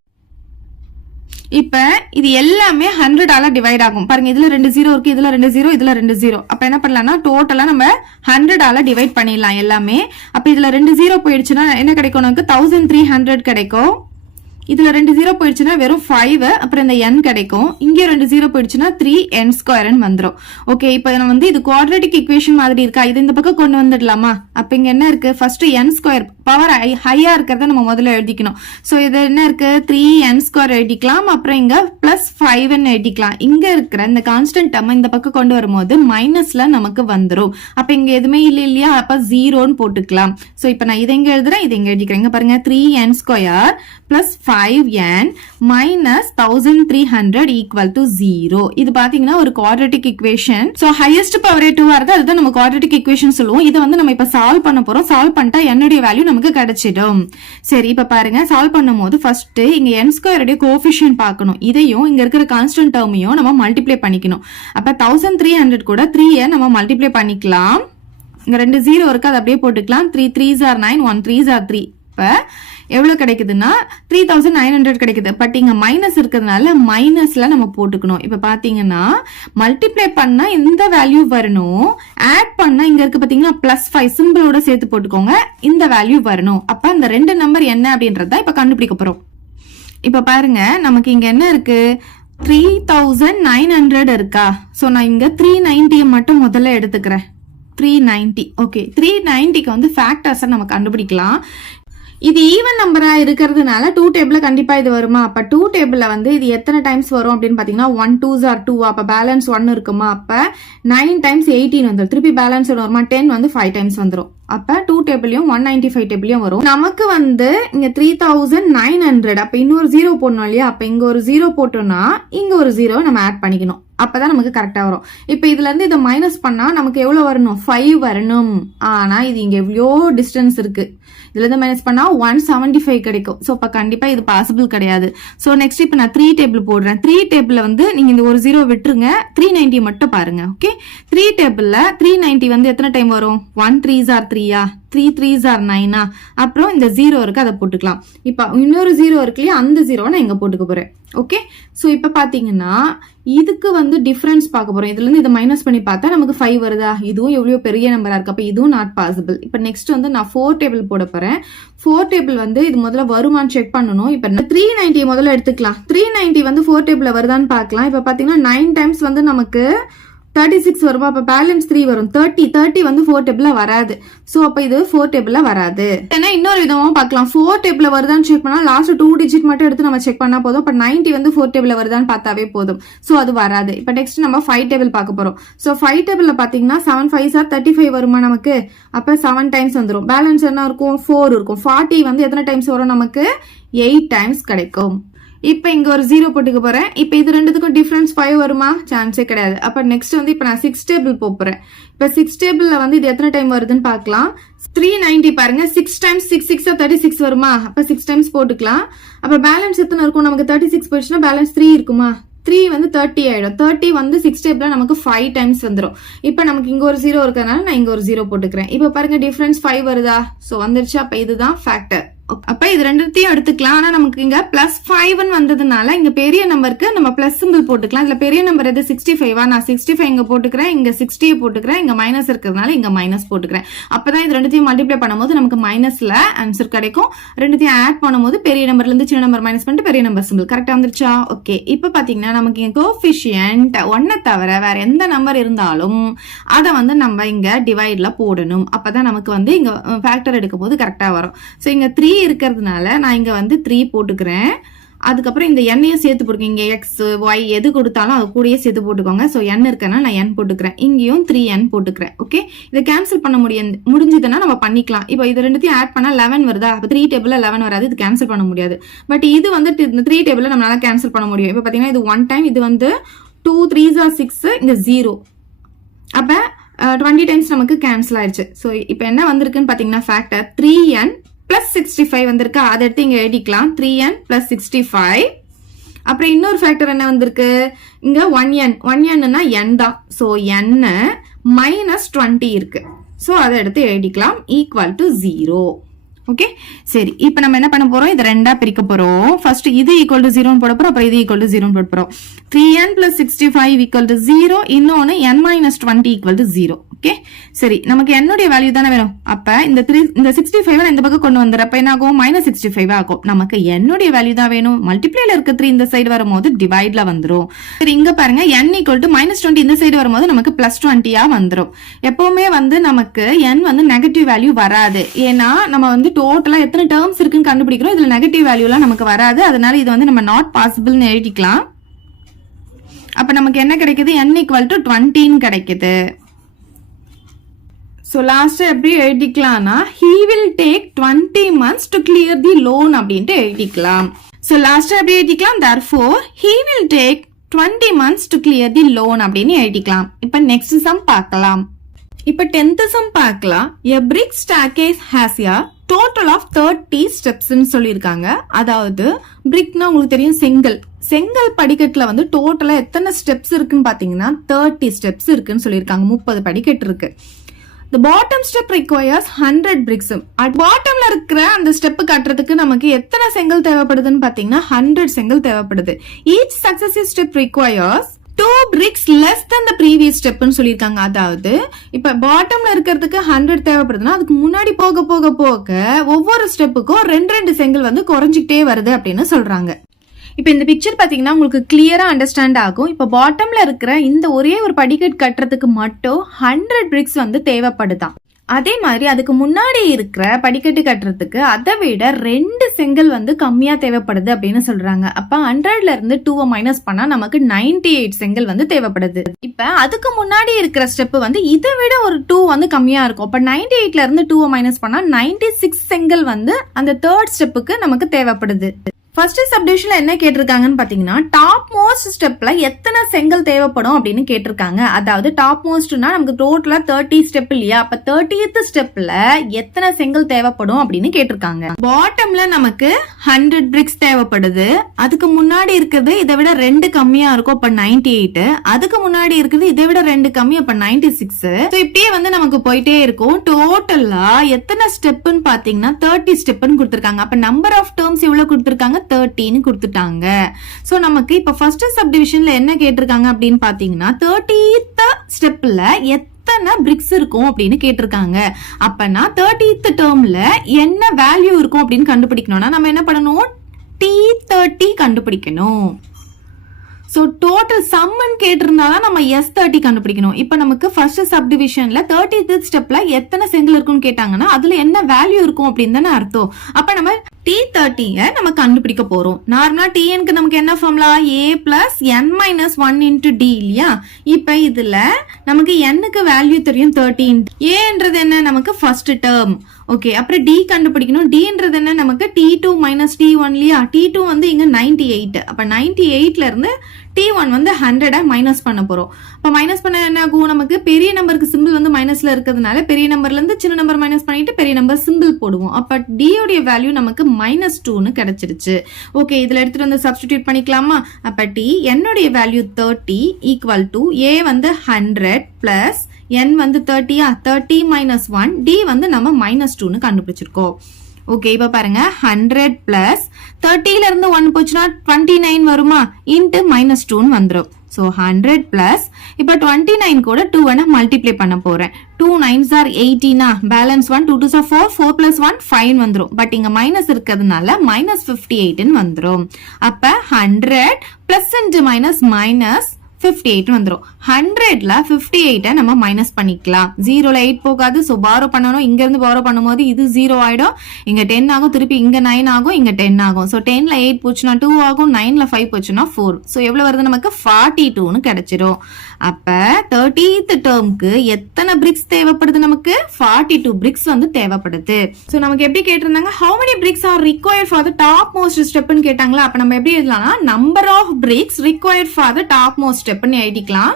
இப்ப இது எல்லாமே 100 ஆல டிவைட் ஆகும். பாருங்க, இதுல 2 0 இருக்கு, இதுல 2 0, இதுல 2 0. அப்ப என்ன பண்ணலாம்னா டோட்டலா நம்ம 100 ஆல டிவைட் பண்ணிடலாம் எல்லாமே. அப்ப இதுல 2 0 போயிடுச்சுன்னா என்ன கிடைக்கும்? நமக்கு 1300 கிடைக்கும். இதுல 2 0 போயிடுச்சுன்னா வெறும் 5, அப்புறம் இந்த n கிடைக்கும். இங்க 2 0 போயிடுச்சுன்னா 3n ஸ்கொயர் வந்துரும். ஓகே, இப்ப நம்ம வந்து இது குவாட்ரேட்டிக் ஈக்குவேஷன் மாதிரி இருக்கா, இது இந்த பக்கம் கொண்டு வந்துடலாமா? அப்ப இங்க என்ன இருக்கு? ஃபர்ஸ்ட் n ஸ்கொயர் பவர் ஹையா இருக்கிறத நம்ம முதல்ல எழுதிக்கணும். சோ இது என்ன இருக்கு? 3n ஸ்கொயர் எழுதிக்கலாம். அப்புறம் இங்க பிளஸ் 5n எழுதிக்கலாம். இங்க இருக்கிற இந்த கான்ஸ்டன்ட் டேர்ம் இந்த பக்கம் கொண்டு வரும்போது மைனஸ்ல நமக்கு வந்துரும். அப்ப இங்க எதுவுமே இல்லையா, அப்ப 0ன்னு போட்டுக்கலாம். சோ இப்ப நான் இதை இங்க எழுதுறேன், இதை இங்க எழுதிக்கிறேன். இங்க பாருங்க, 3n square plus 5n minus 1300 equal to 0. இது பாத்தீங்கன்னா ஒரு quadratic equation. So highest power 2 வருது, அதுதான் நம்ம குவாட்ரேட்டிக் ஈக்குவேஷன் சொல்லுவோம். இதை வந்து நம்ம இப்ப சால்வ் பண்ண போறோம். சால்வ் பண்ணிட்டா n உடைய வேல்யூ நமக்கு கிடைச்சிடும். சரி, இப்ப பாருங்க, சால்வ் பண்ணும்போது ஃபர்ஸ்ட் இங்க n ஸ்கொயர் உடைய கோஎஃபிஷியன்ட் பார்க்கணும். இதையும் இங்க இருக்கிற கான்ஸ்டன்ட் டேர்மையும் நம்ம மல்டிப்ளை பண்ணிக்கணும். அப்ப 1300 கூட 3 நம்ம மல்டிப்ளை பண்ணிக்கலாம். இங்க 2 0 இருக்கு, அது அப்படியே போட்டுக்கலாம். 3 3s are 9, 1 3s are 3. இப்ப எவ்வளவு கிடைக்குதுன்னா 3900 கிடைக்குது. பட் இங்க மைனஸ் இருக்கிறதுனால மைனஸ்ல நம்ம போட்டுக்கணும். இப்ப பாத்தீங்கன்னா மல்டிப்ளை பண்ணா இந்த வேல்யூ வரணும், ஆட் பண்ணா இங்க இருக்கு பாத்தீங்கன்னா +5 சிம்பிளோட சேர்த்து போட்டுக்கோங்க, இந்த வேல்யூ வரணும். அப்ப அந்த ரெண்டு நம்பர் என்ன அப்படின்றத இப்ப கண்டுபிடிக்க போறோம். இப்ப பாருங்க, நமக்கு இங்க என்ன இருக்கு? 3900 இருக்கா? சோ நான் இங்க 390 மட்டும் முதல்ல எடுத்துக்கிறேன். 390. ஓகே, 390க்கு வந்து ஃபேக்டர்ஸ் நம்ம கண்டுபிடிக்கலாம். இது ஈவன் நம்பரா இருக்கிறதுனால 2 டேபிள்ல கண்டிப்பா இது வருமா? அப்ப 2 டேபிள்ல வந்து இது எத்தனை டைம்ஸ் வரும் அப்படின்னு பாத்தீங்கன்னா 1 2s are 2. அப்ப பேலன்ஸ் 1 இருக்குமா? அப்ப 9 times 18 வந்துடும். திருப்பி பேலன்ஸ் வருமா? 10 வந்து 5 டைம்ஸ் வந்துடும். அப்ப 2 டேபிளையும் 195 டேபிளையும் வரும். நமக்கு வந்து இங்க 3900. அப்ப இன்னொரு 0 போடணும் இல்லையா? அப்ப இங்க ஒரு 0 போட்டோம்னா இங்க ஒரு 0 நம்ம ஆட் பண்ணிக்கணும். அப்பதான் நமக்கு கரெக்டா வரும். இப்ப இதுல இருந்து இதை மைனஸ் பண்ணா நமக்கு எவ்வளவு வரணும்? 5 வரணும். ஆனா இது இங்க எவ்வளோ டிஸ்டன்ஸ் இருக்கு, இதுல இருந்து மைனஸ் பண்ணா 175 கிடைக்கும். சோ அப்ப கண்டிப்பா இது பாசிபிள் கிடையாது. சோ நெக்ஸ்ட் இப்ப நான் 3 டேபிள் போடுறேன். 3 டேபிள்ல வந்து நீங்க இந்த ஒரு 0 விட்டுருங்க, 390 மட்டும் பாருங்க. ஓகே, 3 டேபிள்ல 390 வந்து எத்தனை டைம் வரும்? 1 3s are 3, 3 3s are 9. அப்புறம் இந்த 0 இருக்கு, அதை போட்டுக்கலாம். இப்ப இன்னொரு 0 இருக்கு இல்லையா, அந்த 0 நான் இங்க போட்டுக்க போறேன். ஓகே, சோ இப்ப பாத்தீங்கன்னா இதுக்கு வந்து டிஃபரன்ஸ் பார்க்க போறோம். இதுல இருந்து இதை மைனஸ் பண்ணி பார்த்தா நமக்கு 5 வருதா? இதுவும் எவ்வளவு பெரிய நம்பரா இருக்கு, அப்ப இதுவும் நாட் பாசிபிள். இப்ப நெக்ஸ்ட் வந்து நான் 4 டேபிள் போட போறேன். 4 டேபிள் வந்து இது முதல்ல வருமானு செக் பண்ணணும். இப்ப 390 முதல்ல எடுத்துக்கலாம். 390 வந்து 4 டேபிள்ல வருதான்னு பார்க்கலாம். இப்ப பாத்தீங்கன்னா 9 டைம்ஸ் வந்து நமக்கு 36 வருமா, அப்ப பேலன்ஸ் 3 வரும். 30 வந்து 4 டேபிள்ல வராது. சோ அப்ப இது 4 டேபிள்ல வராது. ஏன்னா இன்னொரு விதமா பார்க்கலாம். 4 டேபிள்ல வருதான்னு செக் பண்ணா லாஸ்ட் 2 டிஜிட் மட்டும் எடுத்து நம்ம செக் பண்ணா போதும். அப்ப 90 வந்து 4 டேபிள்ல வருதான்னு பார்த்தாவே போதும். சோ அது வராது. இப்ப நெக்ஸ்ட் நம்ம 5 டேபிள் பார்க்க போறோம். சோ 5 டேபிள்ல பாத்தீங்கன்னா 7 5s are 35 வருமா நமக்கு. அப்ப 7 டைம்ஸ் வந்துரும். பேலன்ஸ் என்ன இருக்கும், 4 இருக்கும். 40 வந்து எத்தனை டைம்ஸ் வரும் நமக்கு, 8 டைம்ஸ் கிடைக்கும். இப்ப இங்க ஒரு 0 போட்டுக்க போறேன். இப்ப இது ரெண்டுத்துக்கும் டிஃபரன்ஸ் 5 வருமா, சான்ஸே கிடையாது. அப்ப நெக்ஸ்ட் வந்து இப்ப நான் 6 டேபிள் போறேன். இப்ப 6 டேபிள்ல வந்து இது எத்தனை டைம் வருதுன்னு பார்க்கலாம். 390 பாருங்க. 6 டைம்ஸ் 6 6 36 வருமா, அப்ப 6 டைம்ஸ் போட்டுக்கலாம். அப்ப பேலன்ஸ் எத்தனை இருக்கும் நமக்கு, 36 போயிடுச்சுன்னா பேலன்ஸ் 3 இருக்குமா. 3 வந்து 30 ஆயிடும். 30 வந்து 6 டேபிள்ல நமக்கு 5 டைம்ஸ் வந்துடும். இப்ப நமக்கு இங்க ஒரு 0 இருக்கறனால நான் இங்க ஒரு 0 போட்டுக்கிறேன். இப்ப பாருங்க டிஃபரன்ஸ் 5 வருதா. சோ வந்துருச்சு. அப்ப இதுதான் ஃபேக்டர். அப்ப இது ரெண்டுத்தையும் எடுத்துக்கலாம். ஆனா நமக்கு இங்க +5 வந்ததுனால இங்க பெரிய நம்பருக்கு நம்ம பிளஸ் சிம்பிள் போட்டுக்கலாம். இதுல பெரிய நம்பர் எது, 65. நான் 65 இங்க போட்டுக்கிறேன், இங்க 60 போட்டுக்கிறேன், இங்க மைனஸ் இருக்கிறதுனால இங்க மைனஸ் போட்டுக்கிறேன். அப்பதான் இது ரெண்டுத்தையும் மல்டிப்ளை பண்ணும்போது நமக்கு மைனஸ்ல ஆன்சர் கிடைக்கும். ரெண்டுத்தையும் ஆட் பண்ணும்போது பெரிய நம்பர்ல இருந்து சின்ன நம்பர் மைனஸ் பண்ணிட்டு பெரிய நம்பர் சிம்பிள் கரெக்டா வந்துருச்சா. ஓகே, இப்ப பாத்தீங்கன்னா நமக்கு இங்க கோஎஃபிஷியன்ட் 1 தவிர வேற எந்த நம்பர் இருந்தாலும் அதை வந்து நம்ம இங்க டிவைட்ல போடணும். அப்பதான் நமக்கு வந்து இங்க ஃபேக்டர் எடுக்கும் போது கரெக்டா வரும். சோ இங்க 3 இருக்கிறதுனால நான் இங்க வந்து 3 போட்டுக்கிறேன். அதுக்கப்புறம் இந்த எண்ணையும் சேர்த்து போட்டுக்கோங்க. இங்க எக்ஸ் ஒய் எது கொடுத்தாலும் அது கூடயே சேர்த்து போட்டுக்கோங்க. சோ என் இருக்கனா நான் என் போட்டுக்கிறேன். இங்கேயும் 3n போட்டுக்கிறேன். ஓகே, இதை கேன்சல் பண்ண முடிஞ்சதுன்னா நம்ம பண்ணிக்கலாம். இப்போ இது ரெண்டுத்தையும் ஆட் பண்ணா 11 வருதா. அப்ப 3 டேபிள்ல 11 வராது, இது கேன்சல் பண்ண முடியாது. பட் இது வந்து இந்த 3 டேபிள்ல நம்மளால கேன்சல் பண்ண முடியும். இப்ப பாத்தீங்கன்னா இது 1 டைம், இது வந்து 2 3s are 6, இங்க 0. அப்ப 20 டைம்ஸ் நமக்கு கேன்சல் ஆயிடுச்சு. சோ இப்போ என்ன வந்திருக்குன்னு பாத்தீங்கன்னா ஃபேக்டர் 3n plus 65 வந்திருக்கா. அதை எடுத்து இங்க எழுதிக்கலாம். 3n plus 65. அப்புறம் இன்னொரு ஃபேக்டர் என்ன வந்திருக்கு, இங்க 1n n தான். சோ n minus 20 இருக்கு. சோ அதை எடுத்து எழுதிக்கலாம் equal to 0. ஓகே, சரி. இப்போ நம்ம என்ன பண்ண போறோம், இது ரெண்டா பிரிக்க போறோம். ஃபர்ஸ்ட் இது ஈக்குவல் டு 0 போட போறோம், அப்புறம் இது ஈக்குவல் டு 0 போட போறோம். 3n plus 65 ஈக்குவல் டு 0, இன்னொன்னு n minus 20 equal to 0. Okay, சரி. நமக்கு என்னுடைய வேல்யூ தானே வேணும். அப்ப இந்த 65 இந்த பக்கம் கொண்டு வந்துற அப்ப என்ன ஆகும், -65 ஆகும். நமக்கு என்னுடைய வேல்யூ தான் வேணும். மல்டிப்ளைல இருக்க 3 இந்த சைடு வரும்போது டிவைட்ல வந்துரும். சரி, இங்க பாருங்க n ஈக்குவல் டு -20 இந்த சைடு வரும்போது நமக்கு +20 வந்துரும். எப்பவுமே வந்து நமக்கு n வந்து நெகட்டிவ் வேல்யூ வராது. ஏன்னா நம்ம வந்து டோட்டலா எத்தனை டேர்ம்ஸ் இருக்குன்னு கண்டுபிடிக்கிறோம். இதுல நெகட்டிவ் வேல்யூலாம் நமக்கு வராது. அதனால இது வந்து நம்ம நாட் பாசிபிள்னு எழுதிக்கலாம். அப்ப நமக்கு என்ன கிடைக்குது, n ஈக்குவல் டு 20 கிடைக்குது. So last எப்படி எழுதிக்கலாம்னா he will take 20 months to clear the loan அப்படின்ட்டு எழுதிக்கலாம். So last எப்படி எழுதிக்கலாம், therefore he will take 20 months to clear the loan அப்படின்னு எழுதிக்கலாம். இப்ப next sum பார்க்கலாம். இப்ப 10th sum பார்க்கலாம். A brick staircase has a total of 30 steps ன்னு சொல்லியிருக்காங்க. அதாவது brickனா உங்களுக்கு தெரியும் செங்கல் படிக்கட்டுல வந்து டோட்டலா எத்தனை ஸ்டெப்ஸ் இருக்குன்னு பாத்தீங்கன்னா 30 ஸ்டெப்ஸ் இருக்குன்னு சொல்லியிருக்காங்க. 30 படிக்கட்டு இருக்கு. The bottom step requires 100 bricks. At bottomல இருக்கிற அந்த ஸ்டெப் கட்டுறதுக்கு நமக்கு எத்தனை செங்கல் தேவைப்படுதுன்னு பாத்தீங்கன்னா 100 செங்கல் தேவைப்படுது. Each successive step requires 2 bricks less than the previous step ன்னு சொல்லியிருக்காங்க. அதாவது இப்ப பாட்டம்ல இருக்கிறதுக்கு 100 தேவைப்படுதுன்னா அதுக்கு முன்னாடி போக போக போக ஒவ்வொரு ஸ்டெப்புக்கும் 2 செங்கல் வந்து குறைஞ்சிக்கிட்டே வருது அப்படின்னு சொல்றாங்க. இப்ப இந்த பிக்சர் பாத்தீங்கன்னா உங்களுக்கு கிளியரா அண்டர்ஸ்டாண்ட் ஆகும். இப்ப பாட்டம்ல இருக்கிற இந்த ஒரே ஒரு படிக்கட் கட்டுறதுக்கு மட்டும் 100 பிரிக்ஸ் வந்து தேவைப்படுதான். அதே மாதிரி அதுக்கு முன்னாடி இருக்கிற படிக்கட்டு கட்டுறதுக்கு அதை விட 2 செங்கல் வந்து கம்மியா தேவைப்படுது அப்படின்னு சொல்றாங்க. அப்ப 100ல இருந்து 2 மைனஸ் பண்ணா நமக்கு 98 செங்கல் வந்து தேவைப்படுது. இப்ப அதுக்கு முன்னாடி இருக்கிற ஸ்டெப் வந்து இதை விட ஒரு 2 வந்து கம்மியா இருக்கும். அப்ப 98ல இருந்து 2 மைனஸ் பண்ணா 96 செங்கல் வந்து அந்த 3rd ஸ்டெப்புக்கு நமக்கு தேவைப்படுது. ஃபர்ஸ்ட் சப்டிவிஷன்ல என்ன கேட்டிருக்காங்கன்னு பாத்தீங்கன்னா டாப் மோஸ்ட் ஸ்டெப்ல எத்தனை செங்கல் தேவைப்படும் அப்படின்னு கேட்டிருக்காங்க. அதாவது டாப் மோஸ்ட்னா நமக்கு டோட்டலா 30 ஸ்டெப் இல்லையா, அப்ப 30th ஸ்டெப்ல எத்தனை செங்கல் தேவைப்படும் அப்படின்னு கேட்டிருக்காங்க. பாட்டம்ல நமக்கு 100 பிரிக்ஸ் தேவைப்படுது. அதுக்கு முன்னாடி இருக்கிறது இதை விட 2 கம்மியா இருக்கும், அப்ப 98. அதுக்கு முன்னாடி இருக்கிறது இதை விட 2 கம்மி, அப்ப 96. இப்படியே வந்து நமக்கு போயிட்டே இருக்கும். டோட்டலா எத்தனை ஸ்டெப்னு பாத்தீங்கன்னா 30 ஸ்டெப்னு கொடுத்திருக்காங்க. அப்ப நம்பர் ஆஃப் டேர்ம்ஸ் எவ்வளவு கொடுத்திருக்காங்க, 30 கொடுத்துட்டாங்க. சோ நமக்கு இப்ப ஃபர்ஸ்ட் சப்டிவிஷன்ல என்ன கேட்டிருக்காங்க அப்படின்னு பாத்தீங்கன்னா 30th ஸ்டெப்ல எத்தனை பிரிக்ஸ் இருக்கும் அப்படின்னு கேட்டிருக்காங்க. அப்பனா 30th டேர்ம்ல என்ன வேல்யூ இருக்கும் அப்படின்னு கண்டுபிடிக்கணும்னா நம்ம என்ன பண்ணணும், T30 கண்டுபிடிக்கணும். ஸோ டோட்டல் சம்னு கேட்டிருந்தாலும் நம்ம S30 கண்டுபிடிக்கணும். இப்போ நமக்கு ஃபர்ஸ்ட் சப்டிவிஷன்ல 30th ஸ்டெப்ல எத்தனை செங்கல் இருக்குன்னு கேட்டாங்கன்னா அதுல என்ன வேல்யூ இருக்கும் அப்படின்னு தானே அர்த்தம். அப்ப நம்ம T30 நம்ம கண்டுபிடிக்க போறோம். நார்மலா Tnக்கு நமக்கு என்ன formula A plus n minus 1 into D இல்லையா? இப்ப இதுல நமக்கு nக்கு வேல்யூ தெரியும் 30. Aன்றது என்ன நமக்கு ஃபர்ஸ்ட் டேர்ம். ஓகே, அப்புறம் D கண்டுபிடிக்கணும். Dன்றது என்ன நமக்கு T2 மைனஸ் T1 இல்லையா? T2 வந்து இங்க 98. அப்ப 98ல இருந்து T1 வந்து 100 மைனஸ் பண்ண போறோம். அப்ப மைனஸ் பண்ண என்ன ஆகும் நமக்கு பெரிய நம்பருக்கு சிம்பிள் வந்து மைனஸ்ல இருக்கிறதுனால பெரிய நம்பர்ல இருந்து சின்ன நம்பர் மைனஸ் பண்ணிட்டு பெரிய நம்பர் சிம்பிள் போடுவோம். அப்ப D உடைய வேல்யூ நமக்கு -2ன்னு கிடைச்சிருச்சு. ஓகே, இதுல எடுத்துட்டு வந்து சப்ஸ்டிடியூட் பண்ணிக்கலாமா? அப்ப T என்னுடைய வேல்யூ 30 ஈக்குவல் டு A வந்து 100 பிளஸ் n வந்து 30 மைனஸ் 1 D வந்து நம்ம -2ன்னு கண்டுபிடிச்சிருக்கோம். ஓகே, இப்ப பாருங்க 100 பிளஸ் 30ல இருந்து 1 போச்சுன்னா 29 வருமா? இன்ட்டு -2ன்னு வந்துரும். ஸோ 100 பிளஸ் இப்ப 29 கூட 2 மல்டிப்ளை பண்ண போறேன். 2 9s are 18 balance 1 2 2s are 4 4 plus 1 5 வந்துரும். பட் இங்க மைனஸ் இருக்கிறதுனால -58 வந்துரும். அப்ப 100 பிளஸ் இன்டு மைனஸ் மைனஸ் 58 வந்துரும். 100ல 58 நம்ம மைனஸ் பண்ணிக்கலாம். 0ல 8 போகாது. சோ பாரோ பண்ணனும். இங்க இருந்து பாரோ பண்ணும்போது இது 0 ஆயிடும். இங்க 10 ஆகும். திருப்பி இங்க 9 ஆகும். இங்க 10 ஆகும். சோ 10ல 8 போச்சுனா 2 ஆகும். 9ல 5 போச்சுனா 4. சோ எவ்வளவு வருது நமக்கு 42ன்னு கிடைச்சிரும். அப்ப 30th டேர்ம்க்கு எத்தனை பிரிக்ஸ் தேவைப்படுது நமக்கு? 42 பிரிக்ஸ் வந்து தேவைப்படுது. சோ நமக்கு எப்படி கேட்டிருந்தாங்க? how many bricks are required for the top most step ன்னு கேட்டாங்களா? அப்ப நம்ம எப்படி எழுதலாம்னா number of bricks required for the top most step ன்னு எழுதிக்கலாம்.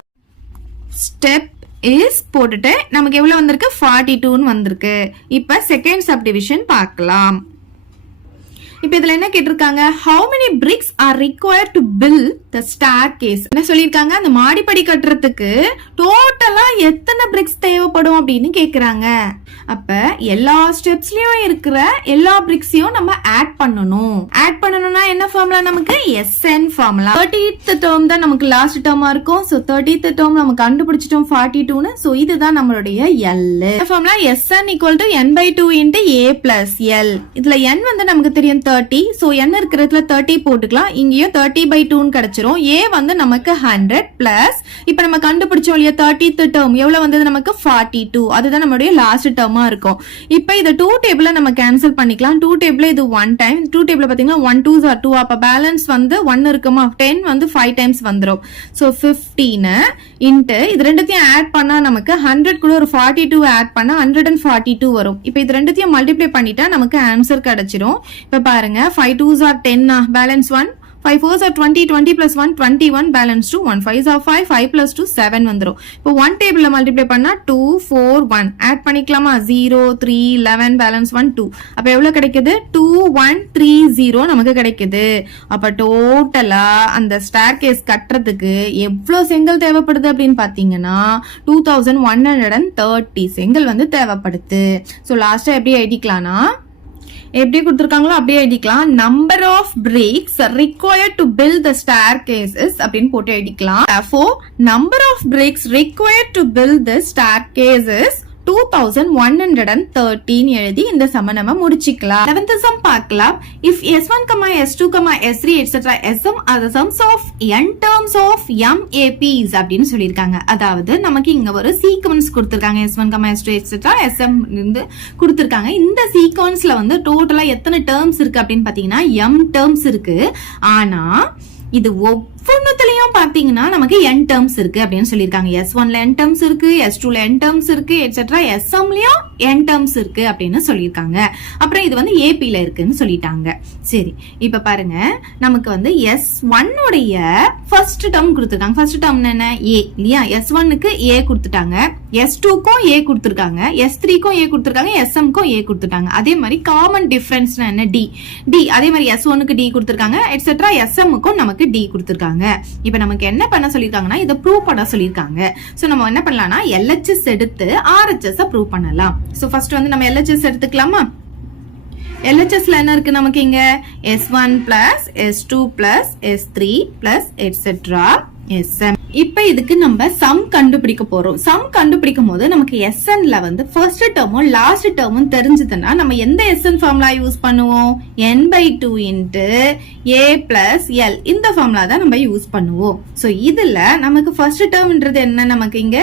ஸ்டெப் இஸ் போட்டுட்டு நமக்கு எவ்வளவு வந்திருக்கு? 42ன்னு வந்திருக்கு. இப்ப செகண்ட் சப்டிவிஷன் பார்க்கலாம். இப்ப இதுல என்ன கேட்டிருக்காங்க? how many bricks are required to build the staircase? என்ன சொல்லிருக்காங்க? அந்த மாடிப்படி கட்டுறதுக்கு டோட்டலா எத்தனை bricks தேவைப்படும் அப்படின்னு கேக்குறாங்க. அப்ப எல்லா ஸ்டெப்ஸ்லயும் இருக்கிற எல்லா பிரிக்ஸையும் நம்ம ஆட் பண்ணணும். ஆட் பண்ணணும்னா என்ன ஃபார்முலா நமக்கு? SN formula. 30th டேர்ம் தான் நமக்கு லாஸ்ட் டேர்மா இருக்கும். சோ 30th டேர்ம் நம்ம கண்டுபிடிச்சிட்டோம் 42ன்னு. சோ இதுதான் நம்மளுடைய L. Formula SN equal to n/2 into A plus L. இதுல n வந்து நமக்கு தெரியும் 30. சோ n இருக்கிறதுல 30 போட்டுக்கலாம். இங்கேயும் 30/2ன்னு கிடைச்சிரும். A வந்து நமக்கு 100 பிளஸ் இப்ப நம்ம கண்டுபிடிச்சோம் இல்லையா 30th டேர்ம் எவ்வளவு வந்தது நமக்கு? 42. அதுதான் நம்மளுடைய லாஸ்ட் டேர்மா இருக்கும். இப்ப இத 2 டேபிள்ல நம்ம கேன்சல் பண்ணிக்கலாம். 2 டேபிள்ல இது 1 டைம். 2 டேபிள்ல பாத்தீங்கன்னா 1 2s are 2. அப்ப பேலன்ஸ் வந்து 1 இருக்குமா? 10 வந்து 5 டைம்ஸ் வந்துரும். சோ 15 இன்டு இது ரெண்டுத்தையும் ஆட் பண்ணா நமக்கு 100 கூட ஒரு 42 ஆட் பண்ணா 142 வரும். இப்ப இது ரெண்டுத்தையும் மல்டிப்ளை பண்ணிட்டா நமக்கு ஆன்சர் கிடைச்சிரும். இப்ப பாருங்க 5 2s are 10 balance 1 5 4s are 20 20 plus 1 21 balance 2 1 5s are 5 5 plus 2 7 வந்துரும். இப்போ 1 டேபிள்ல மல்டிப்ளை பண்ணா 2 4 1 ஆட் பண்ணிக்கலாமா? 0 3 11 பேலன்ஸ் 1 2. அப்ப எவ்வளவு கிடைக்குது? 2 1 3 0 நமக்கு கிடைக்குது. அப்ப டோட்டலா அந்த ஸ்டேர்கேஸ் கட்டறதுக்கு எவ்வளவு செங்கல் தேவைப்படுது அப்படின்னு பாத்தீங்கன்னா 2130 செங்கல் வந்து தேவைப்படுது. சோ லாஸ்டா எப்படி எழுதிக்கலாம்னா எப்படி கொடுத்திருக்காங்களோ அப்படியே எழுதிக்கலாம். Number of bricks required to build the staircases அப்படின்னு போட்டு எழுதிக்கலாம். Therefore, number of bricks required to build the staircases 2113 எழுதி இந்த சம நம்ம முடிச்சுக்கலாம். 7th sum பார்க்கலாம். If S1, S2, S3 etc. SM are the sums of n terms of MAPs அப்படின்னு சொல்லியிருக்காங்க. அதாவது நமக்கு இங்க ஒரு சீக்வன்ஸ் கொடுத்திருக்காங்க. S1, S2 etc. SM இருந்து கொடுத்திருக்காங்க. இந்த சீக்வன்ஸ்ல வந்து டோட்டலா எத்தனை டேர்ம்ஸ் இருக்கு அப்படின்னு பாத்தீங்கன்னா m டேர்ம்ஸ் இருக்கு. ஆனா இது ஒவ்வொன்னுலயும் பாத்தீங்கன்னா நமக்கு n டேர்ம்ஸ் இருக்கு அப்படின்னு சொல்லியிருக்காங்க. S1ல n டேர்ம்ஸ் இருக்கு, S2ல n டேர்ம்ஸ் இருக்கு, எட்ஸெட்ரா SMலயும் n டேர்ம்ஸ் இருக்கு அப்படின்னு சொல்லியிருக்காங்க. அப்புறம் இது வந்து AP-ல இருக்குன்னு சொல்லிட்டாங்க. சரி, இப்ப பாருங்க நமக்கு வந்து S1 உடைய ஃபர்ஸ்ட் டேர்ம் கொடுத்திருக்காங்க. ஃபர்ஸ்ட் டேர்ம் என்ன? A இல்லையா? S1க்கு A கொடுத்துட்டாங்க, S2க்கும் A கொடுத்திருக்காங்க, S3க்கும் A கொடுத்திருக்காங்க, SMக்கும் A கொடுத்துட்டாங்க. அதே மாதிரி காமன் டிஃபரன்ஸ்னா என்ன? D. அதே மாதிரி S1க்கு D கொடுத்திருக்காங்க, எட்ஸெட்ரா SMக்கும் நமக்கு D கொடுத்திருக்காங்க. இப்ப நமக்கு என்ன பண்ண சொல்லிருக்காங்கன்னா இத ப்ரூவ் பண்ண சொல்லிருக்காங்க. சோ நம்ம என்ன பண்ணலாம்னா LHS எடுத்து RHS ப்ரூவ் பண்ணலாம். சோ ஃபர்ஸ்ட் வந்து நம்ம LHS எடுத்துக்கலாமா? LHSல என்ன இருக்கு நமக்கு இங்க? S1 plus S2 plus S3 plus etc. sm. இப்ப இதுக்கு நம்ம சம் கண்டுபிடிக்க போறோம். சம் கண்டுபிடிக்கும் போது நமக்கு SNல வந்து ஃபர்ஸ்ட் டேர்மும் லாஸ்ட் டேர்மும் தெரிஞ்சதுன்னா நம்ம எந்த SN ஃபார்முலா யூஸ் பண்ணுவோம்? n/2 into a plus l இந்த ஃபார்முலா தான் நம்ம யூஸ் பண்ணுவோம். சோ இதுல நமக்கு ஃபர்ஸ்ட் டேர்ம்ன்றது என்ன? நமக்கு இங்க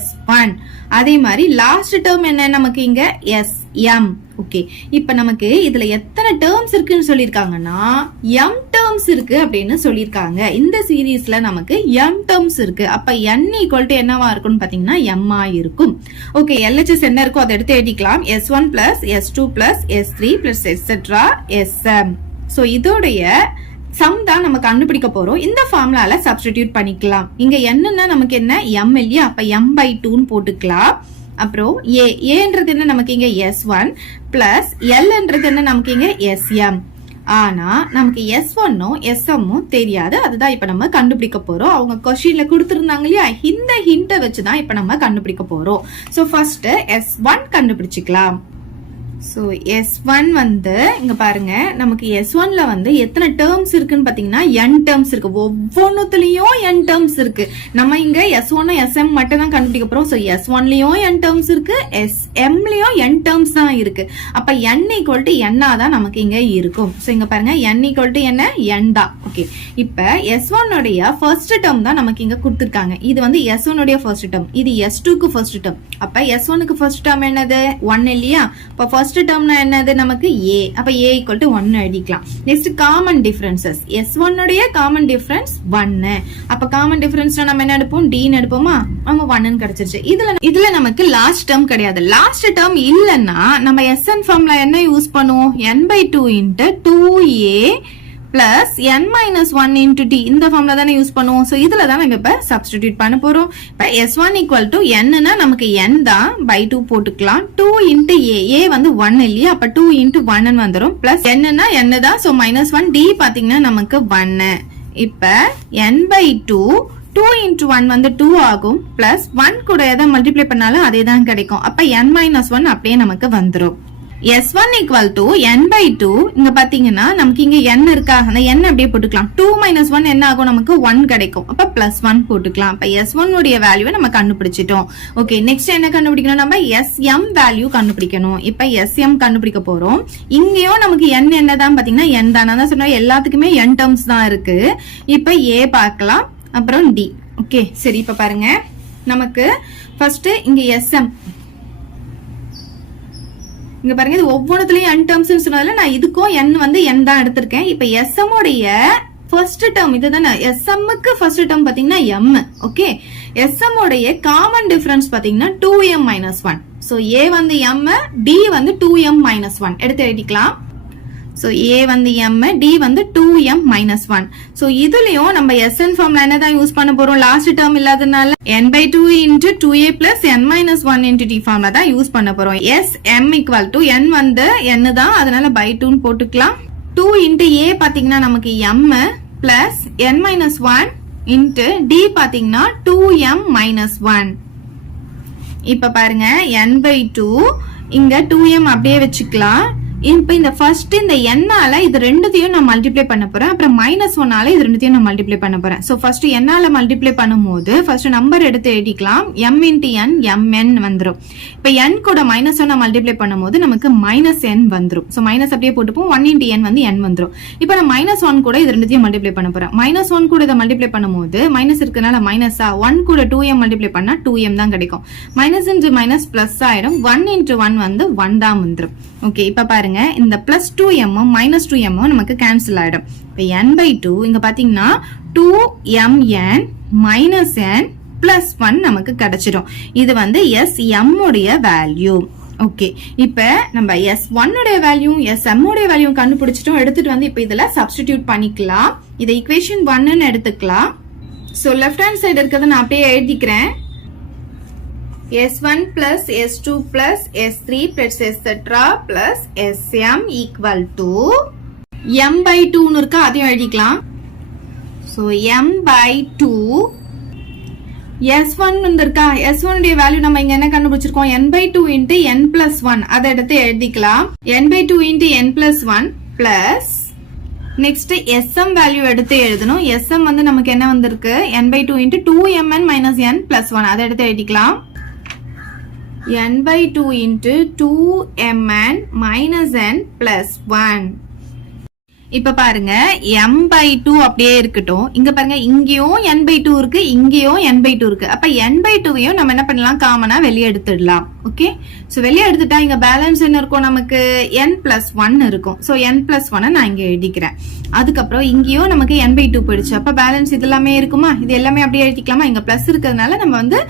s1. அதே மாதிரி லாஸ்ட் டேர்ம் என்ன? நமக்கு இங்க sm. ஓகே, இப்ப நமக்கு இதுல எத்தனை டேர்ம்ஸ் இருக்குன்னு சொல்லிருக்காங்கன்னா m டேர்ம்ஸ் இருக்கு அப்படின்னு சொல்லிருக்காங்க. இந்த சீரீஸ்ல நமக்கு m டேர்ம்ஸ் இருக்கு. அப்ப n ஈக்குவல் டு என்னவா இருக்கும்னு பாத்தீங்கன்னா m ஆ இருக்கும். ஓகே, LHS என்ன இருக்கோ அதை எடுத்து எழுதிக்கலாம். s1 plus s2 plus s3 plus etcetera sm. So இதோடைய சம் தான் நம்ம கண்டுபிடிக்க போறோம். இந்த ஃபார்முலால சப்ஸ்டிடியூட் பண்ணிக்கலாம். இங்க என்னன்னா நமக்கு என்ன? m இல்லையா? அப்ப m/2 போட்டுக்கலாம். அப்புறம் ஏன்றது என்ன? நமக்கு இங்க s1 பிளஸ் எல்ன்றது என்ன? நமக்கு இங்க sm. ஆனா நமக்கு s1ம் smமும் தெரியாது. அதுதான் இப்ப நம்ம கண்டுபிடிக்க போறோம். அவங்க கொஸ்டின்ல கொடுத்திருந்தாங்க இல்லையா, இந்த ஹிண்ட வச்சுதான் இப்ப நம்ம கண்டுபிடிக்க போறோம். So first s1 கண்டுபிடிச்சுக்கலாம். So s1 வந்து இங்க பாருங்க, நமக்கு s1ல வந்து எத்தனை டேர்ம்ஸ் இருக்குன்னு பாத்தீங்கன்னா n டேர்ம்ஸ் இருக்கு. ஒவ்வொன்னுலயும் n டேர்ம்ஸ் இருக்கு. நம்ம இங்க s1 sm மட்டும் தான் கண்டுபிடிக்க போறோம். சோ s1லயும் n டேர்ம்ஸ் இருக்கு, smலயும் n டேர்ம்ஸ் தான் இருக்கு. அப்ப n ஈக்குவல் டு n தான் நமக்கு இங்க இருக்கும். சோ இங்க பாருங்க, n ஈக்குவல் டு என்ன? n தான். ஓகே, இப்ப s1 உடைய ஃபர்ஸ்ட் டேர்ம் தான் நமக்கு இங்க கொடுத்திருக்காங்க. இது வந்து s1 உடைய ஃபர்ஸ்ட் டேர்ம், இது s2க்கு ஃபர்ஸ்ட் டேர்ம். அப்ப s1க்கு ஃபர்ஸ்ட் டேர்ம் என்னது? 1 இல்லையா? அப்ப ஃபர்ஸ்ட் டேர்ம்னா என்னது? நமக்கு a. அப்ப a ஈக்குவல் டு 1 எழுதிக்கலாம். Next common differences. s1 உடைய காமன் டிஃபரன்ஸ் 1. அப்ப காமன் டிஃபரன்ஸ்னா நம்ம என்ன எடுப்போம்? d ன்னு எடுப்போமா? நம்ம 1 ன்னு கிடைச்சிருச்சு. இதுல நமக்கு லாஸ்ட் டேர்ம் கிடையாது. லாஸ்ட் டேர்ம் இல்லன்னா நம்ம sn ஃபார்முலா என்ன யூஸ் பண்ணுவோம்? n/2 into 2a plus n-1 into d இந்த ஃபார்முலா தானே யூஸ் பண்ணுவோம். சோ இதுல தான் நம்ம இப்ப சப்ஸ்டிடியூட் பண்ண போறோம். இப்ப s1 ஈக்குவல் டு n-னா நமக்கு n தான், by 2 போட்டுக்கலாம். 2 இன்டு a வந்து 1 இல்லையா? அப்ப 2 இன்டு 1 வந்துரும். பிளஸ் n-னா n தான், சோ -1. d பாத்தீங்கன்னா நமக்கு 1. இப்ப n/2 2 இன்டு 1 வந்து 2 ஆகும். பிளஸ் 1 கூட எதை மல்டிப்ளை பண்ணாலும் அதே தான் கிடைக்கும். அப்ப n-1 அப்படியே நமக்கு வந்துரும். s1 equal to n/2. இங்க பாத்தீங்கன்னா நமக்கு இங்க n இருக்கா, அந்த n அப்படியே போட்டுக்கலாம். 2 - 1 என்ன ஆகும்? நமக்கு 1 கிடைக்கும். அப்ப +1 போட்டுக்கலாம். அப்ப s1 உடைய வேல்யூவை நம்ம கண்டுபிடிச்சிட்டோம். ஓகே, நெக்ஸ்ட் என்ன கண்டுபிடிக்கணும்? நம்ம sm வேல்யூ கண்டுபிடிக்கணும். இப்ப sm கண்டுபிடிக்க போறோம். இங்கேயும் நமக்கு n என்னதான் பாத்தீங்கன்னா n தான். நான் சொன்ன எல்லாத்துக்குமே n டேர்ம்ஸ் தான் இருக்கு. இப்ப a பார்க்கலாம், அப்புறம் d. ஓகே, சரி, இப்ப பாருங்க, நமக்கு ஃபர்ஸ்ட் இங்க sm இங்க பாருங்க, இது ஒவ்வொன்றுலயும் n டேர்ம்ஸ் சொன்னதுல நான் இதுக்கும் n வந்து n தான் எடுத்திருக்கேன். இப்ப sm உடைய ஃபர்ஸ்ட் டேர்ம் இதுதானே. smக்கு ஃபர்ஸ்ட் டேர்ம் பாத்தீங்கன்னா m. ஓகே, sm உடைய காமன் டிஃபரன்ஸ் பாத்தீங்கன்னா 2m - 1. சோ a வந்து m, d வந்து 2m - 1 எடுத்து எழுதிக்கலாம். சோ a வந்து m, d வந்து 2m - 1. சோ இதுலயும் நம்ம sn ஃபார்முலா என்னதான் யூஸ் பண்ண போறோம்? லாஸ்ட் டேர்ம் இல்லாதனால n/2 into 2a plus n-1 into d formula தான் யூஸ் பண்ண போறோம். sm ஈக்குவல் டு n வந்து n தான், அதனால by 2 போட்டுக்கலாம். 2 இன்டு a பாத்தீங்கன்னா நமக்கு m plus n-1 into d பாத்தீங்கன்னா 2m - 1. இப்ப பாருங்க, n/2 இங்க 2m அப்படியே வச்சுக்கலாம். இப்ப இந்த ஃபர்ஸ்ட் இந்த n-ஆல இது ரெண்டுத்தையும் நான் மல்டிப்ளை பண்ண போறேன். அப்புறம் -1ஆல இது ரெண்டுத்தையும் நான் மல்டிப்ளை பண்ண போறேன். சோ ஃபர்ஸ்ட் n-ஆல மல்டிப்ளை பண்ணும்போது ஃபர்ஸ்ட் நம்பர் எடுத்து எழுதிக்கலாம். m இன்டு n mn வந்துரும். இப்ப n கூட -1 மல்டிப்ளை பண்ணும்போது நமக்கு -n வந்துரும். சோ மைனஸ் அப்படியே போட்டுப்போம். 1 இன்டு n வந்து n வந்துரும். இப்ப நான் -1 கூட இது ரெண்டுத்தையும் மல்டிப்ளை பண்ண போறேன். -1 கூட இதை மல்டிப்ளை பண்ணும்போது மைனஸ் இருக்கனால மைனஸா 1 கூட 2m மல்டிப்ளை பண்ணா 2m தான் கிடைக்கும். மைனஸ் இன்டு மைனஸ் பிளஸ் ஆயிடும். 1 இன்டு 1 வந்து 1 தான் வந்துரும். ஓகே, இப்ப பாருங்க, இந்த +2m -2m நமக்கு கேன்சல் ஆயிடும். இப்ப n/2 இங்க பாத்தீங்கன்னா 2mn -n +1 நமக்கு கிடைச்சிடும். இது வந்து sm உடைய வேல்யூ. ஓகே, இப்ப நம்ம s1 உடைய வேல்யூ sm உடைய வேல்யூ கண்டுபிடிச்சிட்டோம். எடுத்துட்டு வந்து இப்ப இதுல சப்ஸ்டிடியூட் பண்ணிக்கலாம். இதை ஈக்குவேஷன் 1 ன்னு எடுத்துக்கலாம். சோ லெஃப்ட் ஹேண்ட் சைடு இருக்கிறத நான் அப்படியே எழுதிக்கிறேன். s1 plus s2 plus s3 plus etc plus sm equal to m/2 ன்னு இருக்கா, அதையும் எழுதிக்கலாம். so m/2 s1 இருக்கா, s1 உடைய வேல்யூ நம்ம இங்க என்ன கண்டுபிடிச்சிருக்கோம்? n/2 into n plus 1 அதை எடுத்து எழுதிக்கலாம். n/2 into n plus 1 plus next sm value எடுத்து எழுதணும். sm வந்து நமக்கு என்ன வந்திருக்கு, n/2 into 2mn minus n plus 1. அதை எடுத்து எழுதிக்கலாம். n/2 into 2mn minus n plus 1. இப்ப பாருங்க m/2 அப்படியே இருக்கட்டும். இங்க பாருங்க இங்கேயும் n/2 இருக்கு, இங்கேயும் n/2 இருக்கு. அப்ப n/2வையும் நம்ம என்ன பண்ணலாம், காமனா வெளியே எடுத்துடலாம். ஓகே, சோ வெளியே எடுத்துட்டா இங்க பேலன்ஸ் என்ன இருக்கும், நமக்கு n+1 இருக்கும். சோ n+1 நான் இங்க எழுதிக்கிறேன். அதுக்கப்புறம் இங்கேயும் நமக்கு n/2 போயிடுச்சு. அப்ப பேலன்ஸ் இது எல்லாமே இருக்குமா, இது எல்லாமே அப்படியே எழுதிக்கலாமா. இங்க பிளஸ் இருக்கிறதுனால நம்ம வந்து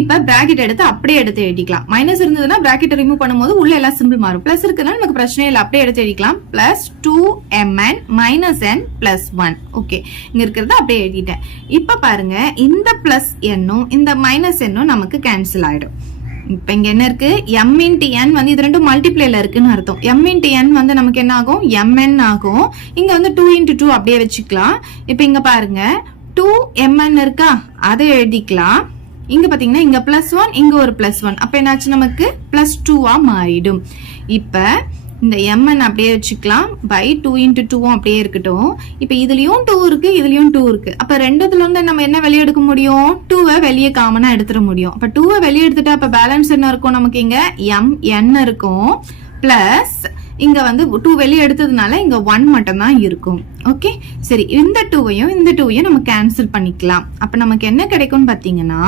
இப்ப பிராக்கெட் எடுத்து அப்படியே எடுத்து எழுதிக்கலாம். மைனஸ் இருந்ததுன்னா பிராக்கெட் ரிமூவ் பண்ணும்போது உள்ள எல்லா சிம்பிள் மாறும். பிளஸ் இருக்கிறதுனால நமக்கு பிரச்சனை இல்லை, அப்படியே எடுத்து எழுதிக்கலாம். Plus 2mn minus n plus 1. Okay, இங்க இருக்கிறத அப்படியே எழுதிட்டேன். இப்ப பாருங்க இந்த பிளஸ் என்னும் இந்த மைனஸ் என்னும் நமக்கு கேன்சல் ஆயிடும். இப்ப இங்க என்ன இருக்கு, m into n வந்து இது ரெண்டும் மல்டிப்ளேல இருக்குன்னு அர்த்தம். m into n வந்து நமக்கு என்ன ஆகும், mn ஆகும். இங்க வந்து 2 into 2 அப்படியே வச்சுக்கலாம். இப்ப இங்க பாருங்க 2mn இருக்கா, அதை எழுதிக்கலாம். இங்க பாத்தீங்கன்னா இங்க +1, இங்க ஒரு +1. அப்ப என்னாச்சு, நமக்கு +2 மாறிடும். இப்ப இந்த mn அப்படியே வச்சுக்கலாம். by 2 into 2 அப்படியே இருக்கட்டும். இப்ப இதுலயும் 2 இருக்கு, இதுலயும் 2 இருக்கு. அப்ப ரெண்டுத்துல இருந்து நம்ம என்ன வெளியே எடுக்க முடியும், 2 வெளியே காமனா எடுத்துட முடியும். அப்ப 2 வெளியே எடுத்துட்டா அப்ப பேலன்ஸ் என்ன இருக்கும், நமக்கு இங்க mn இருக்கும். பிளஸ் இங்க வந்து 2 வெளியே எடுத்ததுனால இங்க 1 மட்டும் தான் இருக்கும். ஓகே, சரி, இந்த 2வையும் இந்த 2வையும் நம்ம கேன்சல் பண்ணிக்கலாம். அப்ப நமக்கு என்ன கிடைக்கும்னு பாத்தீங்கன்னா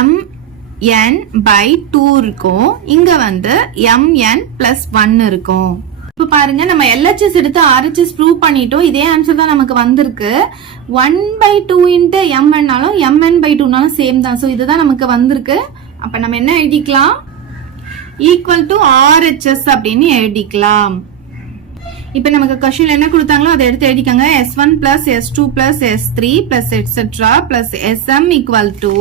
mn/2 இருக்கும். இங்க வந்து mn+1 இருக்கும். இப்ப பாருங்க நம்ம LHS எடுத்து RHS ப்ரூவ் பண்ணிட்டோம். இதே ஆன்சர் தான் நமக்கு வந்திருக்கு. 1/2 into mnனாலும் mn/2னாலும் சேம் தான். சோ இதுதான் நமக்கு வந்திருக்கு. அப்ப நம்ம என்ன எழுதிக்கலாம், ஈக்குவல் டு RHS அப்படின்னு எழுதிக்கலாம். இப்ப நமக்கு கொஸ்டின்ல என்ன கொடுத்தாங்களோ அதை எடுத்து எழுதிக்கங்க. S1 plus S2 plus S3 plus etc plus SM equal to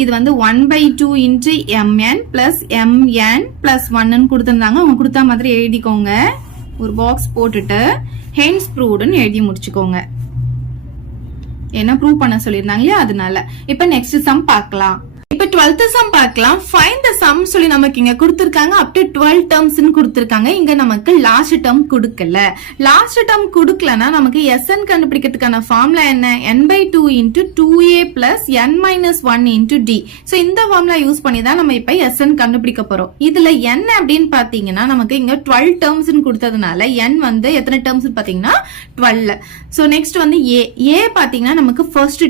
இது வந்து 1/2 into mn plus mn plus 1 கொடுத்திருந்தாங்க. அவங்க கொடுத்த மாதிரி எழுதிக்கோங்க. ஒரு பாக்ஸ் போட்டுட்டு hence provedன்னு எழுதி முடிச்சுக்கோங்க. என்ன ப்ரூவ் பண்ண சொல்லியிருந்தாங்க இல்லையா, அதனால. இப்ப நெக்ஸ்ட் சம் பார்க்கலாம். இப்ப 12th சம் பார்க்கலாம். ஃபைண்ட் தி சம் சொல்லி நமக்கு இங்க கொடுத்திருக்காங்க. அப் டு 12 டர்ம்ஸ் கொடுத்திருக்காங்க. இங்க நமக்கு லாஸ்ட் டர்ம் கொடுக்கல. லாஸ்ட் டர்ம் கொடுக்கலனா நமக்கு SN கண்டுபிடிக்கிறதுக்கான ஃபார்முலா என்ன, n/2 into 2a plus n minus 1 into d. So இந்த ஃபார்முலா யூஸ் பண்ணி தான் நம்ம இப்ப SN கண்டுபிடிக்க போறோம். இதுல n அப்படின்னு பாத்தீங்கன்னா நமக்கு இங்க 12 டர்ம்ஸ் கொடுத்ததுனால n வந்து எத்தனை டர்ம்ஸ் பாத்தீங்கன்னா 12. சோ நெக்ஸ்ட் வந்து a பாத்தீங்கன்னா நமக்கு ஃபர்ஸ்ட்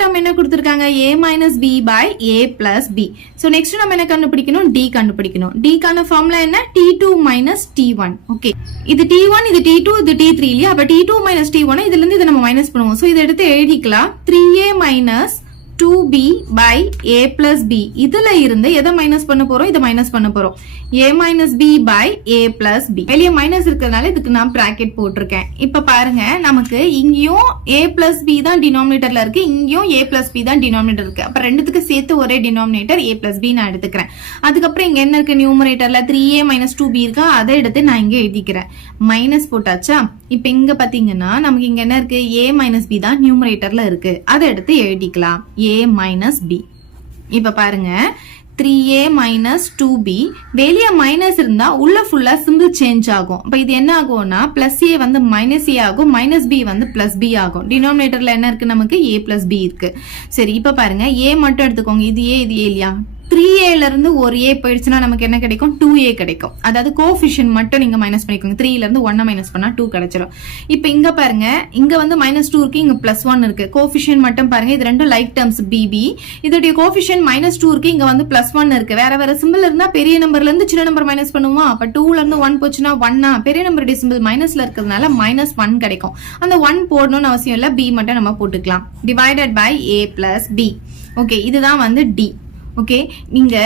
டர்ம் என்ன கொடுத்திருக்காங்க, a minus b by a plus b. so next நம்ம என்ன கண்டுபிடிக்கணும், d கண்டுபிடிக்கணும். d கான ஃபார்முலா என்ன, t2 minus t1. ஓகே, இது t1, இது t2, இது t3 இல்லையா. அப்ப t2 minus t1 இதுல இருந்து இதை நம்ம மைனஸ் பண்ணுவோம். சோ இதை எடுத்து எழுதிக்கலாம். 3a minus 2b by a plus b. இதுல இருந்து எதை மைனஸ் பண்ண போறோம், இதை மைனஸ் பண்ண போறோம். a minus b by a plus b. வெளியே மைனஸ் இருக்கிறதுனால இதுக்கு நான் பிராக்கெட் போட்டிருக்கேன். இப்ப பாருங்க நமக்கு இங்கேயும் a plus b தான் டினாமினேட்டர்ல இருக்கு, இங்கேயும் a plus b தான் டினாமினேட்டர் இருக்கு. அப்ப ரெண்டுத்துக்கு சேர்த்து ஒரே டினாமினேட்டர் a plus b நான் எடுத்துக்கிறேன். அதுக்கப்புறம் இங்க என்ன இருக்கு, நியூமரேட்டர்ல 3a minus 2b இருக்கா, அதை எடுத்து நான் இங்க எழுதிக்கிறேன். மைனஸ் போட்டாச்சா. இப்ப இங்க பாத்தீங்கன்னா நமக்கு இங்க என்ன இருக்கு, a minus b தான் நியூமரேட்டர்ல இருக்கு. அதை எடுத்து எழுதிக்கலாம், a minus b. இப்ப பாருங்க 3a minus 2b, வெளிய மைனஸ் இருந்தா உள்ள ஃபுல்லா சிம்பிள் சேஞ்ச் ஆகும். அப்ப இது என்ன ஆகும்னா பிளஸ் a வந்து மைனஸ் a ஆகும், மைனஸ் b வந்து பிளஸ் b ஆகும். டினாமினேட்டர்ல என்ன இருக்கு, நமக்கு a plus b இருக்கு. சரி, இப்ப பாருங்க a மட்டும் எடுத்துக்கோங்க. இது a இது a இல்லையா, 3a இருந்து ஒரு a போயிடுச்சுன்னா நமக்கு என்ன கிடைக்கும், 2a கிடைக்கும். அதாவது கோஎஃபிஷியன்ட் மட்டும் நீங்க மைனஸ் பண்ணிக்கோங்க. 3 இருந்து 1 மைனஸ் பண்ணா 2 கிடைச்சிடும். இப்ப இங்க பாருங்க, இங்க வந்து -2 இருக்கு, இங்க +1 இருக்கு. கோஎஃபிஷியன்ட் மட்டும் பாருங்க, இது ரெண்டும் லைக் டர்ம்ஸ் bb. இதோட கோஎஃபிஷியன்ட் -2 இருக்கு, இங்க வந்து +1 இருக்கு. வேற வேற சிம்பிள் இருந்தா பெரிய நம்பர்ல இருந்து சின்ன நம்பர் மைனஸ் பண்ணுவோமா. அப்ப 2ல இருந்து 1 போச்சுன்னா 1 பெரிய நம்பருடைய சிம்பிள் மைனஸ்ல இருக்கிறதுனால -1 கிடைக்கும். அந்த 1 போடணும்னு அவசியம் இல்ல, b மட்டும் நம்ம போட்டுக்கலாம். Divided by a plus b. Okay, இதுதான் வந்து d. ஓகே, நீங்க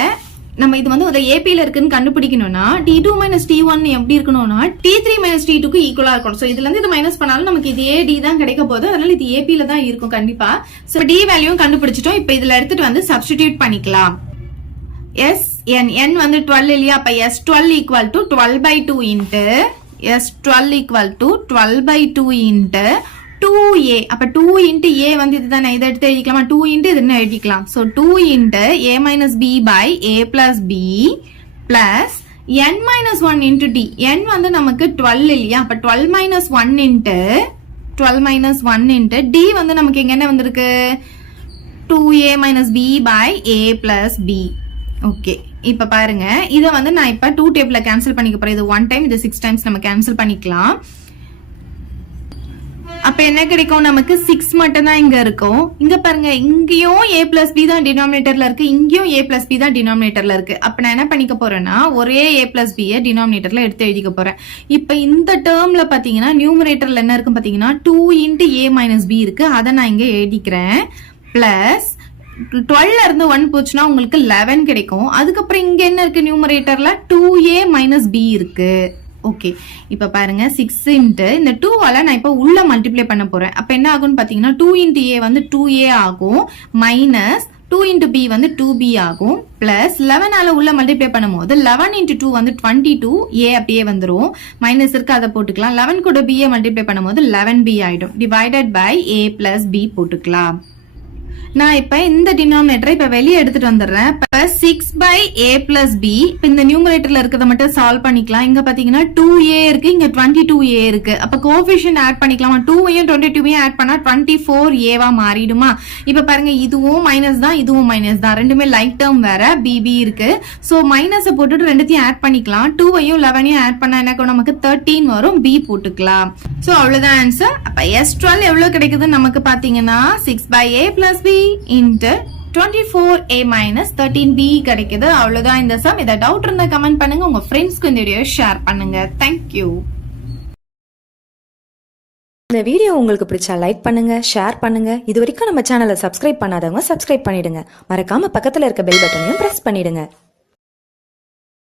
நம்ம இது வந்து ஒரு ஏபில இருக்குன்னு கண்டுபிடிக்கணும்னா t2 minus t1 எப்படி இருக்கணும்னா t3 minus t2 க்கு ஈக்குவலா இருக்கணும். சோ இதுல இருந்து இது மைனஸ் பண்ணாலும் நமக்கு இதே d தான் கிடைக்க போகுது. அதனால இது ஏபில தான் இருக்கும் கண்டிப்பா. சோ d வேல்யூவும் கண்டுபிடிச்சிட்டோம். இப்போ இதுல எடுத்துட்டு வந்து சப்ஸ்டிடியூட் பண்ணிக்கலாம். n வந்து 12 இல்லையா. அப்ப s12 equal to 12/2 into s12 equal to 12/2 into 2a. அப்ப 2 into a வந்து இதுதானே, இதை எடுத்து எழுதிக்கலாமா. 2 into இதுன்னு எழுதிக்கலாம். so 2 into a minus b by a plus b plus n minus 1 into d. n வந்து நமக்கு 12 இல்லையா, அப்ப 12 minus 1 into d வந்து நமக்கு எங்க என்ன வந்திருக்கு, 2a minus b by a plus b. Okay, இப்ப பாருங்க, இத வந்து நான் இப்ப 2 டேபிள்ல கேன்சல் பண்ணிக்க போறேன். இது 1 டைம், இது 6 டைம்ஸ் நம்ம கேன்சல் பண்ணிக்கலாம். அப்ப என்ன கிடைக்கும், நமக்கு 6 மட்டும் தான் இங்க இருக்கும். இங்க பாருங்க, இங்கேயும் a plus b தான் டினாமினேட்டர்ல இருக்கு, இங்கேயும் a plus b தான் டினாமினேட்டர்ல இருக்கு. அப்ப நான் என்ன பண்ணிக்க போறேன்னா, ஒரே a plus b டினாமினேட்டர்ல எடுத்து எழுதிக்க போறேன். இப்ப இந்த டேர்ம்ல பாத்தீங்கன்னா நியூமரேட்டர்ல என்ன இருக்கு பாத்தீங்கன்னா 2 into a minus b இருக்கு, அதை நான் இங்க எழுதிக்கிறேன். பிளஸ் 12 இருந்து 1 போச்சுன்னா உங்களுக்கு 11 கிடைக்கும். அதுக்கப்புறம் இங்க என்ன இருக்கு, நியூமரேட்டர்ல 2a minus b இருக்கு. ஓகே, இப்ப பாருங்க 6 இன்ட்டு இந்த 2வால நான் இப்ப உள்ள மல்டிப்ளை பண்ண போறேன். அப்ப என்ன ஆகும்னு பாத்தீங்கன்னா 2 இன்ட்டு a வந்து 2a ஆகும், மைனஸ் 2 இன்ட்டு b வந்து 2b ஆகும், பிளஸ் 11ஆல உள்ள மல்டிப்ளை பண்ணும் போது 11 இன்ட்டு 2 வந்து 22, a அப்படியே வந்துரும், மைனஸ் இருக்கு அதை போட்டுக்கலாம். 11 கூட b மல்டிப்ளை பண்ணும் போது 11b ஆயிடும், divided by a plus b போட்டுக்கலாம். நான் இப்ப இந்த டினாமினேட்டரை இப்ப வெளியே எடுத்துட்டு வந்துடுறேன். இப்ப 6 by a plus b, இப்ப இந்த நியூமரேட்டர்ல இருக்கிறத மட்டும் சால்வ் பண்ணிக்கலாம். இங்க பாத்தீங்கன்னா 2a இருக்கு, இங்க 22a இருக்கு. அப்ப கோஎஃபிஷியன்ட் ஆட் பண்ணிக்கலாமா, 2வையும் 22வையும் ஆட் பண்ணா 24a வா மாறிடுமா. இப்ப பாருங்க, இதுவும் மைனஸ் தான், இதுவும் மைனஸ் தான், ரெண்டுமே லைக் டேர்ம் வேற, bb இருக்கு. சோ மைனஸ் போட்டுட்டு ரெண்டுத்தையும் ஆட் பண்ணிக்கலாம். 2வையும் 11வையும் ஆட் பண்ணா என்ன நமக்கு 13 வரும், b போட்டுக்கலாம். சோ அவ்வளவுதான் ஆன்சர். அப்ப s12 எவ்வளவு கிடைக்குது நமக்கு பாத்தீங்கன்னா 6 by a plus b into 24a minus 13b கிடைக்குது. அவ்வளவுதான் இந்த சம். இத டவுட் இருந்தா கமெண்ட் பண்ணுங்க, உங்க ஃப்ரெண்ட்ஸ்க்கு இந்த வீடியோ ஷேர் பண்ணுங்க. தேங்க்யூ. இந்த வீடியோ உங்களுக்கு பிடிச்சா லைக் பண்ணுங்க, ஷேர் பண்ணுங்க. இது வரைக்கும் நம்ம சேனலை சப்ஸ்கிரைப் பண்ணாதவங்க சப்ஸ்கிரைப் பண்ணிடுங்க. மறக்காம பக்கத்துல இருக்க பெல் பட்டனையும் பிரஸ் பண்ணிடுங்க.